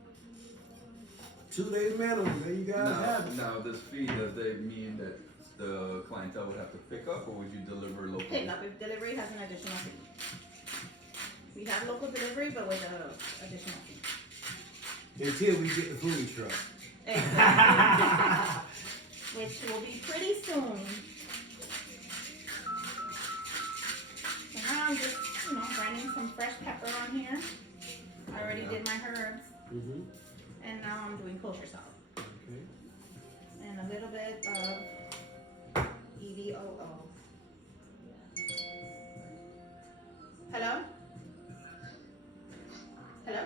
2 days minimum. There you guys have it. Now this fee, does they mean that the clientele would have to pick up, or would you deliver locally? Pick up if delivery has an additional fee. We have local delivery, but with an additional fee. Until we get the food truck. Exactly. Which will be pretty soon. So now I'm just, you know, grinding some fresh pepper on here. I already did my herbs, Mm-hmm. and now I'm doing kosher salt. Okay. And a little bit of EDOO. Hello? Hello?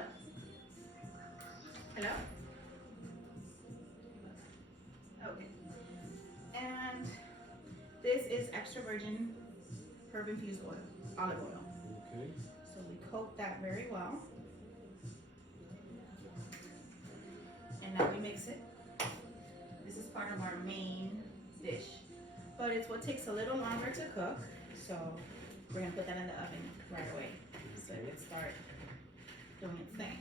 Hello? Okay. And this is extra virgin herb infused oil, olive oil. Okay. So we coat that very well. And now we mix it. This is part of our main dish, but it's what takes a little longer to cook. So we're gonna put that in the oven right away, so it can start doing its thing.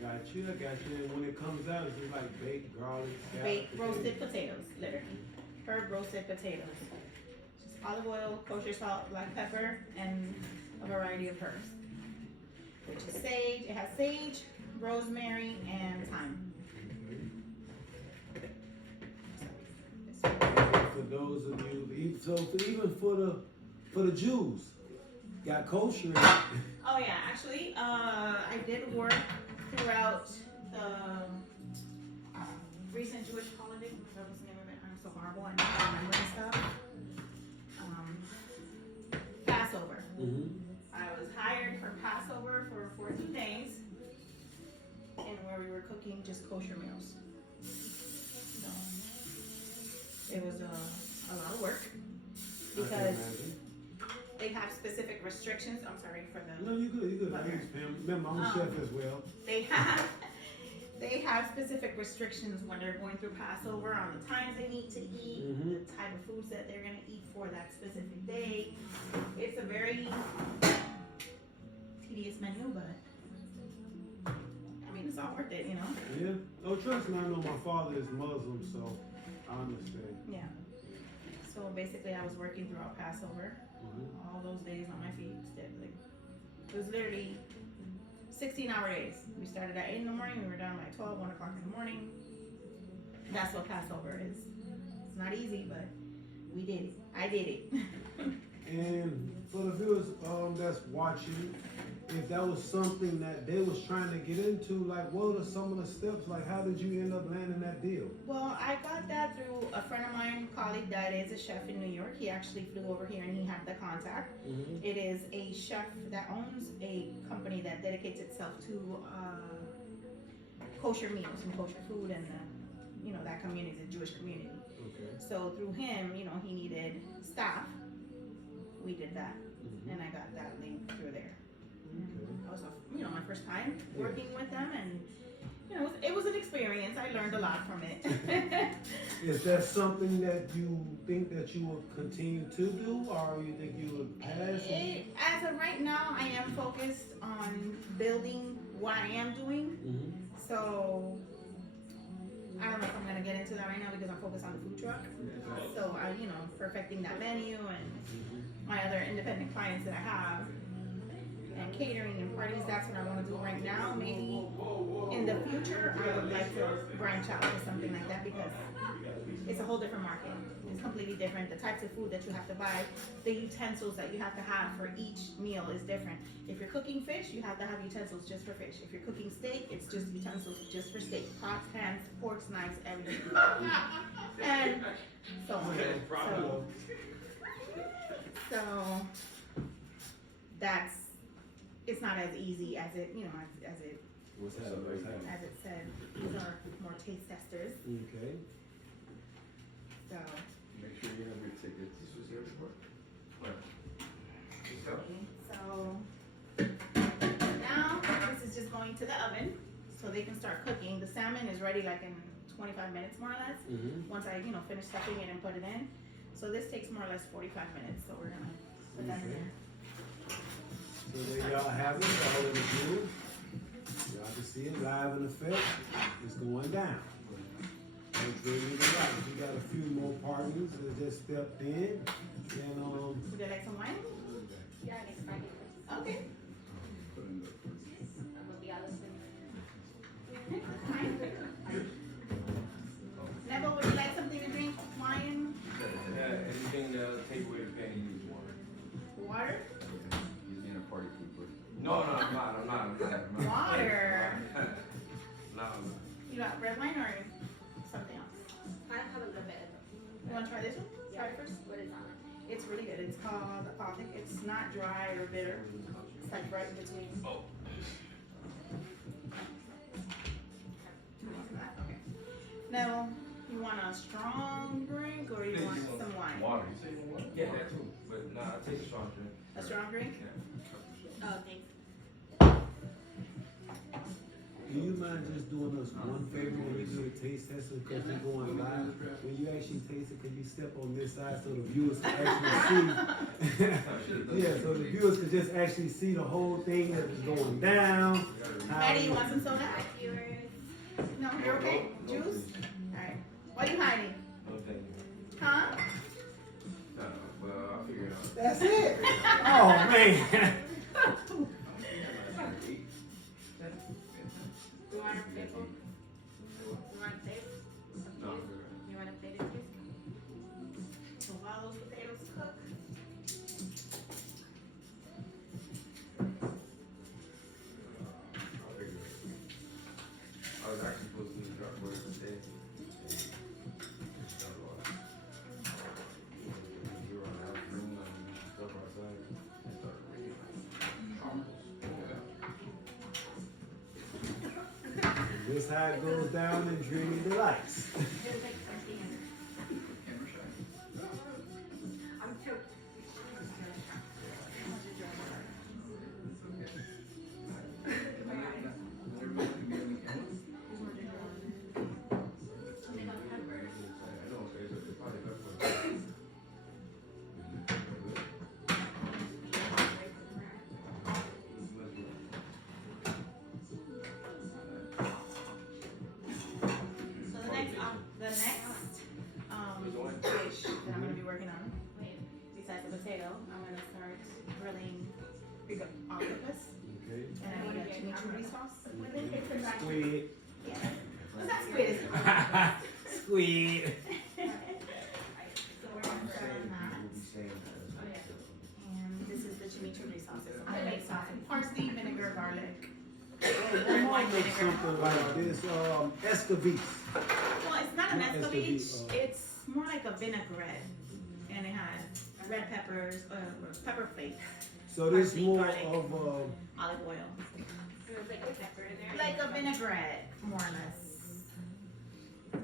Gotcha. And when it comes out, it's just like baked garlic, scalloped Baked potatoes. roasted potatoes, literally. Herb roasted potatoes. Just olive oil, kosher salt, black pepper, and a variety of herbs. Which is sage, it has sage, rosemary, and thyme. For those of you, so even for the Jews, got kosher. Oh yeah, actually, I did work throughout the recent Jewish holiday. What was the name of it? I'm so horrible. I don't remember stuff. Passover. Mm-hmm. I was hired for Passover for 14 days, and where we were cooking just kosher meals. So it was a lot of work because they have specific restrictions. I'm sorry for the. No, you good. Thanks, Pam. Remember, I'm a chef as well. They have specific restrictions when they're going through Passover on the times they need to eat, Mm-hmm. the type of foods that they're gonna eat for that specific day. It's a very tedious menu, but I mean it's all worth it, you know. Yeah. Oh, trust me, I know my father is Muslim, so I understand. Yeah. So basically, I was working throughout Passover, Mm-hmm. all those days on my feet. Like, it was literally 16-hour days. We started at 8 in the morning, we were done by 12, 1 o'clock in the morning. That's what Passover is. It's not easy, but we did it. I did it. And for the viewers that's watching, if that was something that they was trying to get into, like what are some of the steps? Like how did you end up landing that deal? Well, I got that through a friend of mine, colleague that is a chef in New York. He actually flew over here and he had the contact. Mm-hmm. It is a chef that owns a company that dedicates itself to kosher meals and kosher food, and you know, that community, the Jewish community. Okay. So through him, you know, he needed staff. We did that, Mm-hmm. and I got that link through there. Okay. That was, you know, my first time working with them, and you know, it was an experience. I learned a lot from it. Is that something that you think that you will continue to do, or you think you would pass? As of right now, I am focused on building what I am doing. Mm-hmm. So I don't know if I'm gonna get into that right now because I'm focused on the food truck. So I, you know, perfecting that menu and my other independent clients that I have, and catering and parties. That's what I want to do right now. Maybe in the future, I would like to branch out to something like that because it's a whole different market. It's completely different. The types of food that you have to buy, the utensils that you have to have for each meal is different. If you're cooking fish, you have to have utensils just for fish. If you're cooking steak, it's just utensils just for steak. Pots, pans, forks, knives, everything. And so on. So that's, it's not as easy as it, you know, as it as it said. These are more taste testers. Okay. So Make sure you have your tickets. This was there before. So into the oven so they can start cooking. The salmon is ready like in 25 minutes more or less. Once I, finish stuffing it and put it in. So this takes more or less 45 minutes. So we're gonna put that in there. So there y'all have it, all in the view. Y'all can see it live in effect. It's going down. It's ready to rock. We got a few more partners that just stepped in. And Would you like some wine? Yeah, next Friday. Okay. I'm gonna be out of Neville, would you like something to drink? Wine? Yeah, anything that'll take away the pain, you need water. Water? He's being a party pooper. No, I'm not. Water. No, You got red wine or something else? I have a little bit. You want to try this one? Try it first. What is on it? It's really good. It's called Authentic. It's not dry or bitter. It's like right in between. Oh. Okay. Now, you want a strong drink or you want some wine? Water. You say you want water? Yeah, that too. But nah, I take a strong drink. A strong drink? Yeah. Oh, thanks. do you mind just doing us one favor when you do the taste testing? Because we're going live. When you actually taste it, can you step on this side so the viewers can actually see? Yeah, so the viewers can just actually see the whole thing that is going down. Maddie, you want some soda? Viewers. No, you're okay? Juice? Alright. Why are you hiding? No, thank you. Huh? No, well, I'll figure it out. That's it. Oh man. You want a pickle? You want a plate? No, You want a plate of juice? So while those potatoes cook, I'll figure it out. I was actually supposed to drop work today. We were on the afternoon and stuff outside. It started raining like This how it goes down in Dreamy Delights. I'm too. so the next dish that I'm gonna be working on, besides the potato, I'm gonna start grilling Greek octopus, Okay. and I need a chimichurri sauce with it. Squid. Yeah. What's that squid? Is it? Squid. So we're gonna start on that. And this is the chimichurri sauce. I make sauce with parsley, vinegar, garlic. I'm gonna make something like this, escabeche. Well, it's not an Not escabeche. escabeche, It's more like a vinaigrette, and it has red peppers, pepper flakes, So this Parsley, more garlic. of olive oil, It was like a pepper in there. like a vinaigrette, more or less,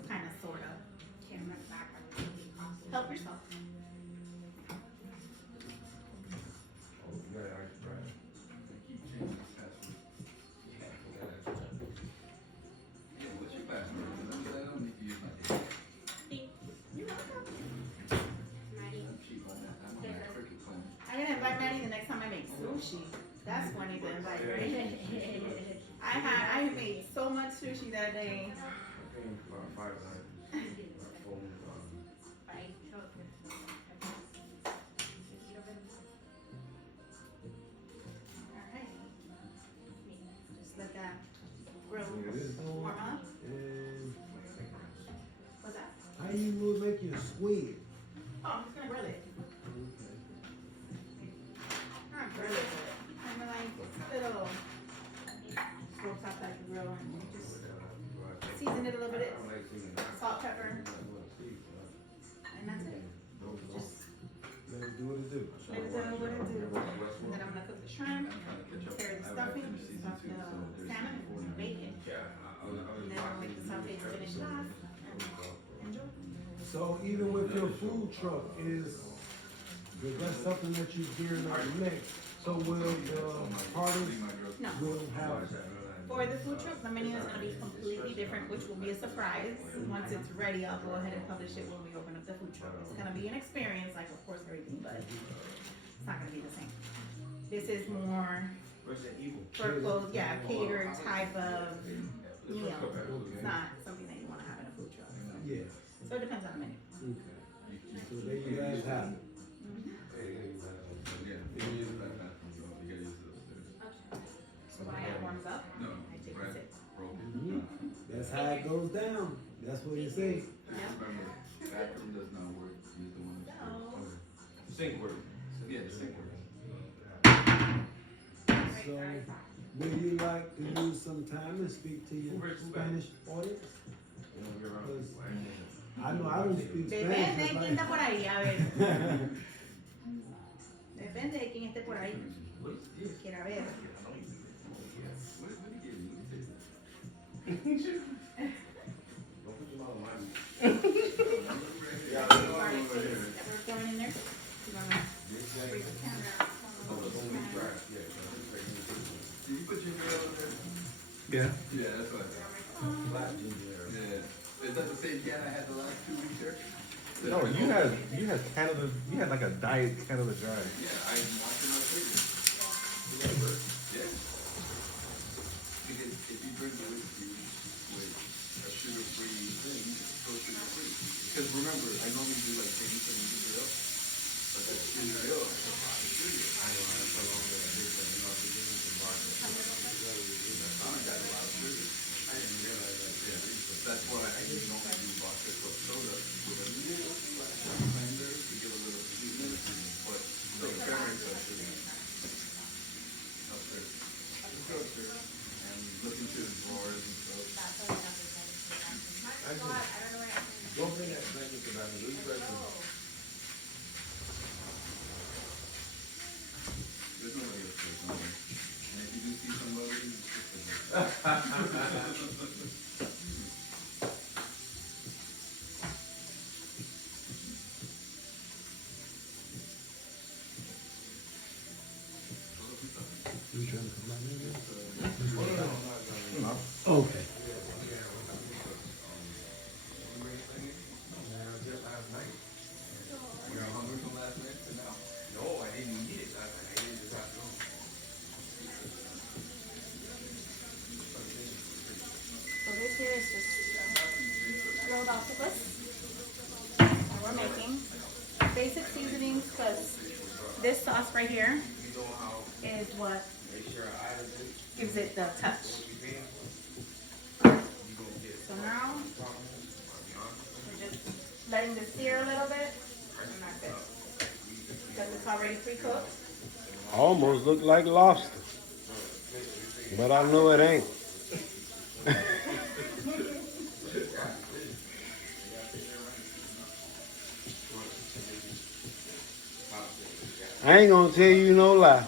kind of, sort of. Camera back. Help yourself. What's your password? I don't need to use my data. You're welcome. Maddie. I'm cheap on that. I'm on that cricket phone. I'm gonna invite Maddie the next time I make sushi. That's funny to invite, right? I made so much sushi that day. I think about 5 nights. My phone was on. Alright. Just let that grill yeah, this warm one. up. And What's that? how you will make your squid? Oh, I'm just gonna grill it. Not grill it, but kind of like little smoked top like a grill, and you just season it a little bit, salt, pepper, and that's it. Just Let it do what it do. let it do what it do. And then I'm gonna cook the shrimp, prepare the stuffing, stuff the salmon, and bacon. And then I'll make the saute to finish last. And enjoy. So even with your food truck, is that something that you're gearing up next? So will the parties No. will have For the food truck, the menu is going to be completely different, which will be a surprise. Once it's ready, I'll go ahead and publish it when we open up the food truck. It's going to be an experience, like, of course, everything, but it's not going to be the same. This is more Resident Evil. for clothes, yeah, catered type of meal. It's not something that you want to have in a food truck. Yeah. So it depends on the menu. Okay. So there you guys have it. Yeah, you can use it like that. You gotta use it upstairs. So when I get warms up, No, I take a right. sip. Broken. That's how it goes down. That's what he say. Remember, bathroom does not work. Use the one that's No. Sink word. Yeah, the sink works. So, would you like to use some time and speak to your Spanish audience? Because I know I don't speak Depende Spanish. de just quién está por like- ahí, a ver. Depende de quién esté por ahí. Quiera ver. Don't put your mouth on mine. Garlic paste that we're throwing in there. You wanna break the camera? Did you put ginger ale in there? Yeah. Yeah, that's what I thought. Yeah. Is that the same can I had the last 2 weeks here? No, you had Canada. You had like a diet Canada Dry. Yeah, I'm watching my figures. Yeah. Because if you drink the whiskey with a sugar-free thing, it's so sugar-free. Because remember, I normally do like things and ginger ale, but the ginger ale has a lot of sugar. I know, that's how long that I did that. You know, I've been doing some vodka. I got a lot of sugar. I didn't realize that. Yeah, that's why I normally do vodka club soda with a little splash of cranberry to give a little sweetness, but the cranberries are sugar. Upstairs. Just go upstairs and look into the drawers and stuff. Don't bring that blanket to that. Leave that to There's nobody upstairs. Nobody. And if you do see somebody, it's just a You trying to come out here? Okay. You know, hungry from last night to now. No, I didn't eat it. I ate it this afternoon. So this here is just grilled octopus that we're making. Basic seasonings, because this sauce right here is what gives it the touch. So now we're just letting this sear a little bit, and that's it. Because it's already pre-cooked. Almost look like lobster. But I know it ain't. I ain't gonna tell you no lie.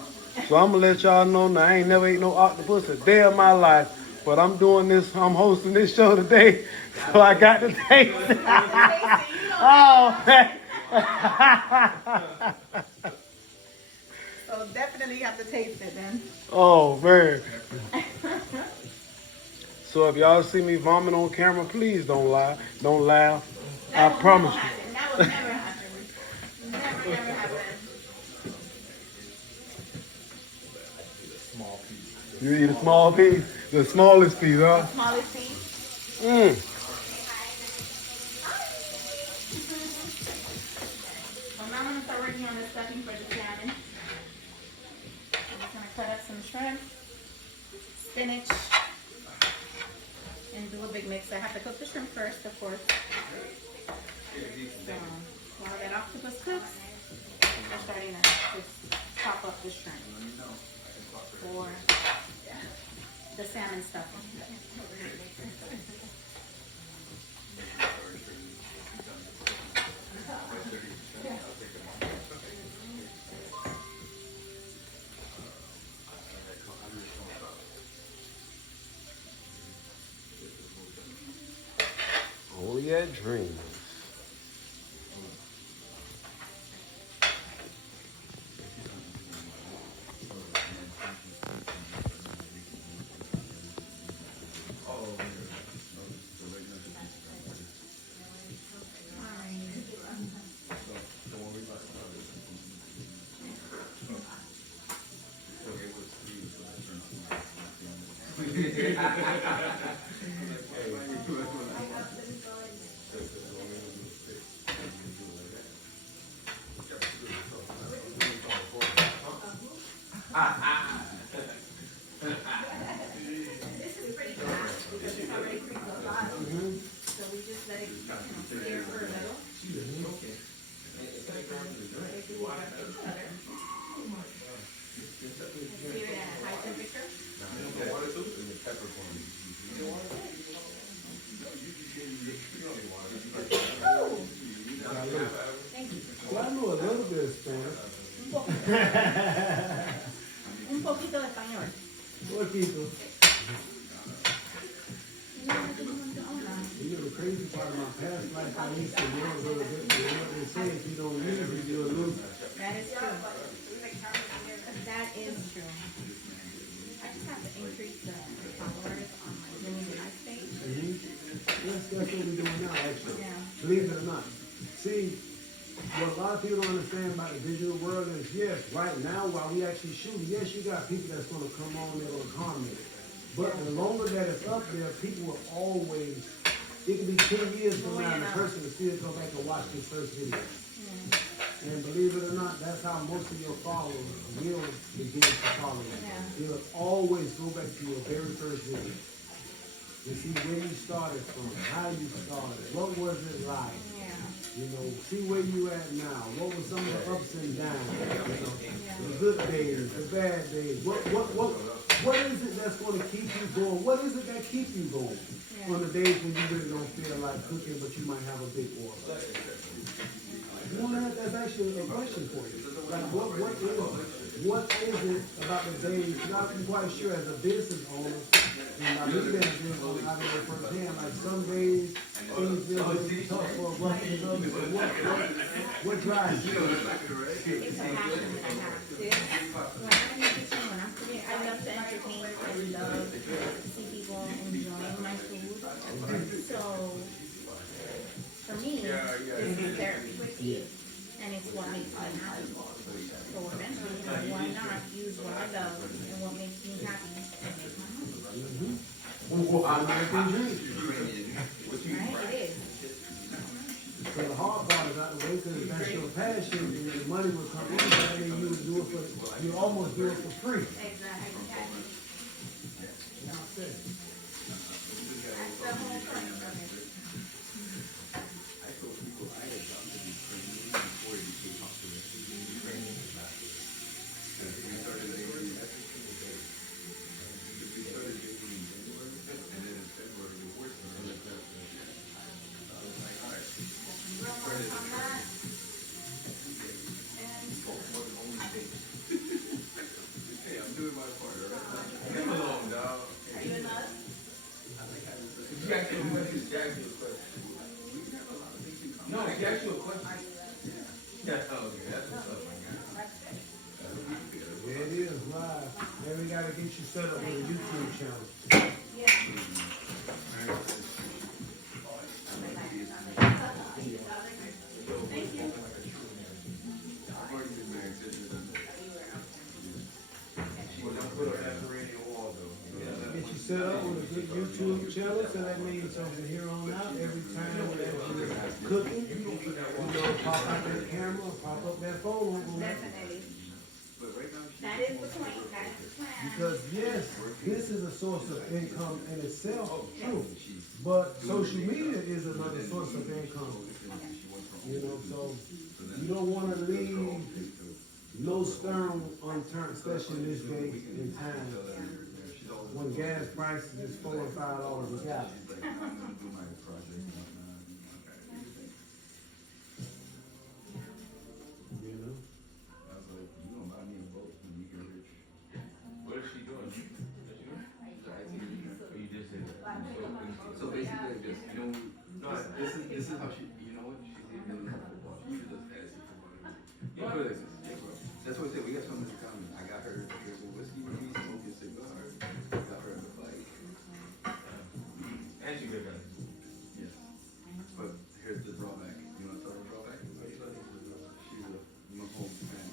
So I'm gonna let y'all know now I ain't never ate no octopus a day of my life. But I'm doing this, I'm hosting this show today, so I got to taste it. Oh, man. So definitely you have to taste it then. Oh, man. So if y'all see me vomit on camera, please don't lie. Don't laugh. I promise you. That will never happen. Never, never happen. You eat a small piece? The smallest piece, huh? Smallest piece. Mm. So now I'm going to start working on the stuffing for the salmon. I'm just going to cut up some shrimp, spinach, and do a big mix. I have to cook the shrimp first, of course. So while that octopus cooks, I'm starting to just chop up the shrimp for the salmon stuffing. Only at Dreamys. This is pretty fast because it's already pre-cooked. So we just let it, sear for a little. Sear it at a high temperature. Thank you. Well, I know a little bit of Spanish. Un poquito de español. Poquito. You know, I just want to own that. You know, the crazy part of my past life, I used to know a little bit. You know what they say, if you don't use it, you'll lose it. That is true. That is true. I just have to increase the followers on my Dreamys page. That's what we're doing now, actually. Yeah. Believe it or not. See, what a lot of people don't understand about the digital world is, yes, right now, while we actually shoot, yes, you got people that's going to come on, they're going to comment. But the longer that it's up there, people will always, it could be 10 years from now, and the person will still go back and watch this first video. And believe it or not, that's how most of your followers will begin to follow you. You'll always go back to your very first video. You see where you started from, how you started, what was it like? You know, see where you at now. What were some of the ups and downs? You know, the good days, the bad days. What is it that's going to keep you going? What is it that keeps you going on the days when you really don't feel like cooking, but you might have a big order? You know, that's actually a question for you. Like, what is it about the days? Not quite sure as a business owner. And I've been there firsthand. Like some days, things feel like tough for a rough and others. What drives you? It's a passion that I have. When I'm in the kitchen, when I'm cooking, I love to entertain. I love to see people enjoying my food. So, for me, this is therapy. And it's what makes me happy. So eventually, why not use what I love and what makes me happy and make my money? Right? It is. So the hard part is out the way because that's your passion and the money will come in. I mean, you would do it for, you almost do it for free. Exactly. That's it. That's the whole point of it. No, she asked you a question. Yeah, oh, okay, that's what's up, my guy. There it is, live. Then we gotta get you set up with a YouTube channel. Get you set up with a good YouTube channel, so that means from here on out, every time that you're cooking, you know, pop out that camera, pop up that phone. Definitely. That is the point. That is the plan. Because yes, this is a source of income in itself, true. But social media is another source of income. You know, so you don't want to leave no stone unturned, especially in this day and time when gas prices is $4 or $5 a gallon. You know. What is she doing? Or you just did it? So basically, just you know, this is how she. You know what? She's really football. She usually does fantasy football. You know this. That's what I said. We got something in common. I got her drinking whiskey with me, smoking cigars. Got her in the fight. And she good guy. Yes. But here's the drawback. You want to tell her the drawback? She's a Mahomes fan.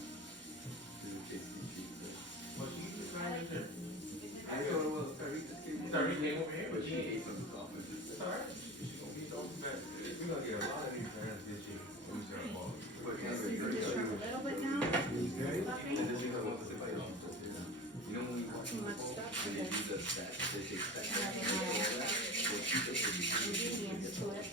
She's a KC. Well, she just trying to. I told her, well, Tyreek just came ingredients to it.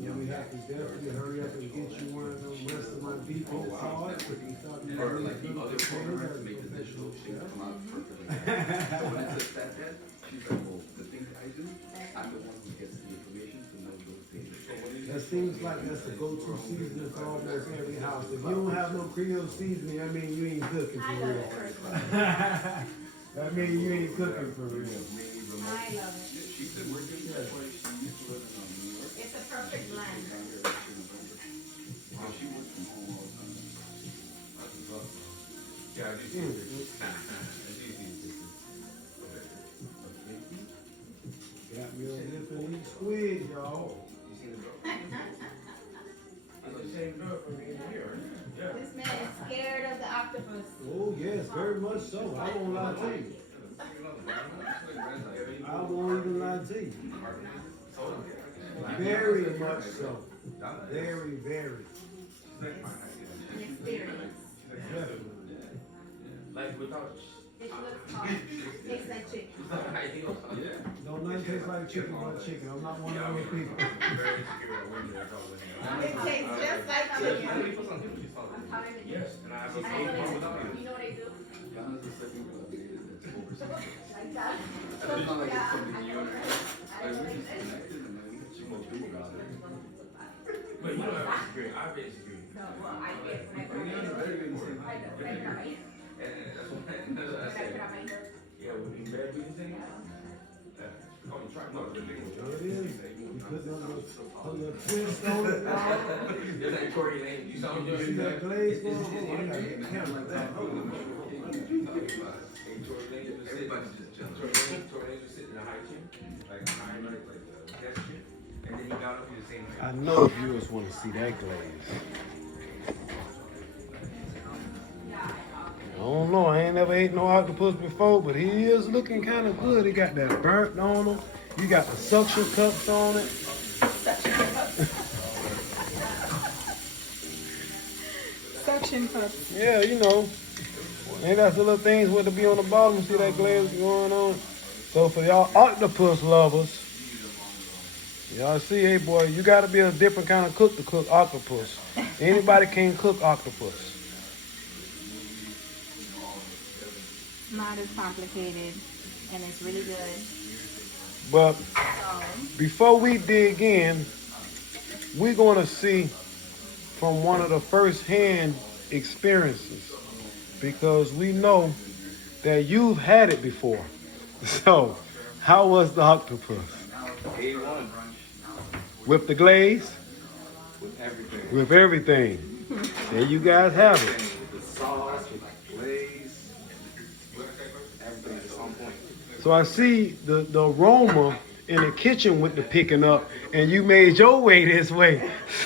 Yeah, we have to definitely hurry up and get you one of those rest of my beef in the sauce. If you start doing Or like these the other little programs potatoes, make the dish professional shape chef. come out perfectly. So when it's a fat dad, she's like, well, the things I do, I'm the one who gets the information to know those things. That seems like that's the go-to seasoning for almost every house. If you don't have no Creole seasoning, I mean you ain't cooking for I love real. it personally. I mean you ain't cooking for real. I love it. She's been working there, but she used to live in New York. It's a perfect blend. So she works from home all the time. Yeah, I do see it. I do see it. Got me a nip and eat squid, y'all. You see the girl? It's the same girl from being here. Yeah. This man is scared of the octopus. Oh yes, very much so. I won't lie to you. I won't even lie to you. Very much so. Very, very. An experience. Definitely. Like without. It looks hard. Tastes like chicken. Don't nothing taste like chicken but chicken. I'm not one of those people. Very secure women that's all in here. It tastes just like chicken. Yes, and I have a fake one without you. You know what I do? Donna's the second girl I've dated that's overseas. Like that. It's not like it's something new. Like we just connected and then we had so much do about it. But you don't have security. I've been security. No, well, I get when I But yeah, it's very good in the same I know, right now, right? And that's what I said. Yeah, when you bad with thing. Oh, you try not to do it. There it is. You put a little twist on it. There's that Tory name. You saw him You see doing that that? glaze going on? I gotta get the camera like that. Everybody's just jealous. Tory Lanez was sitting in a high chair, like a high, like a desk chair, and then he got up in the same height. I know viewers want to see that glaze. I don't know. I ain't never ate no octopus before, but he is looking kind of good. He got that burnt on him. You got the suction cups on it. Suction cups. Yeah, you know. Ain't that the little things with to be on the bottom? See that glaze going on? So for y'all octopus lovers, y'all see, hey boy, you got to be a different kind of cook to cook octopus. Anybody can cook octopus. Not as complicated, and it's really good. But So, before we dig in, we're going to see from one of the first-hand experiences, because we know that you've had it before. So, how was the octopus? A1 With the glaze? with everything. With everything. There you guys have it. With the sauce, with the glaze, everything is on point. So I see the aroma in the kitchen with the picking up, and you made your way this way.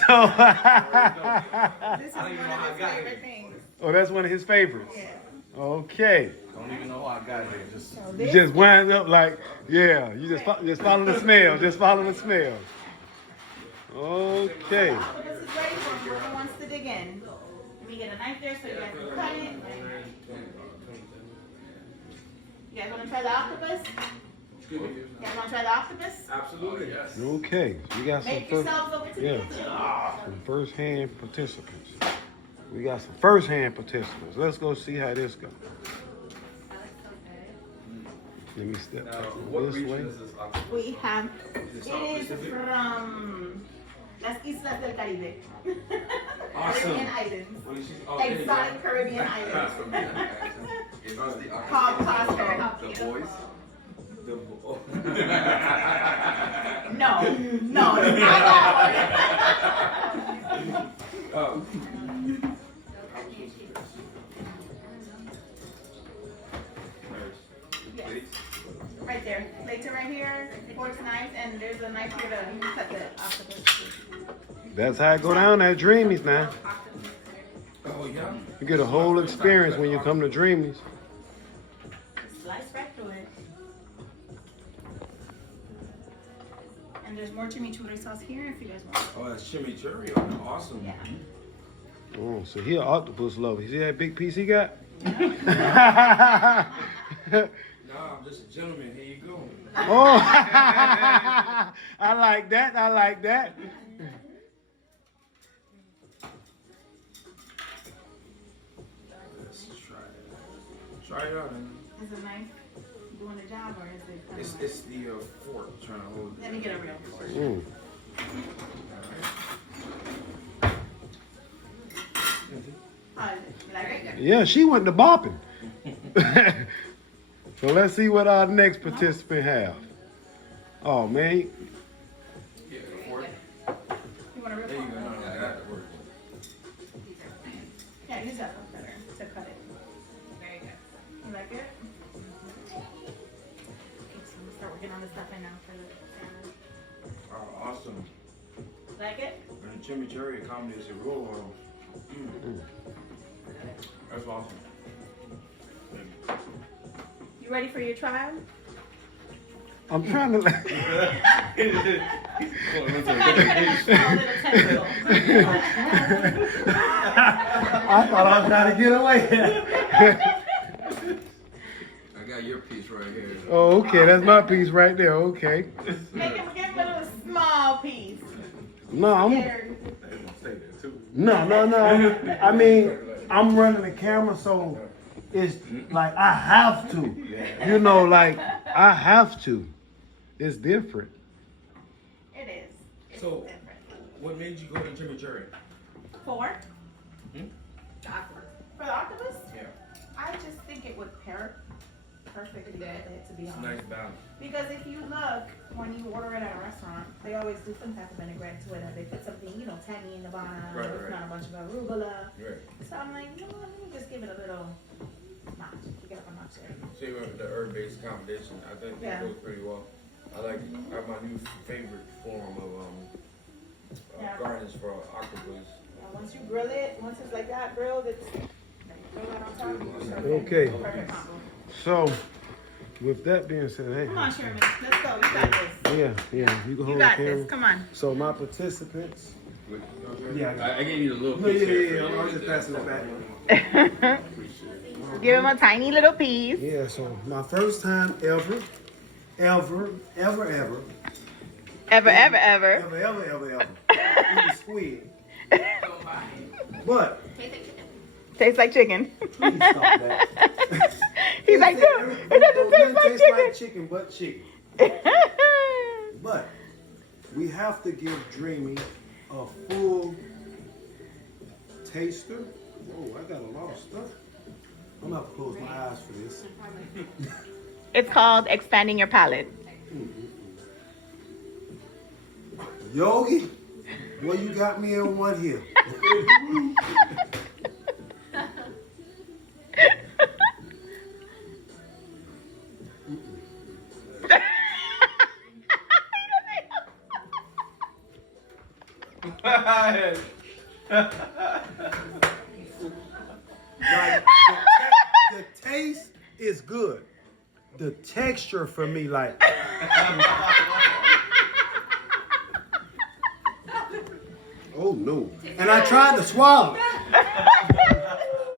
So, this is one of his favorite things. oh, that's one of his favorites. Yeah. Okay. Don't even know how I got here. Just So You this, just wind up like, yeah, you just follow the smell. Just follow the smell. Okay. octopus is ready for whoever wants to dig in. Let me get a knife there so you guys can cut it. You guys want to try the octopus? You guys want to try the octopus? Absolutely, yes. Okay. So we got some Make first, yourselves over to the yeah, kitchen. some first-hand participants. We got some first-hand participants. Let's go see how this goes. Let me step now, what this region way. is this octopus? We have, Is it is from Las Islas del Caribe. Awesome. Caribbean islands. What is she? Oh, there you go. Exotic Caribbean islands. Is this the Called octopus? Costco. The boys? The No, no, it's not that one. Oh. Yes. Right there. Later right here, forks, knives, and there's a knife here to cut the octopus. That's how I go down at Dreamys now. Oh, yeah. You get a whole experience when you come to Dreamys. Slice right through it. And there's more chimichurri sauce here if you guys want. Oh, that's chimichurri. Awesome. Yeah. Oh, so he an octopus lover. You see that big piece he got? No, I'm just a gentleman. Here you go. Oh, I like that. I like that. Let's try it. Try it out. And Is the knife doing the job, or is it? it's the fork trying to hold it. Let me get a real fork. Mm. How is it? You like it? Yeah, she went to bopping. So let's see what our next participant have. Oh man, Yeah, the fork. You want a real There you fork? go. No, that works. Yeah, use that one better to cut it. Very good. You like it? Okay, so we'll start working on the stuffing now for the salad. Oh, awesome. Like it? And the chimichurri accommodates the roll oil. That's awesome. You ready for your trial? I'm trying to. Small little tentacle. I thought I was trying to get away. I got your piece right here. Oh, okay, that's my piece right there. Okay. Make him give him a little small piece. No, I'm. There. No. I mean, I'm running the camera, so it's like I have to. You know, like I have to. It's different. It is. It's So- different. What made you go to chimichurri? Fork? Hmm? The octopus. For the octopus? Yeah. I just think it would pair perfectly with it, to be It's a honest. nice balance. Because if you look, when you order it at a restaurant, they always do some type of vinaigrette to it, or they put something, tangy in the bottom, Right, it's right. not a bunch of arugula. Right. So I'm like, you know what, let me just give it a little notch, kick it up a notch there. See, with the herb-based combination, I think Yeah. it goes pretty well. I have my new favorite form of Yeah. garnish for octopus. Once you grill it, once it's like that grilled, it's, throw that on top. Okay. Perfect combo. So, with that being said, hey. Come on, Sherman, let's go, you got this. Yeah, you can You hold got the camera. this, come on. So my participants. Yeah. I gave you the little Yeah, piece yeah, here. yeah. I was just passing it back. Give him a tiny little piece. Yeah, so my first time ever. Eating squid. But Tastes like chicken. please stop that. He's like, dude, it doesn't taste like chicken. chicken, but chicken. But we have to give Dreamy a full taster. Whoa, I got a lot of stuff. I'm gonna have to close my eyes for this. It's called expanding your palate. Yogi, well, you got me in one here. Like, the taste is good. The texture for me, like. Oh no. And I tried to swallow it.